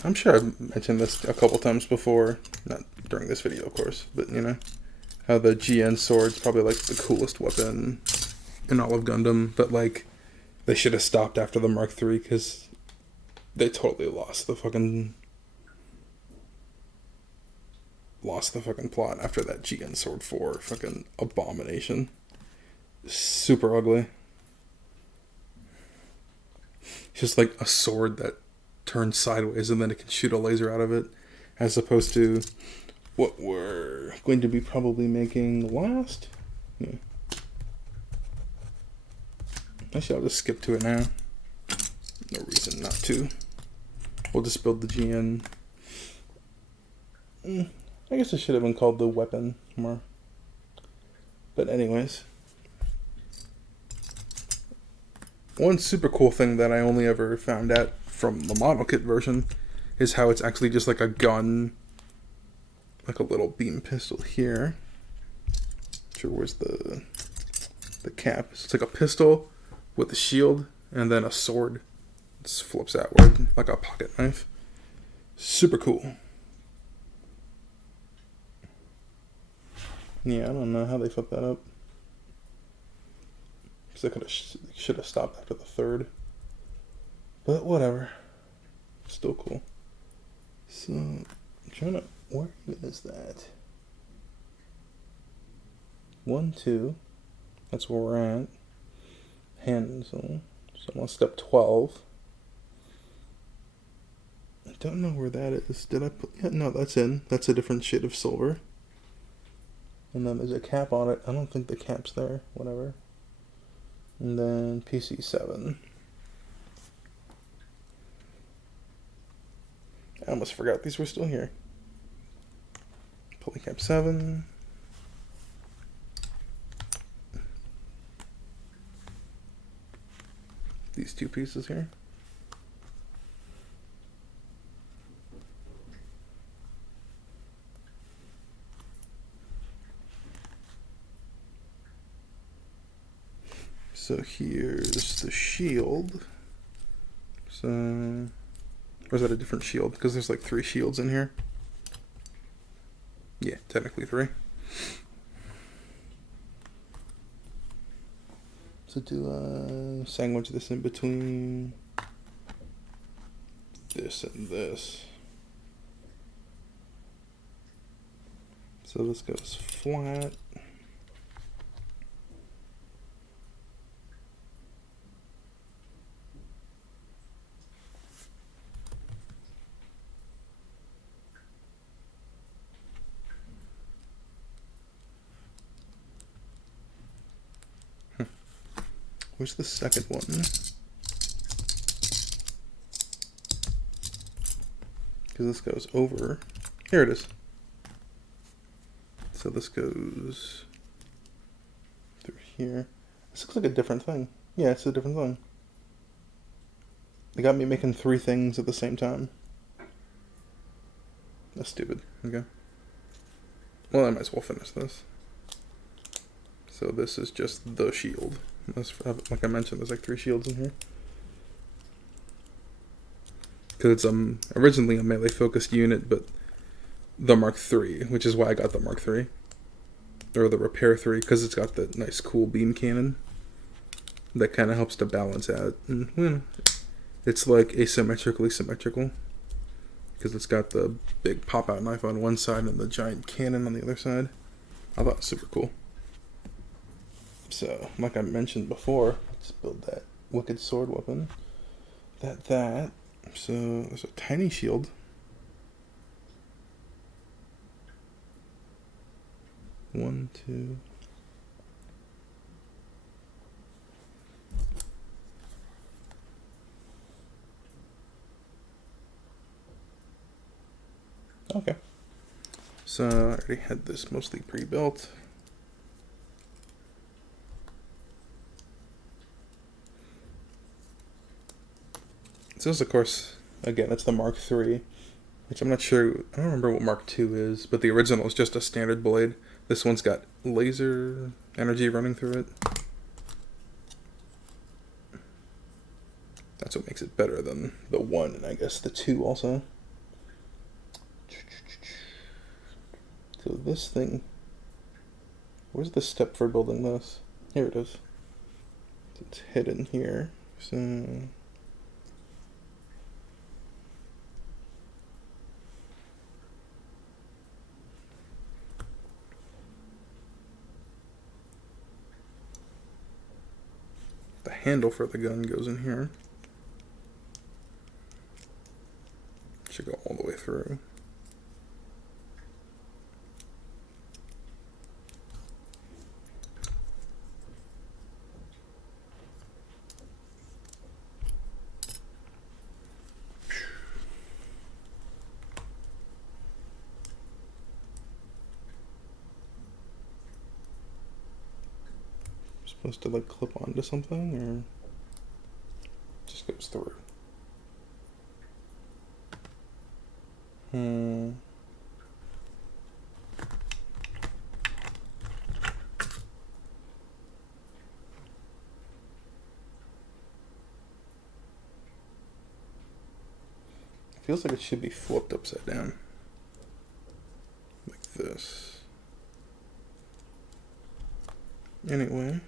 I'm sure I've mentioned this a couple times before, not during this video, of course, but you know, how the GN sword's probably like the coolest weapon in all of Gundam, but like they should have stopped after the Mark III because they totally lost the fucking plot after that GN Sword 4 fucking abomination. Super ugly. It's just like a sword that turns sideways and then it can shoot a laser out of it, as opposed to what we're going to be probably making last. Yeah. Actually, I'll just skip to it now. No reason not to. We'll just build the GN. I guess it should have been called the weapon more. But anyways. One super cool thing that I only ever found out from the model kit version is how it's actually just like a gun. Like a little beam pistol here. Not sure where's the cap. So it's like a pistol with a shield and then a sword. It flips outward like a pocket knife. Super cool. Yeah, I don't know how they fucked that up. Because they should have stopped after the third. But whatever. Still cool. So, I'm trying to... Where is that? 1, 2. That's where we're at. Hand, so I'm on step 12. I don't know where that is. Did I put... Yeah, no, that's in. That's a different shade of silver. And then there's a cap on it. I don't think the cap's there. Whatever. And then PC7. I almost forgot these were still here. Polycap 7. These two pieces here. So here's the shield. So, or is that a different shield? Because there's like 3 shields in here. Yeah, technically 3. So sandwich this in between this and this. So this goes flat. Where's the second one? Because this goes over. Here it is. So this goes through here. This looks like a different thing. Yeah, it's a different thing. They got me making 3 things at the same time. That's stupid. Okay. Well, I might as well finish this. So this is just the shield. Like I mentioned, there's like 3 shields in here. Because it's originally a melee focused unit, but the Mark III, which is why I got the Mark III. Or the Repair 3, because it's got that nice cool beam cannon. That kind of helps to balance out. And, you know, it's like asymmetrically symmetrical. Because it's got the big pop-out knife on one side and the giant cannon on the other side. I thought it was super cool. So, like I mentioned before, let's build that wicked sword weapon. That. So, there's a tiny shield. One, two. Okay. So, I already had this mostly pre-built. So this, of course, again, it's the Mark III, which I'm not sure, I don't remember what Mark II is, but the original is just a standard blade. This one's got laser energy running through it. That's what makes it better than the 1, and I guess the 2 also. So this thing Where's the step for building this? Here it is. It's hidden here. So the handle for the gun goes in here. Should go all the way through. Supposed to like clip onto something or just goes through? Feels like it should be flipped upside down. Like this. Anyway.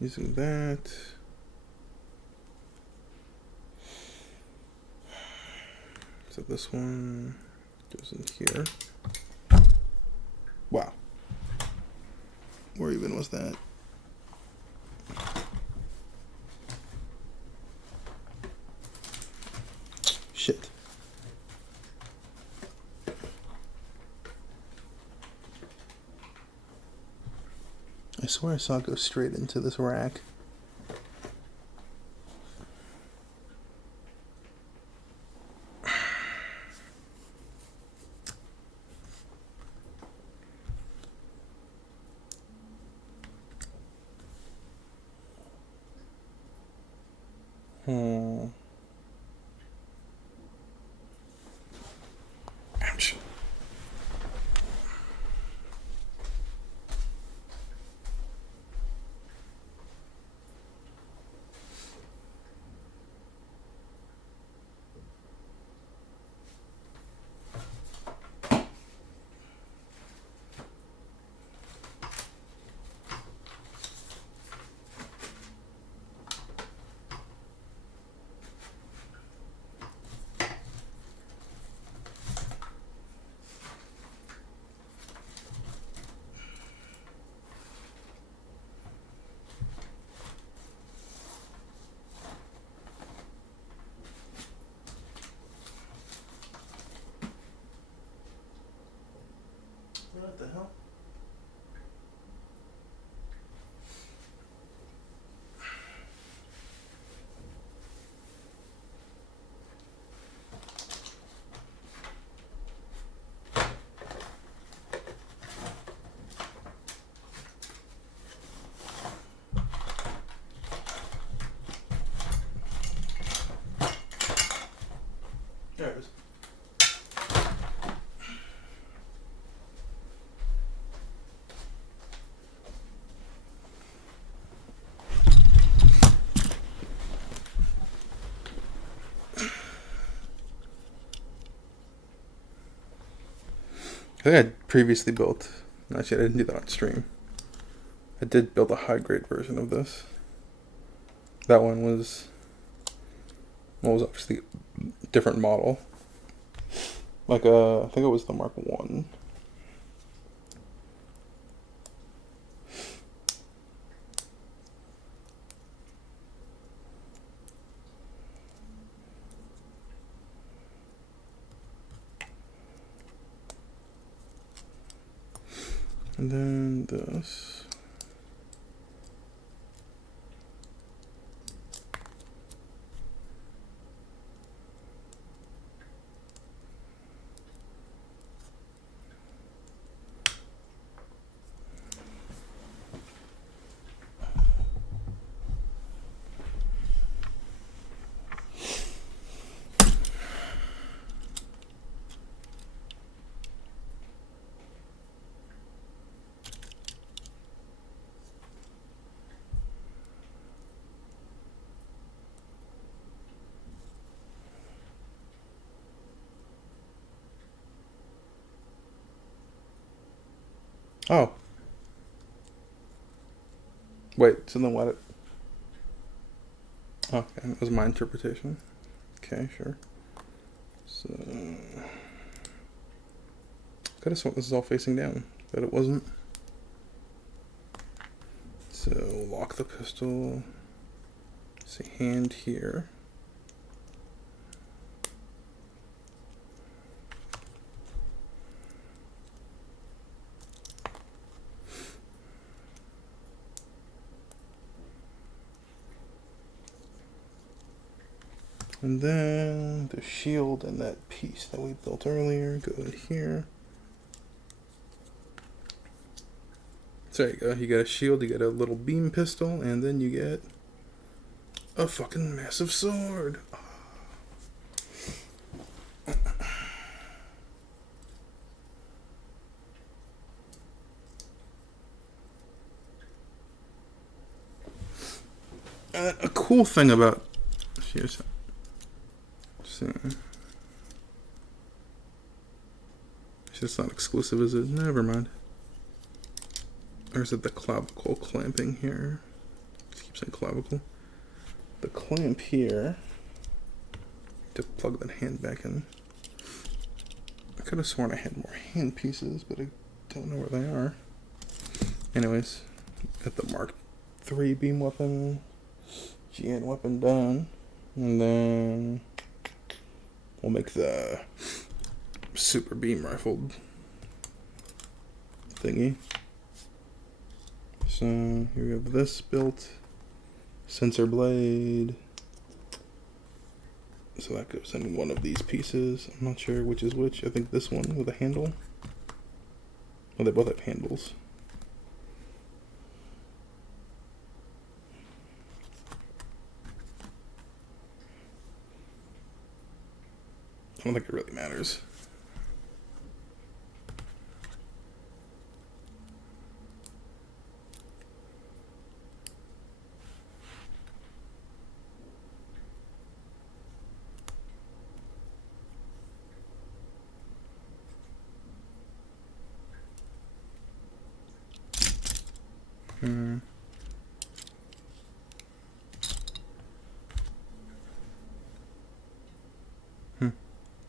Using that. So this one goes in here. Wow. Where even was that? Shit. I swear I saw it go straight into this rack. Ouch. What the hell? There it is. I think I had previously built, actually I didn't do that on stream. I did build a high grade version of this. That one was, well, was obviously a different model. Like I think it was the Mark 1. And then this. Oh, Wait, so then what? Okay, that was my interpretation. Okay, sure. So, could have sworn this is all facing down, but it wasn't. So, lock the pistol. Say hand here. And then the shield and that piece that we built earlier go in here. So there you go. You get a shield, you get a little beam pistol, and then you get a fucking massive sword. A cool thing about here's it's not exclusive, is it? Never mind. Or is it the clavicle clamping here? Just keep saying clavicle. The clamp here to plug that hand back in. I could have sworn I had more hand pieces, but I don't know where they are. Anyways, got the Mark III beam weapon, GN weapon done, and then we'll make the super beam rifle thingy. So here we have this built, sensor blade. So that goes in one of these pieces. I'm not sure which is which. I think this one with a handle. Well, they both have handles. I don't think it really matters.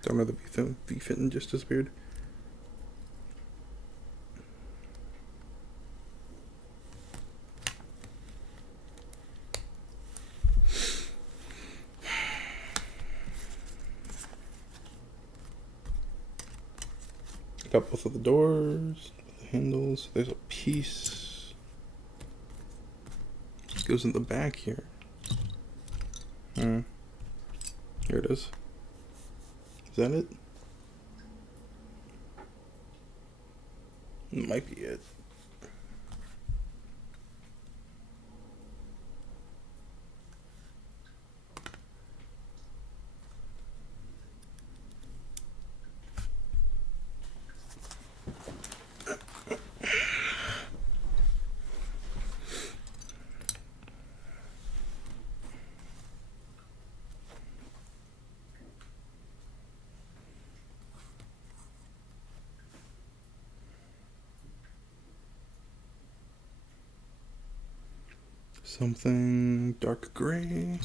Don't know, the V-fin just disappeared. Got both of the doors, the handles. There's a piece. It goes in the back here. Here it is. Is that it? It might be it. Something dark gray.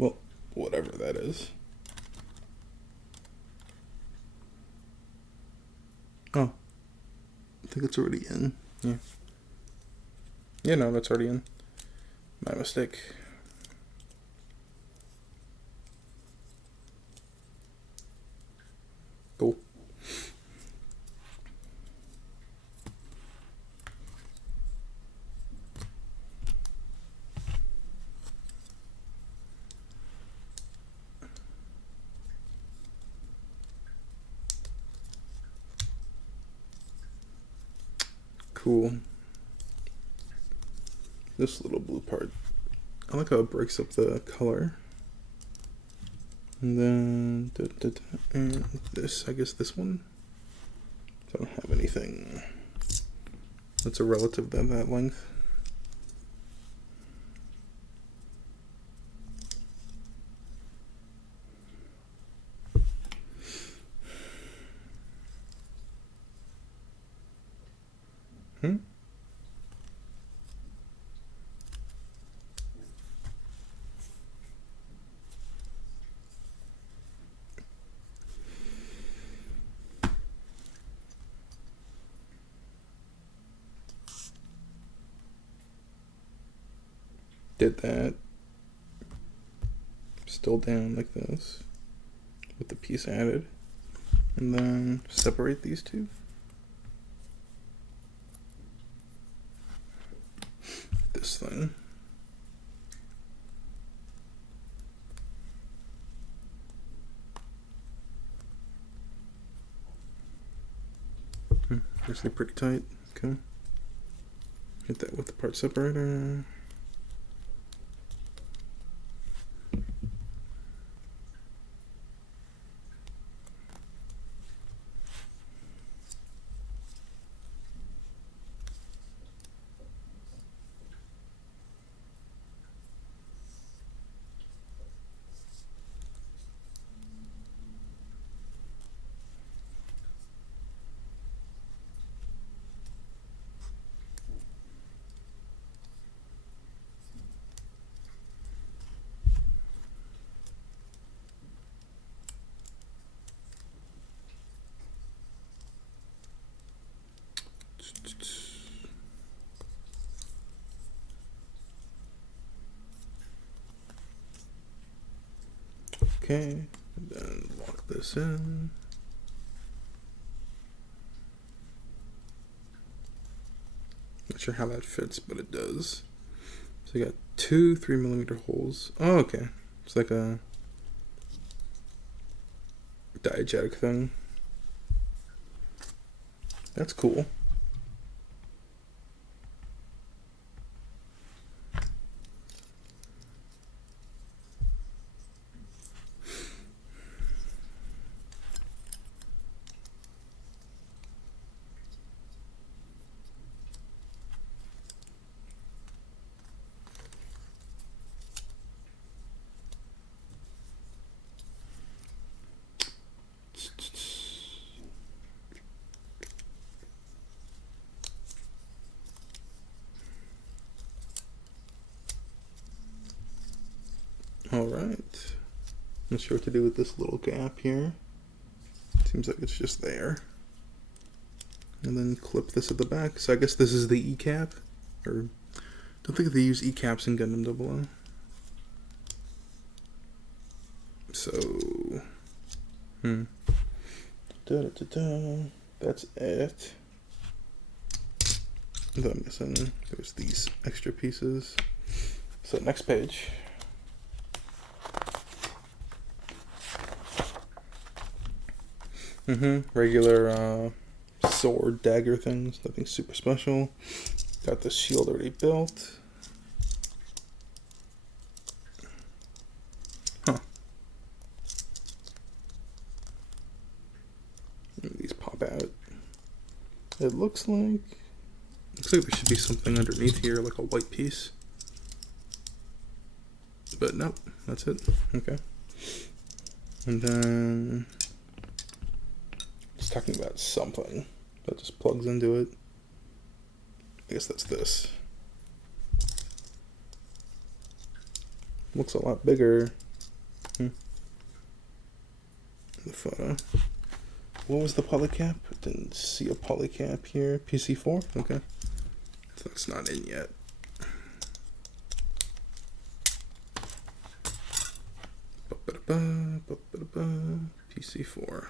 Well, whatever that is. Oh. I think it's already in. Yeah. Yeah, no, that's already in. My mistake. Cool. Cool. This little blue part I like how it breaks up the color. And then, and this, I guess this one. I don't have anything that's a relative of that length. Did that. Still down like this with the piece added. And then separate these two. This thing. Actually pretty tight. Okay. Hit that with the part separator. Okay, and then lock this in. Not sure how that fits, but it does. So you got two 3mm holes. Oh, okay. It's like a diegetic thing. That's cool. Alright. Not sure what to do with this little gap here. Seems like it's just there. And then clip this at the back. So I guess this is the E-cap. Or, don't think they use E-caps in Gundam 00. So, that's it. Then I'm guessing there's these extra pieces. So next page. Regular sword dagger things, nothing super special. Got the shield already built. Huh. These pop out. It looks like there should be something underneath here, like a white piece. But nope, that's it. Okay. And then it's talking about something that just plugs into it. I guess that's this. Looks a lot bigger. The photo. What was the polycap? Didn't see a polycap here. PC4? Okay. So it's not in yet. PC4.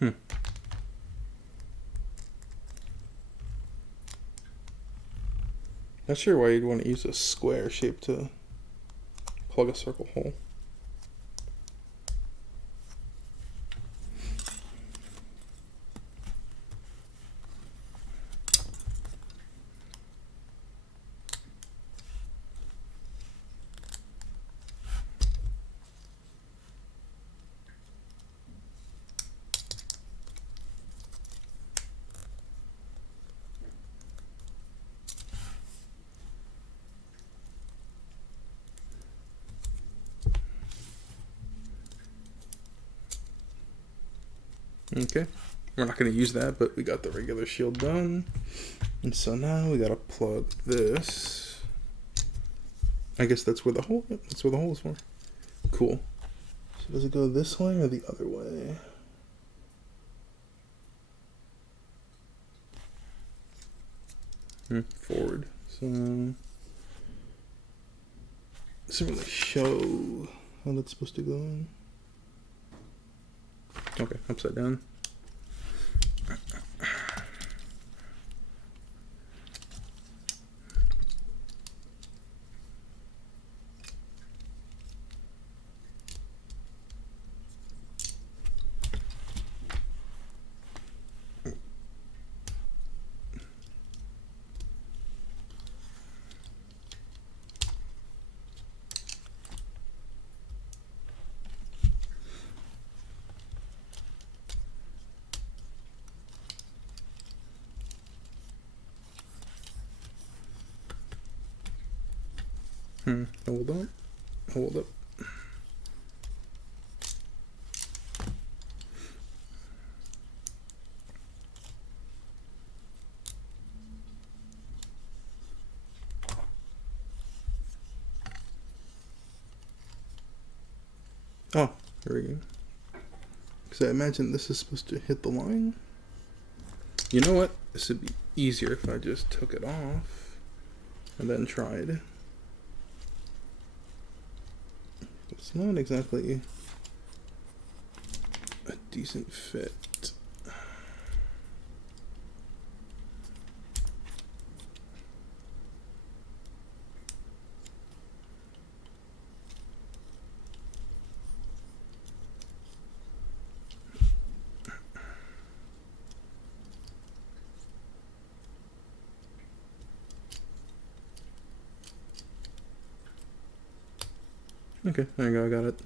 Hmm. Not sure why you'd want to use a square shape to plug a circle hole. Okay, we're not going to use that, but we got the regular shield done. And so now we got to plug this. I guess that's where the hole, yep, that's where the hole is for. Cool. So does it go this way or the other way? Forward. So it doesn't really show how that's supposed to go in. Okay, upside down. Hold up. Hold up. Oh, there we go. Because I imagine this is supposed to hit the line. You know what? This would be easier if I just took it off and then tried. It's not exactly a decent fit. Okay, there you go, I got it.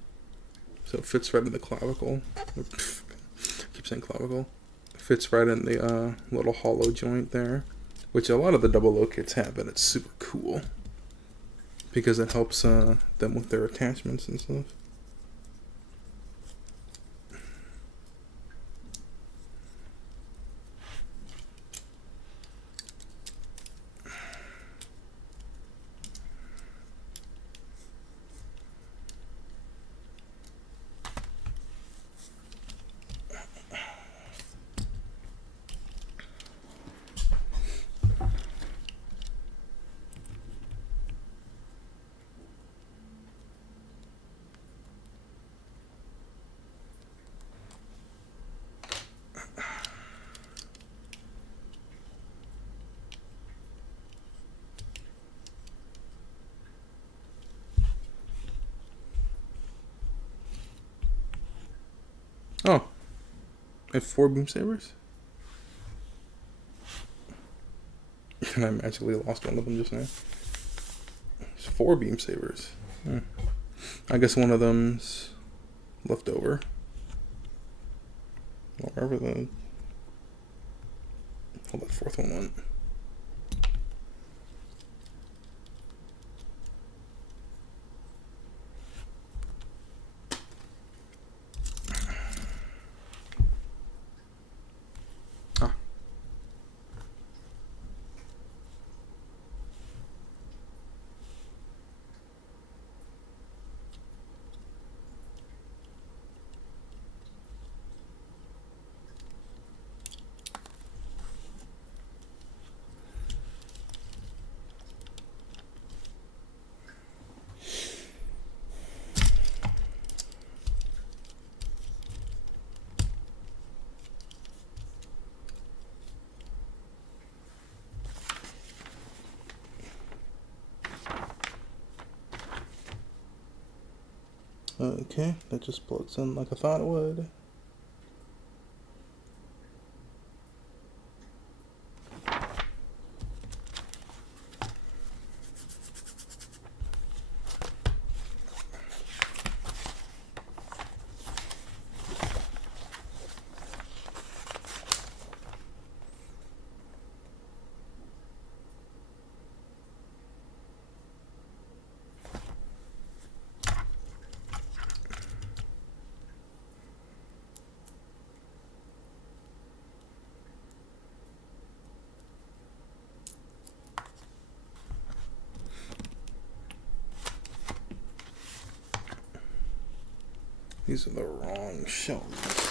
So it fits right in the clavicle. Keep saying clavicle. It fits right in the little hollow joint there, which a lot of the double O kits have, and it's super cool because it helps them with their attachments and stuff. Oh, I have 4 beam sabers? And I magically lost one of them just now. There's 4 beam sabers. I guess one of them's left over. Wherever the hell that 4th one went. Okay, that just plugs in like I thought it would. These are the wrong shelves.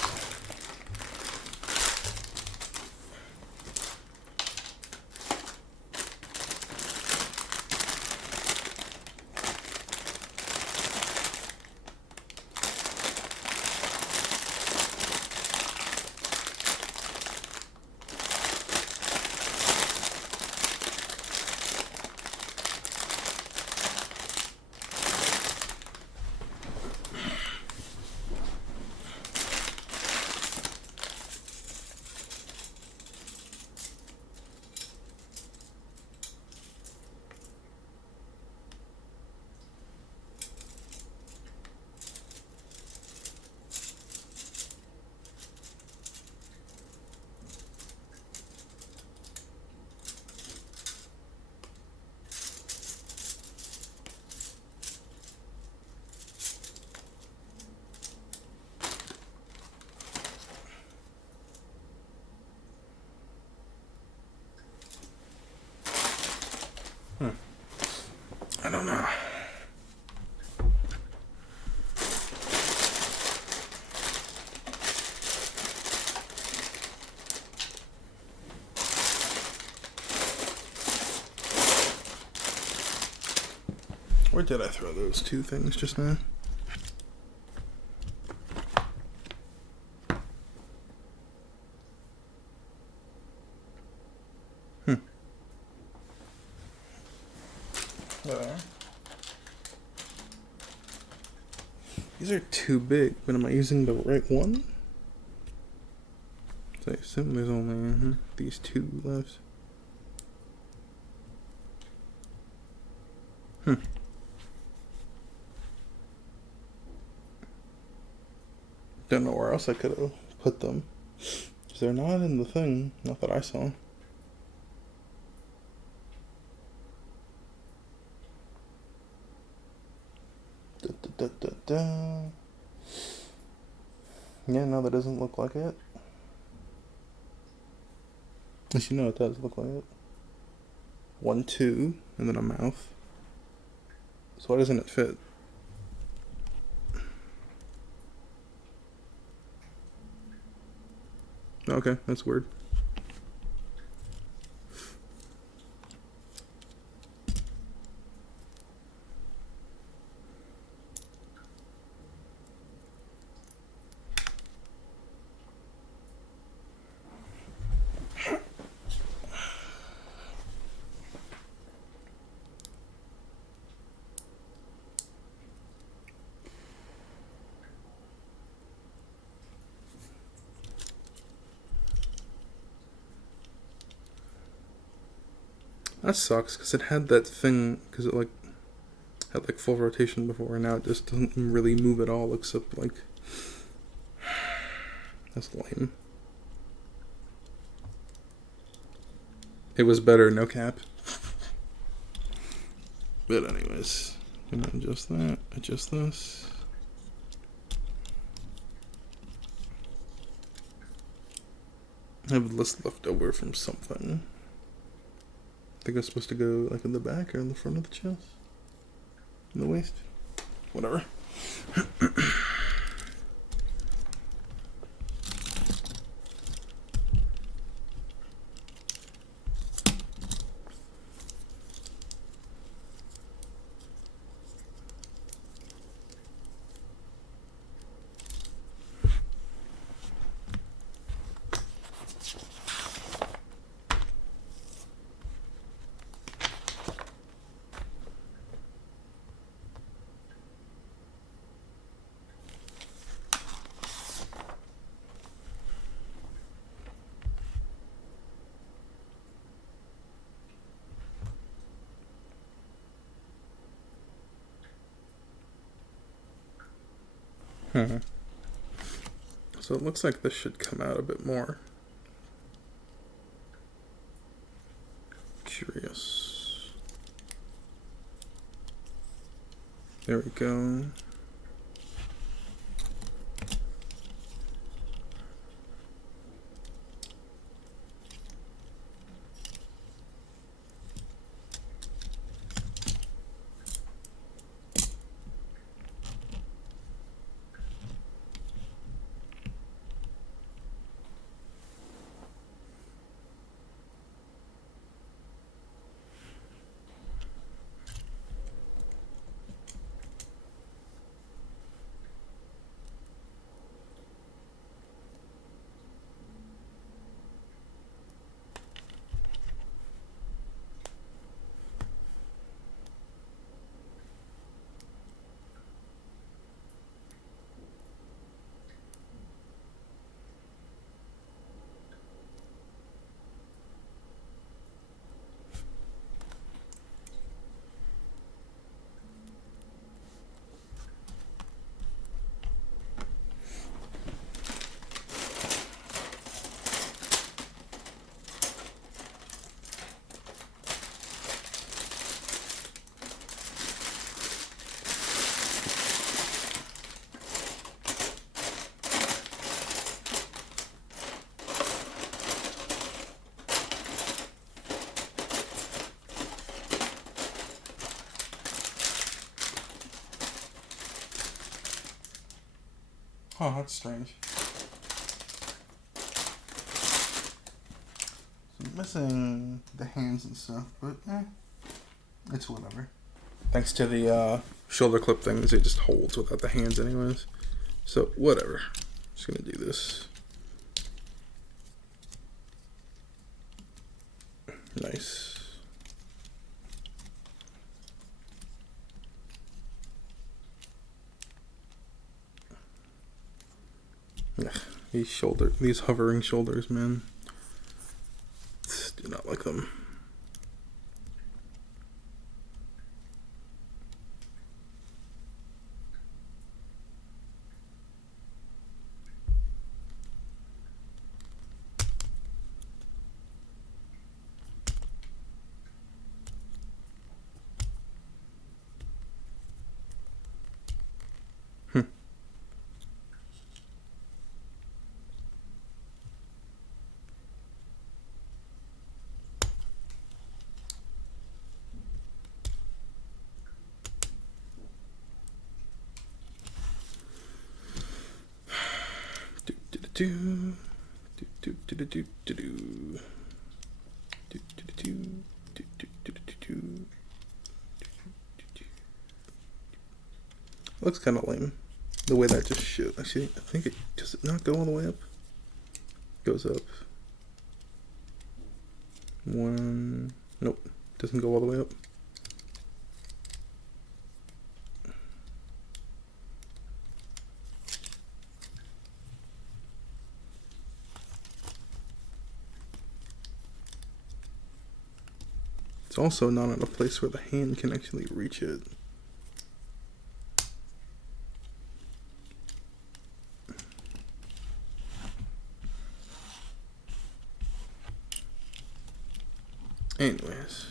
I don't know. Where did I throw those two things just now? There. These are too big, but am I using the right one? So I assume there's only these two left. Don't know where else I could have put them. Because they're not in the thing. Not that I saw. Yeah, no, that doesn't look like it. Yes, you know it does look like it. 1, 2, and then a mouth. So why doesn't it fit? Okay, that's weird. That sucks, because it had that thing, because it like had like full rotation before, and now it just doesn't really move at all, except like, that's lame. It was better, no cap. But anyways, gonna adjust that, adjust this. I have this left over from something. I think it's supposed to go like in the back or in the front of the chest? In the waist? Whatever. So it looks like this should come out a bit more. Curious. There we go. Oh, that's strange. So I'm missing the hands and stuff, but it's whatever. Thanks to the shoulder clip things, it just holds without the hands anyways. So whatever. Just gonna do this. Nice. These hovering shoulders, man. Do not like them. Looks kind of lame. The way that just shoot. Actually, I think it does it not go all the way up? Goes up. One. Nope. Doesn't go all the way up. It's also not in a place where the hand can actually reach it. Anyways.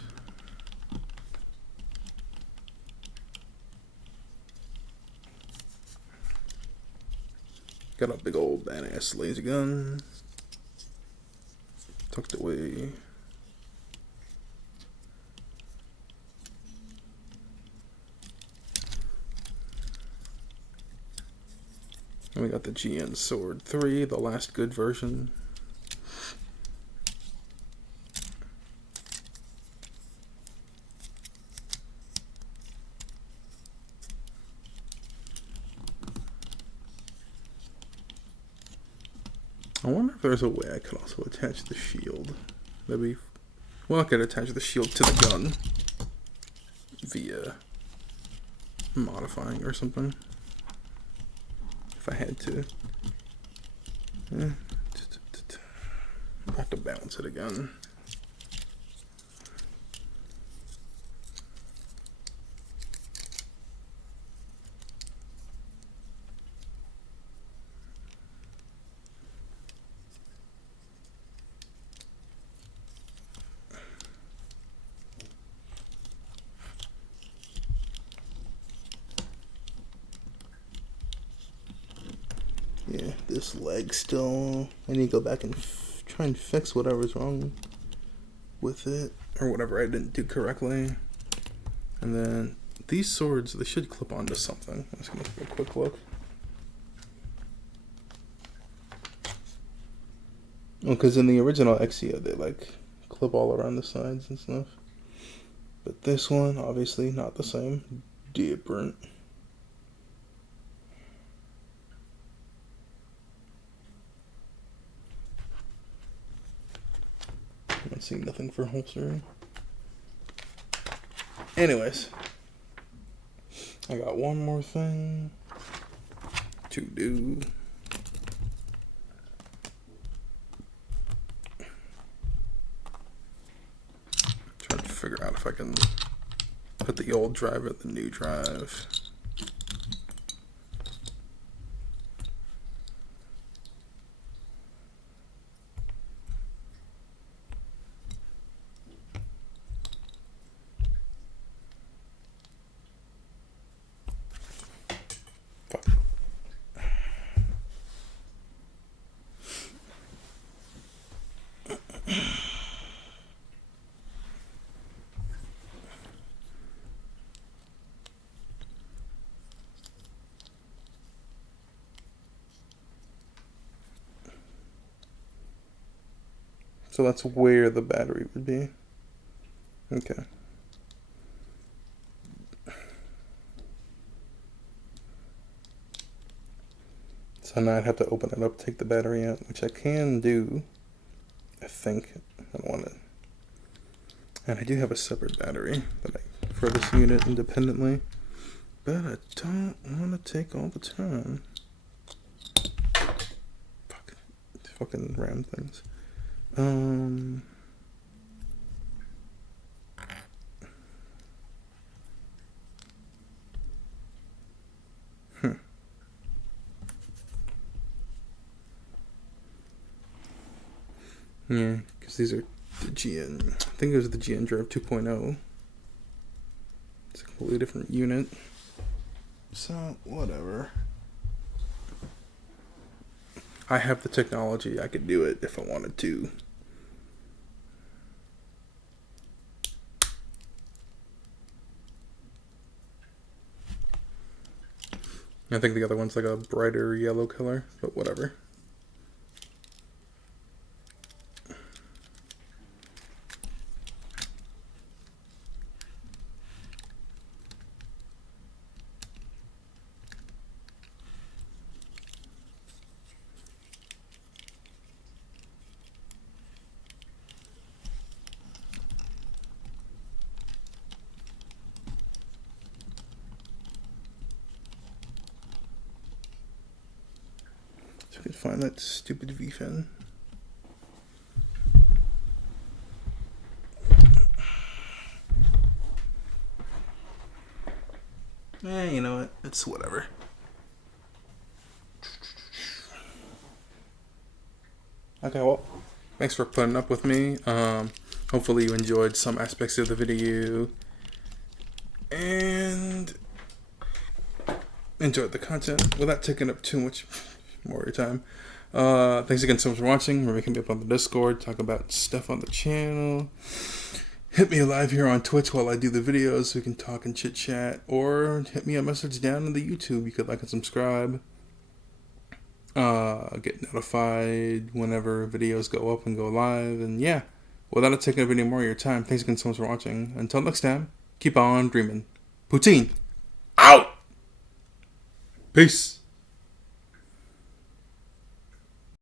Got a big old badass laser gun. Tucked away. And we got the GN Sword 3, the last good version. I wonder if there's a way I could also attach the shield. Maybe, well, I could attach the shield to the gun via modifying or something. If I had to. I have to balance it again. Yeah, this leg still. I need to go back and try and fix whatever's wrong with it, or whatever I didn't do correctly. And then these swords, they should clip onto something. I'm just gonna take a quick look. Well, because in the original Exia, they like clip all around the sides and stuff. But this one, obviously, not the same. Different. I see nothing for holstering. Anyways, I got one more thing to do. Trying to figure out if I can put the old drive in the new drive. So that's where the battery would be. Okay. So now I'd have to open it up, take the battery out, which I can do. I think I don't want it. And I do have a separate battery that for this unit independently, but I don't want to take all the time. Fucking RAM things. Yeah, because these are the GN. I think it was the GN Drive 2.0. It's a completely different unit. So, whatever. I have the technology. I could do it if I wanted to. I think the other one's like a brighter yellow color, but whatever. So I can find that stupid V-fin. You know what? It's whatever. Okay, well, thanks for putting up with me. Hopefully you enjoyed some aspects of the video and enjoyed the content without taking up too much more of your time. Thanks again so much for watching. Remember, you can be up on the Discord, talk about stuff on the channel. Hit me live here on Twitch while I do the videos so we can talk and chit chat, or hit me a message down in the YouTube. You could like and subscribe. Get notified whenever videos go up and go live. And yeah, without taking up any more of your time, thanks again so much for watching. Until next time, keep on dreaming. Poutine, out! Peace.